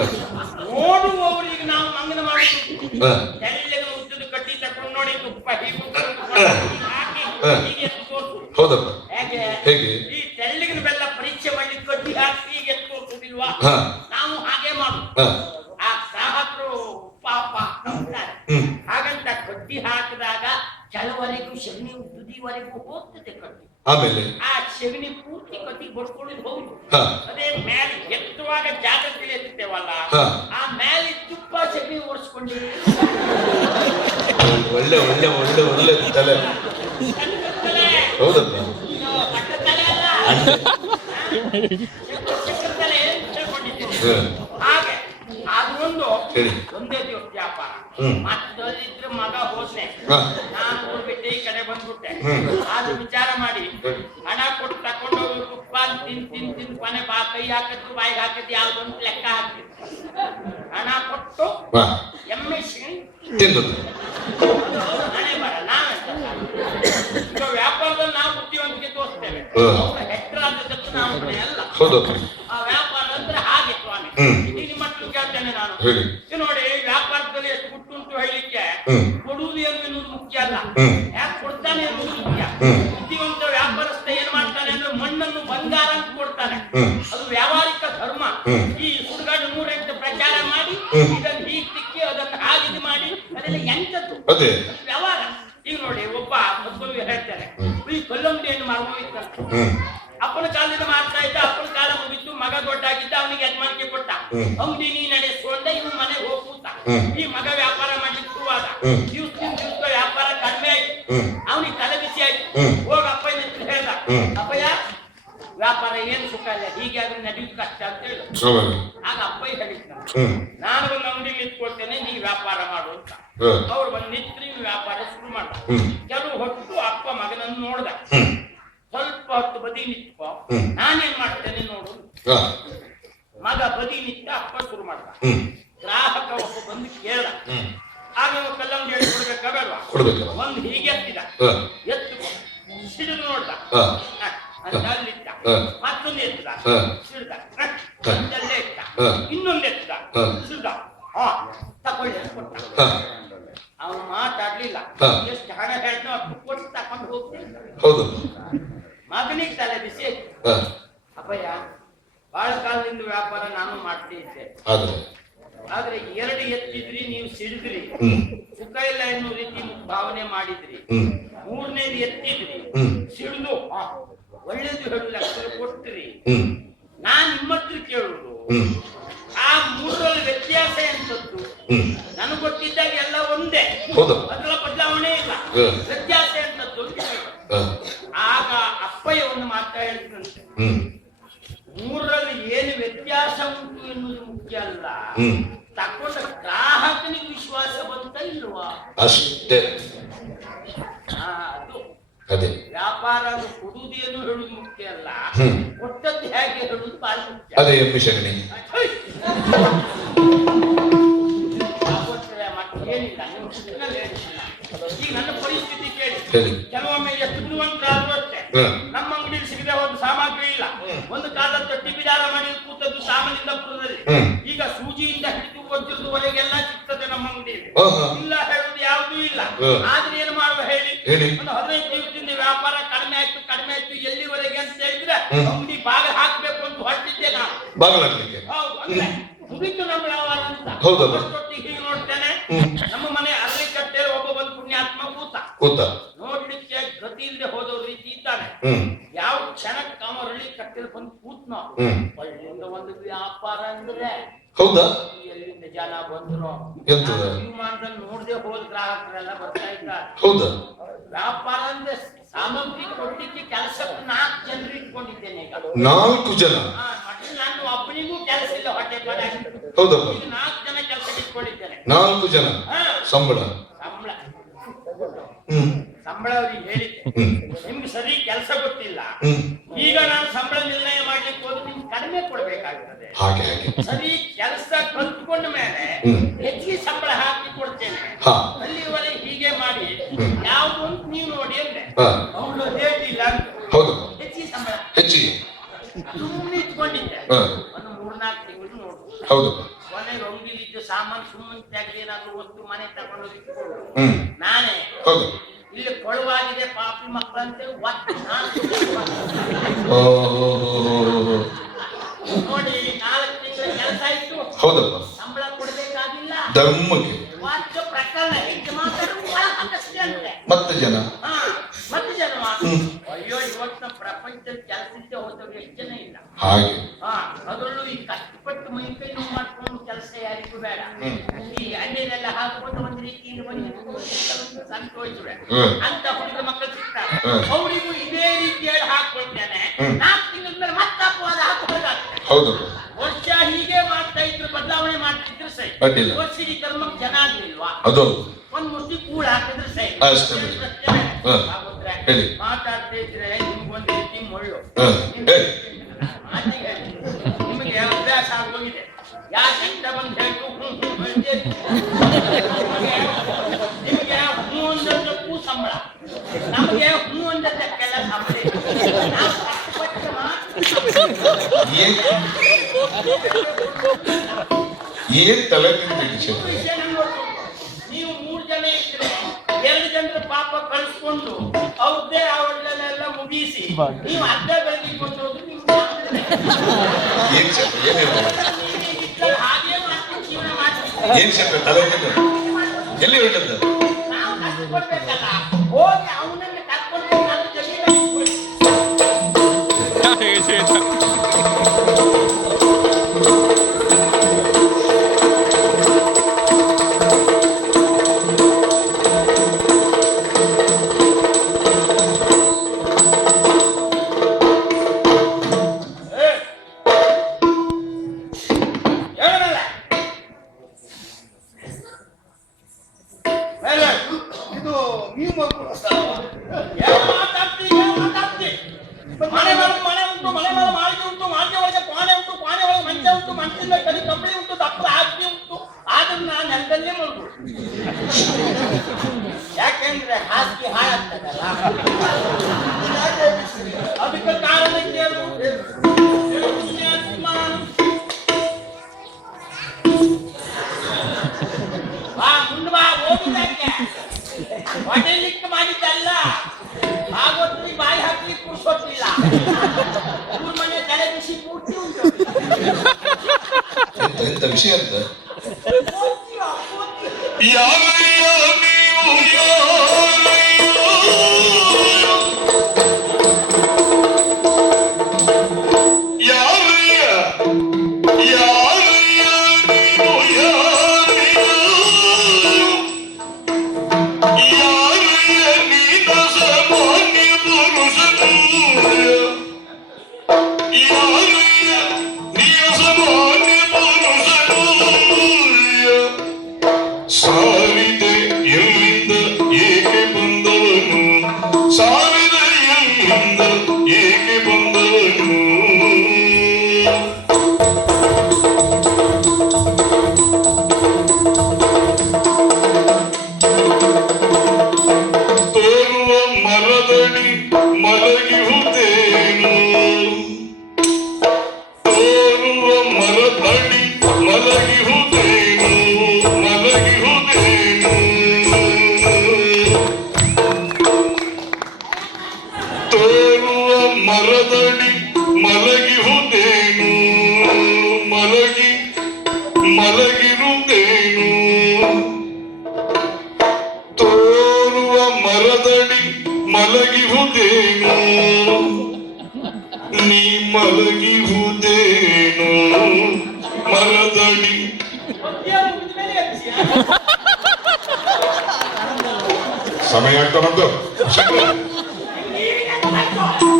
ನೋಡುವವರಿಗೆ ನಾವು ಮಂಗನ ಮಾಡುದು. ಹ. ತೆಳ್ಳಗಿನ ಉದ್ದದ ಕಡ್ಡಿ ತಕೊಂಡು ನೋಡಿ, ತುಪ್ಪ ಹೀಗೆ ಹಾಕಿ ಹ. ಹೀಗೆ ಎತ್ತು ತೋರ್ಸು. ಹೌದಪ್ಪ. ಹೇಗೆ ಹೇಗೆ? ಈ ತೆಳ್ಳಗಿನ ಬೆಲ್ಲ ಪರೀಕ್ಷೆ ಮಾಡಿ ಕಡ್ಡಿ ಹಾಕಿ ಹೀಗೆ ಎತ್ತು ತೋರ್ಸುದಿಲ್ವಾ? ಹ. ನಾವು ಹಾಗೆ ಮಾಡು. ಹ. ಆ ಗ್ರಾಹಕರು ಪಾಪ ಅಂತಾರೆ. ಹ್ಮ್. ಹಾಗಂತ ಕಡ್ಡಿ ಹಾಕಿದಾಗ ಕೆಲವರೆಗೂ ಸಗಣಿ ತುದಿವರೆಗೂ ಹೋಗ್ತದೆ ಕಡ್ಡಿ. ಆಮೇಲೆ ಆ ಸಗಣಿ ಪೂರ್ತಿ ಕಡ್ಡಿ ಬಡ್ಕೊಳ್ಳೋದು ಹೌದು. ಹ. ಅದೇ ಮೇಲೆ ಎತ್ತುವಾಗ ಜಾಗ್ರತೆ ಎತ್ತುತ್ತೇವಲ್ಲ, ಹ. ಆ ಮೇಲೆ ತುಪ್ಪ ಸಗಣಿ ಓಡಿಸ್ಕೊಂಡು ಒಳ್ಳೆ ಒಳ್ಳೆ ಒಳ್ಳೆ ಒಳ್ಳೆ ತಲೆ. ಹೌದಪ್ಪ. ಕಟ್ಟತಲೆ ಅಲ್ಲ, ಚಕ್ರತಲೆ ಅಂತ ತಿಳ್ಕೊಂಡಿದ್ದೀನಿ. ಹ. ಹಾಗೆ ಅದು ಹೇಳಿ. ಒಂದೇ ದಿವಸ ವ್ಯಾಪಾರ. ಹ್ಮ್. ಮತ್ತಲ್ಲಿದ್ರೆ ಮಗ ಹೋದ್ನೆ, ಹ. ನಾನು ಊರ್ಬಿಟ್ಟೆ ಈ ಕಡೆ ಬಂದ್ಬಿಟ್ಟೆ. ಹ್ಮ್. ಆದ್ರೂ ವಿಚಾರ ಮಾಡಿ ಹ್ಮ್. ಹಣ ಕೊಟ್ಟು ತಕೊಂಡು ಹೋಗಿ ತುಪ್ಪ ತಿನ್ ಕೊನೆ ಕೈ ಹಾಕಿದ್ರು ಬಾಯಿಗೆ ಹಾಕಿದ್ದು ಯಾವ್ದು ಅಂತ ಲೆಕ್ಕ ಹಾಕ್ತಿದ್ರು. ಹಣ ಕೊಟ್ಟು ವಾ. ಎಮ್ಮೆ ಸಗಣಿ ತಿನ್ನೋದು. ಹಣೆ ಬರ ನಾವೆಂತ ಈಗ ವ್ಯಾಪಾರದಲ್ಲಿ ನಾವು ಬುದ್ಧಿವಂತಿಕೆ ತೋರಿಸ್ತೇವೆ, ಹೆಟ್ಟರಾದದ್ದು ನಾವು ಮನೆ ಅಲ್ಲ. ಹೌದಪ್ಪ. ಆ ವ್ಯಾಪಾರ ಅಂದ್ರೆ ಹಾಗೆ ಸ್ವಾಮಿ. ಹ್ಮ್. ಈಗ ನಿಮ್ಮ ಮಕ್ಕಳು ಕೇಳ್ತೇನೆ ನಾನು, ಹೇಳಿ. ಇದು ನೋಡಿ, ವ್ಯಾಪಾರದಲ್ಲಿ ಎಷ್ಟು ಗುಟ್ಟುಂಟು ಹೇಳಲಿಕ್ಕೆ ಹ್ಮ್. ಕೊಡುವುದು ಏನು ಎನ್ನುವುದು ಮುಖ್ಯ ಅಲ್ಲ, ಹ್ಮ್. ಯಾಕೆ ಕೊಡ್ತಾನೆ ಎನ್ನುವುದು ಮುಖ್ಯ. ಹ್ಮ್. ಬುದ್ಧಿವಂತ ವ್ಯಾಪಾರಸ್ಥ ಏನ್ ಮಾಡ್ತಾನೆ ಅಂದ್ರೆ ಮಣ್ಣನ್ನು ಬಂಗಾರ ಅಂತ ಕೊಡ್ತಾನೆ. ಹ್ಮ್. ಅದು ವ್ಯಾವಹಾರಿಕ ಧರ್ಮ. ಹ್ಮ್. ಈ ಸುಡುಗಾಡು 108 ಪ್ರಚಾರ ಮಾಡಿ ಹ್ಮ್. ಇದನ್ನು ಹೀಗೆ ತಿಕ್ಕಿ ಅದನ್ನು ಹಾಗೆ ಮಾಡಿ ಅದೆಲ್ಲ ಎಂತದ್ದು ಅದೇ. ವ್ಯವಹಾರ. ಈಗ ನೋಡಿ, ಒಬ್ಬ ಮತ್ತೊಂದು ಹೇಳ್ತಾರೆ, ಈ ಕಲ್ಲಂಗಡಿಯನ್ನು ಮಾರುವಂತ ಹ್ಮ್. ಅಪ್ಪನ ಕಾಲದಿಂದ ಮಾಡ್ತಾ ಇದ್ದ, ಅಪ್ಪನ ಕಾಲ ಮುಗಿತು, ಮಗ ದೊಡ್ಡಾಗಿದ್ದ, ಅವನಿಗೆ ಯಜಮಾನಿಕೆ ಕೊಟ್ಟ. ಹ್ಮ್. ಅಂಗಡಿ ನೀ ನಡೆಸ್ಕೊಂಡ, ಇವ್ ಮನೆಗೆ ಹೋಗ್ ಕೂತ. ಹ್ಮ್. ಈ ಮಗ ವ್ಯಾಪಾರ ಮಾಡ್ಲಿಕ್ಕೆ ಶುರುವಾದ. ಹ್ಮ್. ದಿವ್ಸ ವ್ಯಾಪಾರ ಕಡಿಮೆ ಆಯ್ತು. ಹ್ಮ್. ಅವನಿಗೆ ತಲೆ ಬಿಸಿ ಆಯ್ತು. ಹ್ಮ್. ಹೋಗ ಅಪ್ಪನ ಹತ್ರ ಹೇಳ್ದ, ಹ್ಮ್. ಅಪ್ಪಯ್ಯ ವ್ಯಾಪಾರ ಏನು ಸುಖ ಇಲ್ಲ, ಹೀಗೆ ಆದ್ರೆ ನಡೆಯುವುದು ಕಷ್ಟ ಅಂತ ಹೇಳು. ಹೌದು. ಆಗ ಅಪ್ಪಯ್ಯ ಹೇಳಿದ್ದ, ಹ್ಮ್. ನಾನು ಒಂದು ಅಂಗಡಿಗೆ ನಿಂತ್ಕೊಳ್ತೇನೆ, ನೀ ವ್ಯಾಪಾರ ಮಾಡು ಅಂತ. ಹ. ಅವ್ರು ಬಂದು ನಿಂತ್ರಿ ವ್ಯಾಪಾರ ಶುರು ಮಾಡ್ದ. ಹ್ಮ್. ಕೆಲವು ಹೊತ್ತು ಅಪ್ಪ ಮಗನನ್ನು ನೋಡ್ದ. ಹ್ಮ್. ಸ್ವಲ್ಪ ಹೊತ್ತು ಬದಿ ನಿಂತ್ಕೋ, ಹ್ಮ್. ನಾನೇನ್ ಮಾಡ್ತೇನೆ ನೋಡು. ಹ. ಮಗ ಬದಿ ನಿಂತ, ಅಪ್ಪ ಶುರು ಮಾಡ್ದ. ಹ್ಮ್. ಗ್ರಾಹಕ ಒಬ್ಬ ಬಂದು ಕೇಳ್ದ, ಹ್ಮ್. ಆಗ ಕಲ್ಲಂಗಡಿ ಹೇಳಿ ಕೊಡ್ಬೇಕಾಗಲ್ವಾ? ಕೊಡ್ಬೇಕಲ್ಲ. ಒಂದು ಹೀಗೆ ಎತ್ತಿದ, ಹ. ಎತ್ತು ಸಿಡಿದು ನೋಡ್ದ, ಹ. ಅಂತ ಅಲ್ಲಿಟ್ಟ. ಹ. ಮತ್ತೊಂದು ಎತ್ತದ, ಹ. ಸಿಡ್ದ, ಹ. ಅಲ್ಲೇ ಇಟ್ಟ. ಹ. ಇನ್ನೊಂದು ಎತ್ತದ, ಹ. ಸಿಡ್ದ, ಹಾ ತಕೊಳ್ಳಿ ಅಂತ ಕೊಟ್ಟ. ಹ. ಅವನು ಮಾತಾಡ್ಲಿಲ್ಲ. ಹ. ಎಷ್ಟು ಹಣ ಹೇಳ್ದೋ ಅಷ್ಟು ಕೊಟ್ಟು ತಕೊಂಡು ಹೋಗ್ತೀನಿ. ಹೌದು. ಮಗನಿಗೆ ತಲೆ ಬಿಸಿ ಆಯ್ತು. ಹ. ಅಪ್ಪಯ್ಯ, ಬಹಳ ಕಾಲದಿಂದ ವ್ಯಾಪಾರ ನಾನು ಮಾಡ್ತಾ ಇದ್ದೆ, ಆದ್ರೆ 2 ಎತ್ತಿದ್ರಿ, ನೀವು ಸಿಡಿದ್ರಿ, ಹ್ಮ್. ಸುಖ ಇಲ್ಲ ಎನ್ನುವ ರೀತಿ ಭಾವನೆ ಮಾಡಿದ್ರಿ. ಹ್ಮ್. 3ನೇದು ಎತ್ತಿದ್ರಿ, ಹ್ಮ್. ಸಿಡಿದು ಒಳ್ಳೇದು ಹೇಳು ಲಕ್ಷ ಕೊಟ್ರಿ. ಹ್ಮ್. ನಾನ್ ನಿಮ್ಮ ಹತ್ರ ಕೇಳುದು, ಹ್ಮ್. ಆ 3ರಲ್ಲಿ ವ್ಯತ್ಯಾಸ ಎಂತದ್ದು? ಹ್ಮ್. ನನಗೆ ಗೊತ್ತಿದ್ದಾಗ ಎಲ್ಲ ಒಂದೇ, ಹೌದು. ಅದರ ಬದಲಾವಣೆ ಇಲ್ಲ. ಹ. ವ್ಯತ್ಯಾಸ ಎಂತದ್ದು ಅಂತ ಹೇಳು. ಹ. ಆಗ ಅಪ್ಪಯ್ಯ ಒಂದು ಮಾತಾ ಹೇಳಿದಂತೆ, ಹ್ಮ್. 3ರಲ್ಲಿ ಏನು ವ್ಯತ್ಯಾಸ ಉಂಟು ಎನ್ನುವುದು ಮುಖ್ಯ ಅಲ್ಲ, ಹ್ಮ್. ತಕೊಂಡ ಗ್ರಾಹಕನಿಗೆ ವಿಶ್ವಾಸ ಬಂತ ಇಲ್ವಾ ಅಷ್ಟೇ. ಅದು ಅದೇ ವ್ಯಾಪಾರ. ಅದು ಕೊಡುವುದೇನು ಹೇಳುದು ಮುಖ್ಯ ಅಲ್ಲ, ಹ್ಮ್. ಕೊಟ್ಟದ್ದು ಹೇಗೆ ಹೇಳುದು ಬಹಳ ಮುಖ್ಯ. ಅದೇ ಎಮ್ಮೆ ಸಗಣಿ. ನೀವು ಹುಟ್ಟಿನಲ್ಲಿ ಹೇಳಿಲ್ಲ. ಈಗ ನನ್ನ ಪರಿಸ್ಥಿತಿ ಕೇಳಿ. ಹೇಳಿ. ಕೆಲವೊಮ್ಮೆ ಎಷ್ಟು ಬುದ್ಧಿವಂತರಾದ್ರೂ ಅಷ್ಟೇ ನಮ್ಮ ಅಂಗಡಿಯಲ್ಲಿ ಸಿಗದೆ ಒಂದು ಸಾಮಗ್ರಿ ಇಲ್ಲ. ಒಂದು ಕಾಲದ ತೊಟ್ಟಿ ಬಿಡಾರ ಮಾಡಿ ಕೂತದ್ದು ಸಾಮಾನ್ಯಪುರದಲ್ಲಿ. ಈಗ ಸೂಜಿಯಿಂದ ಹಿಡಿದು ವಜ್ರದವರೆಗೆಲ್ಲ ಸಿಗ್ತದೆ ನಮ್ಮ ಅಂಗಡಿಯಲ್ಲಿ. ಇಲ್ಲ ಹೇಳುದು ಯಾವುದೂ ಇಲ್ಲ. ಆದ್ರೆ ಏನು ಮಾಡುವ ಹೇಳಿ? ಒಂದು 15 ದಿವಸದಿಂದ ವ್ಯಾಪಾರ ಕಡಿಮೆ ಆಯ್ತು ಎಲ್ಲಿವರೆಗೆ ಅಂತ ಹೇಳಿದ್ರೆ ಅಂಗಡಿ ಬಾಗಿಲು ಹಾಕ್ಬೇಕು ಅಂತ ಹೊರಟಿದ್ದೆ ನಾನು. ಹೌದು, ಅಂದ್ರೆ ಮುಗಿತು ನಮ್ಮ ವ್ಯವಹಾರ ಅಂತ. ಅಷ್ಟೊತ್ತಿಗೆ ಹೀಗೆ ನೋಡ್ತೇನೆ, ನಮ್ಮ ಮನೆ ಅರಳಿ ಕಟ್ಟೆಯಲ್ಲಿ ಒಬ್ಬ ಬಂದು ಪುಣ್ಯಾತ್ಮ ಕೂತ. ನೋಡ್ಲಿಕ್ಕೆ ಗತಿ ಇಲ್ಲದೆ ಹೋದವ್ರ ರೀತಿ ಇದ್ದಾನೆ. ಯಾವ ಕ್ಷಣಕ್ಕೆ ಅವ ಅರಳಿ ಕಟ್ಟೆಯಲ್ಲಿ ಬಂದು ಕೂತ್ನೋ, ಒಳ್ಳೆಯಿಂದ ಒಂದು ವ್ಯಾಪಾರ ಅಂದ್ರೆ ಹೌದಾ? ಎಲ್ಲಿಂದ ಜನ ಬಂದ್ರು, ವಿಮಾನದಲ್ಲಿ ನೋಡದೆ ಹೋದ ಗ್ರಾಹಕರೆಲ್ಲ ಬರ್ತಾ ಇದ್ದಾರೆ. ಹೌದಾ? ವ್ಯಾಪಾರ ಅಂದ್ರೆ ಸಾಮಗ್ರಿ ಕೊಡ್ಲಿಕ್ಕೆ ಕೆಲಸಕ್ಕೆ 4 ಜನರು ಇಟ್ಕೊಂಡಿದ್ದೇನೆ ಈಗ. 4 ಜನ? ನಾನು ಒಬ್ಬನಿಗೂ ಕೆಲಸ ಇಲ್ಲ, ಹೊಟ್ಟೆ ಪಾಡಿ. ಹೌದಪ್ಪ. 4 ಜನ ಕೆಲಸ ಇಟ್ಕೊಂಡಿದ್ದೇನೆ. 4 ಜನ ಸಂಬಳ ಸಂಬಳ ಅವ್ರಿಗೆ ಹೇಳಿದ್ದೆ, ನಿಮ್ಗೆ ಸರಿ ಕೆಲಸ ಗೊತ್ತಿಲ್ಲ, ಈಗ ನಾನು ಸಂಬಳ ನಿರ್ಣಯ ಮಾಡ್ಲಿಕ್ಕೆ ಹೋದ್ರೆ ನಿಮ್ಗೆ ಕಡಿಮೆ ಕೊಡ್ಬೇಕಾಗ್ತದೆ. ಸರಿ ಕೆಲಸ ಕಲ್ತ್ಕೊಂಡ ಮೇಲೆ ಹೆಚ್ಚಿಗೆ ಸಂಬಳ ಹಾಕಿ ಕೊಡ್ತೇನೆ, ಅಲ್ಲಿವರೆಗೆ ಹೀಗೆ ಮಾಡಿ ಯಾವ್ದು ಅಂತ ನೀವು ನೋಡಿ ಅಂದ್ರೆ ಅವಳು ರೇಟ್ ಇಲ್ಲ ಅಂತ ಹೆಚ್ಚಿಗೆ ಸಂಬಳ ಸುಮ್ಮನೆ ಇಟ್ಕೊಂಡಿದ್ದೆ. ಒಂದು 3-4 ತಿಂಗಳು ನೋಡು, ಕೊನೆ ರಂಗಿಲಿದ್ದು ಸಾಮಾನು ಸುಮ್ಮನೆ ಏನಾದ್ರು ವಸ್ತು ಮನೆ ತಗೊಂಡು ಇಟ್ಕೊಂಡು ನಾನೇ ಇಲ್ಲಿ ಕೊಳುವಾಗಿದೆ ಪಾಪಿ ಮಕ್ಕಳಂತೆ ನೋಡಿ 4 ತಿಂಗಳ ಕೆಲಸ ಇತ್ತು, ಸಂಬಳ ಕೊಡ್ಬೇಕಾಗಿಲ್ಲ. ವಾಕ್ಯ ಪ್ರಕರಣ ಹೆಚ್ಚು ಮಾತಾಡುವಷ್ಟೇ ಅಂತೆ. ಮತ್ತೆ ಜನ ಅಯ್ಯೋ ಇವತ್ತು ಪ್ರಪಂಚದಲ್ಲಿ ಕೆಲಸ ಇದ್ದೇ ಹೋದವ್ರು ಎಷ್ಟು ಜನ ಇಲ್ಲ. ಅದರಲ್ಲೂ ಈ ಕಷ್ಟಪಟ್ಟು ಮೈ ಕೈ ನೋವು ಮಾಡ್ಕೊಂಡು ಕೆಲಸ ಯಾರಿಗೂ ಬೇಡ. ಈ ಎಣ್ಣೆನೆಲ್ಲ ಹಾಕೊಂಡು ಒಂದ್ ರೀತಿಯಿಂದ ಸಂತೋಷವೇ ಅಂತ ಹುಡುಗ ಮಕ್ಕಳು ಸಿಗ್ತಾರೆ. ಅವರಿಗೂ ಇದೇ ರೀತಿಯಲ್ಲಿ ಹಾಕೊಳ್ತೇನೆ. 4 ತಿಂಗಳ ಮೇಲೆ ಮತ್ತೆ ಅಪವಾದ ಹಾಕೋದಾಗ್ತದೆ. ವರ್ಷ ಹೀಗೆ ಮಾಡ್ತಾ ಇದ್ರು, ಬದಲಾವಣೆ ಮಾಡ್ತಿದ್ರು ಸೈ. ವರ್ಷಿಗೆ ಕರ್ಮಕ್ಕೆ ಜನ ಆಗ್ಲಿಲ್ವಾ? ಒಂದ್ ಮುಷ್ಟಿ ಕೂಳ ಹಾಕಿದ್ರೆ ಸೈ. ಮಾತಾಡ್ತಾ ಇದ್ರೆ ನಿಮ್ಗೊಂದು ರೀತಿ ಮುಳ್ಳು. ನಿಮಗೆ ಅಭ್ಯಾಸ ಆಗೋಗಿದೆ. ಯಾಕೆಂತ ಬಂದು ಹೇಳ್ತು ನಿಮಗೆ ಹೂ ಅಂದಕ್ಕೂ ಸಂಬಳ, ನಮಗೆ ಹೂ ಅಂದಕ್ಕೆಲ್ಲ ಸಂಬಳ. ನೀವು 3 ಜನ ಇದ್ರೆ 2 ಜನರ ಪಾಪ ಕಳಿಸ್ಕೊಂಡು ಅವ್ರದ್ದೇ ಅವಳನ್ನೆಲ್ಲ ಮುಗಿಸಿ ನೀವು ಅರ್ಧ ಬೆಳಗಿಕೊಂಡು ಹೋದ್ರೆ ನಿಮ್ಗೆ ಹಾಗೆ ಮಾಡ್ತೀವಿ, ಜೀವನ ಮಾಡ್ತೀವಿ. ಎಲ್ಲಿ ಹೊರಟದ್ದು? ನಾವು ಕಷ್ಟಪಡ್ಬೇಕಲ್ಲ, ಹೋಗಿ ಅವನನ್ನ ಕರ್ಕೊಂಡು ನಾನು ಜಮೀನಲ್ಲಿ ಯಾಕೆಂದ್ರೆ ಹಾಸಿಗೆ ಹಾಳಾಗ್ತದಲ್ಲ, ಅದಕ್ಕೆ ಕಾರಣ ಮುಂದೆ ಬಾ ಓದಿದಕ್ಕೆ ಹೊಡೆಯಲಿಕ್ಕೆ ಮಾಡಿದ್ದಲ್ಲ. ಆಗೋದ್ರಿ ಬಾಯಿ ಹಾಕ್ಲಿಕ್ಕೆ ಕೂರ್ಸೋತಿಲ್ಲ. 3 ಮನೆ ತಲೆ ಬಿಸಿ ಪೂರ್ತಿ ಉಂಟು. ಎಂತ ವಿಷಯ ಅಂತ Sorry. ಮರದಡಿ ಮಲಗಿಹುದೇನು ನೀ ಮಲಗಿಹುದೇನು ಮರದಡಿ ಮಧ್ಯ ಮುಗಿದ ಮೇಲೆ ಎಬ್ಬಿಸಿಯಾ? ಸಮಯ ಆಗ್ತಾನಂತ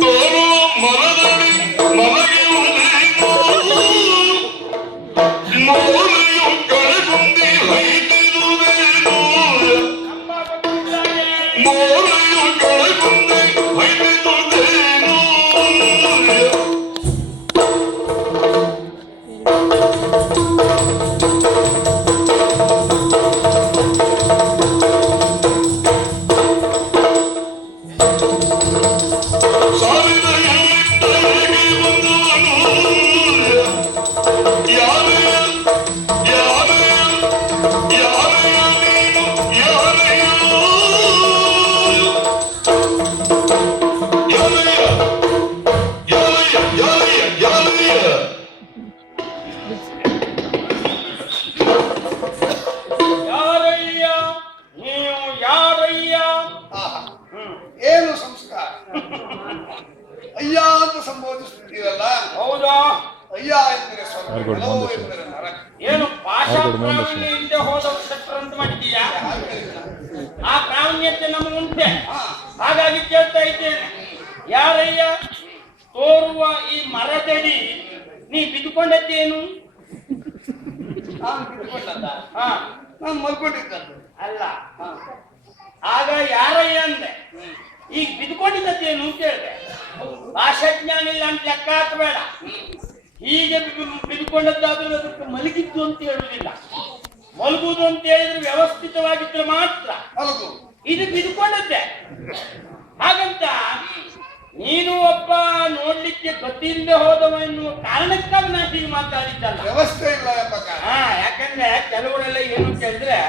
ತೋರು ಮರದಡಿ ಮಲಗಿಹುದೇನು ಮೋರೆಯು ಕಳೆಗುಂದಿ ಹೈದಿರುವುದೇನು ನಮ್ಮ ಗೊತ್ತಿದ್ದಾನೆ. ಮೋರೆಯು ಕಳೆಗುಂದಿ ಹೈದಿರುವುದೇನು ಸಾವಿರ ಎಲ್ಲಿಂದ ಹೇಗೆ ಬಂದವನು ಯಾರೆಯ ಯಾರೆಯ ಯಾರೆಯ ನೀನು ಯಾರೆಯ ಯಾರೆಯ ಯಾರೆಯ ಯಾರೆಯ ಯಾರೆಯ ಯಾರಯ್ಯ ನೀವು ಯಾರಯ್ಯ? ಆಹಾ. ಏನು ಸಂಸ್ಕಾರ ಅಯ್ಯ ಅಂತ ಸಂಬೋಧಿಸುತ್ತೀರಲ್ಲ. ಹೌದಾ? ಅಯ್ಯ ಎಂದರೆ ಸ್ವರ್ಗ, ಎಲ್ಲೋ ಎಂದರೆ ನರಕ. ಏನು ಭಾಷಾ ಪ್ರಾವೀಣ್ಯ ಇಲ್ಲದೆ ಹೋದವರು ಶಟ್ರು ಅಂತ ಮಾಡಿದ್ದೀಯಾ? ಆ ಪ್ರಾವೀಣ್ಯತೆ ನಮಗುಂಟೆ, ಹಾಗಾಗಿ ಕೇಳ್ತಾ ಇದ್ದೇನೆ. ಯಾರಯ್ಯ ತೋರುವ ಈ ಮರದಡಿ ನೀ ಬಿದ್ದುಕೊಂಡದ್ದೇನು? ನಾನು ಬಿಟ್ಟುಕೊಂಡದ್ದ, ಹಾ ನಾನು ಮಲ್ಕೊಂಡಿದ್ದದ್ದು. ಅಲ್ಲ, ಆಗ ಯಾರಯ್ಯ ಅಂದೆ, ಈಗ ಬಿದ್ದುಕೊಂಡಿದ್ದೇನು ಅಂತ ಹೇಳಿದೆ. ಭಾಷಾಜ್ಞಾನ ಇಲ್ಲ ಅಂತ ಲೆಕ್ಕ ಹಾಕಬೇಡ. ಹೀಗೆ ಬಿದ್ದುಕೊಂಡದ್ದಾದ್ರೂ ಅದಕ್ಕೆ ಮಲಗಿದ್ದು ಅಂತ ಹೇಳುವುದಿಲ್ಲ. ಮಲಗುವುದು ಅಂತ ಹೇಳಿದ್ರೆ ವ್ಯವಸ್ಥಿತವಾಗಿದ್ರೆ ಮಾತ್ರ. ಮಲಗು. ಇದು ಬಿದ್ದುಕೊಂಡದ್ದೆ. ಹಾಗಂತ ನೀನು ಒಬ್ಬ ನೋಡ್ಲಿಕ್ಕೆ ಗತಿಯಿಂದ ಹೋದವ ಎನ್ನುವ ಕಾರಣಕ್ಕಾಗಿ ನಾನು ಹೀಗೆ ಮಾತಾಡಿದ್ದಲ್ಲ. ವ್ಯವಸ್ಥೆ ಇಲ್ಲ ಎಂಬ ಕಾರಣ. ಯಾಕಂದ್ರೆ ಕೆಲವರೆಲ್ಲ ಏನು ಅಂತ ಹೇಳಿದ್ರೆ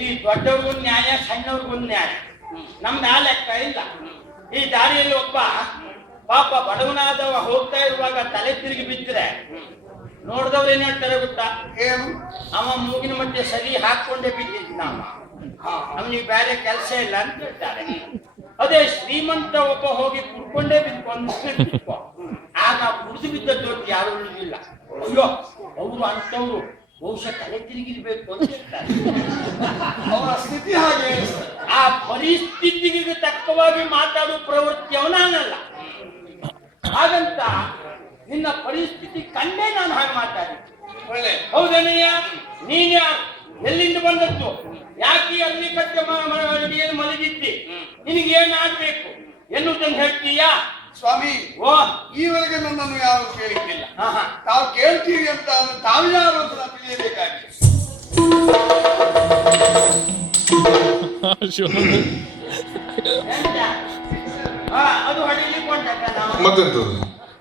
ಈ ದೊಡ್ಡವ್ರಿಗೊಂದು ನ್ಯಾಯ, ಸಣ್ಣವ್ರಿಗೊಂದು ನ್ಯಾಯ. ನಮ್ದು ಆ ಲೆಕ್ಕ ಇಲ್ಲ. ಈ ದಾರಿಯಲ್ಲಿ ಒಬ್ಬ ಪಾಪ ಬಡವನಾದವ ಹೋಗ್ತಾ ಇರುವಾಗ ತಲೆ ತಿರುಗಿ ಬಿದ್ದರೆ ನೋಡಿದವ್ರು ಏನ್ ಹೇಳ್ತಾರೆ ಗೊತ್ತಾ? ಏನು? ಅವ ಮೂಗಿನ ಮಧ್ಯೆ ಸರಿ ಹಾಕೊಂಡೇ ಬಿದ್ದಿದ್ದ ಅವನಿಗೆ ಬೇರೆ ಕೆಲಸ ಇಲ್ಲ ಅಂತ ಹೇಳ್ತಾರೆ. ಅದೇ ಶ್ರೀಮಂತ ಒಬ್ಬ ಹೋಗಿ ಕುಡ್ಕೊಂಡೇ ಬಿದ್ದುಕೊ, ಆಗ ಕುಡಿದು ಬಿದ್ದದ್ದು ಅಂತ ಯಾರು ಉಳಿದಿಲ್ಲ. ಅಯ್ಯೋ ಅವರು ಅಂತವ್ರು ಬಹುಶಃ ತಲೆ ತಿರುಗಿರ್ಬೇಕು ಅಂತ ಹೇಳ್ತಾರೆ. ಅವರ ಸ್ಥಿತಿ ಹಾಗೆ. ಆ ಪರಿಸ್ಥಿತಿಗೆ ತಕ್ಕವಾಗಿ ಮಾತಾಡುವ ಪ್ರವೃತ್ತಿ ಅವನಾನಲ್ಲ. ಹಾಗಂತ ನಿನ್ನ ಪರಿಸ್ಥಿತಿ ಕಂಡೇ ನಾನು ಹಾಗೆ ಮಾತಾಡಿ. ಒಳ್ಳೆ. ಹೌದನಯ್ಯ? ನೀನ್ ಯಾರು? ಎಲ್ಲಿಂದ ಬಂದದ್ದು? ಯಾಕೆ ಅಲ್ಲಿ ಕಟ್ಟೆ ಅಡಿಯಲ್ಲಿ ಮಲಗಿದ್ದಿ? ನಿನಗೇನಾಗ್ಬೇಕು ಎನ್ನುವುದನ್ನು ಹೇಳ್ತೀಯಾ? ಸ್ವಾಮಿ, ಓ ಈವರೆಗೆ ನನ್ನನ್ನು ಯಾರು ಕೇಳಿದ್ದಿಲ್ಲ. ಆಹಾ. ತಾವು ಕೇಳ್ತೀರಿ ಅಂತ ಅಂದ್ರೆ ತಾವು ಯಾರು ಅಂತ ನಾನು ತಿಳಿಯಬೇಕಾಗಿದೆ. ಎಂತ? ಅದು ಹೊಡಿಲಿಕ್ಕೆ ಹೊಂಟಕ್ಕ ನಾವು? ಮತ್ತೆಂತದ್ದು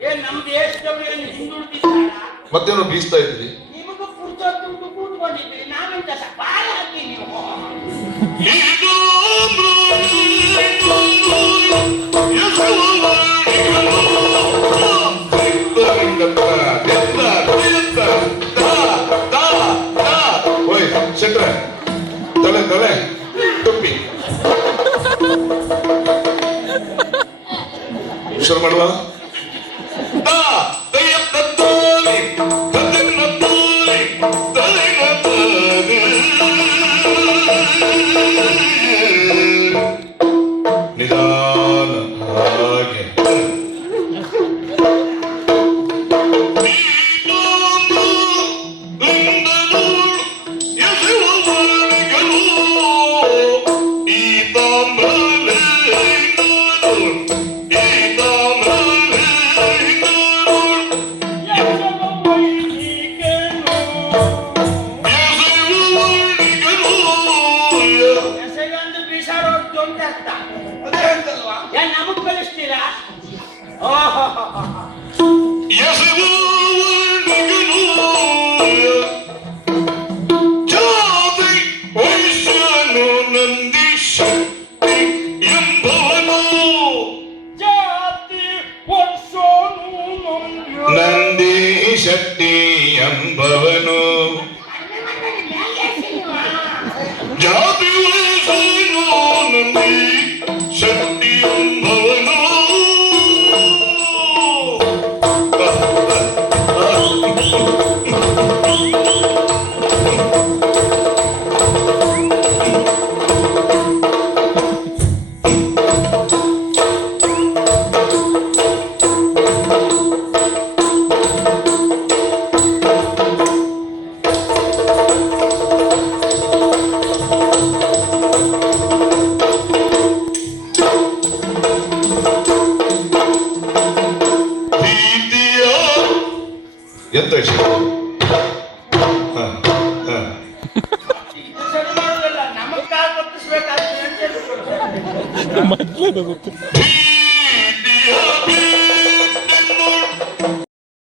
ಏನ್ ನಮ್ ದೇಶದವ್ರು ಏನು ಹಿಂದುಳಿದಿದ್ದಾರ? ಮತ್ತೇನೋ ಬೀಸ್ತಾ ಇದ್ರಿ ನಿಮಗೂ ಪುರ್ತೊತ್ತು ಕೂತ್ಕೊಂಡಿದ್ರಿ, ನಾವೆಂತ ಬಾಳ ಹಾಕಿ ನೀವು. ಶೆಟ್ರೆ ತಲೆ ತಲೆ ಟೊಪ್ಪಿ ಶುರು ಮಾಡುವ ನಿಧಾನ ಹಾಗೆ ಎಸೆಗಂದು ಬೀಸಾಡೋದು ಅಂತ ಅರ್ಥ. ಅದೇ ಅಂತಲ್ವಾ? ಏನ್ ನಮಗ್ ಕಳಿಸ್ತೀರಾ? ಓಹೋ ಜಾತಿ ವರ್ಷೋನು ನಂದಿ ಶಕ್ತಿ ಎಂಬವನು ಜಾತಿ ನಂದಿ ವಿಷಯ ಹಾ ಹಾ ಇದು ಸರಿ ಮಾಡೋದಲ್ಲ ನಮಗ್ ಕಾಲ್ ಬತ್ತಿಸ್ಬೇಕಾದ್ರೆ ಮೊದ್ಲೇ ಗೊತ್ತು ಧೀ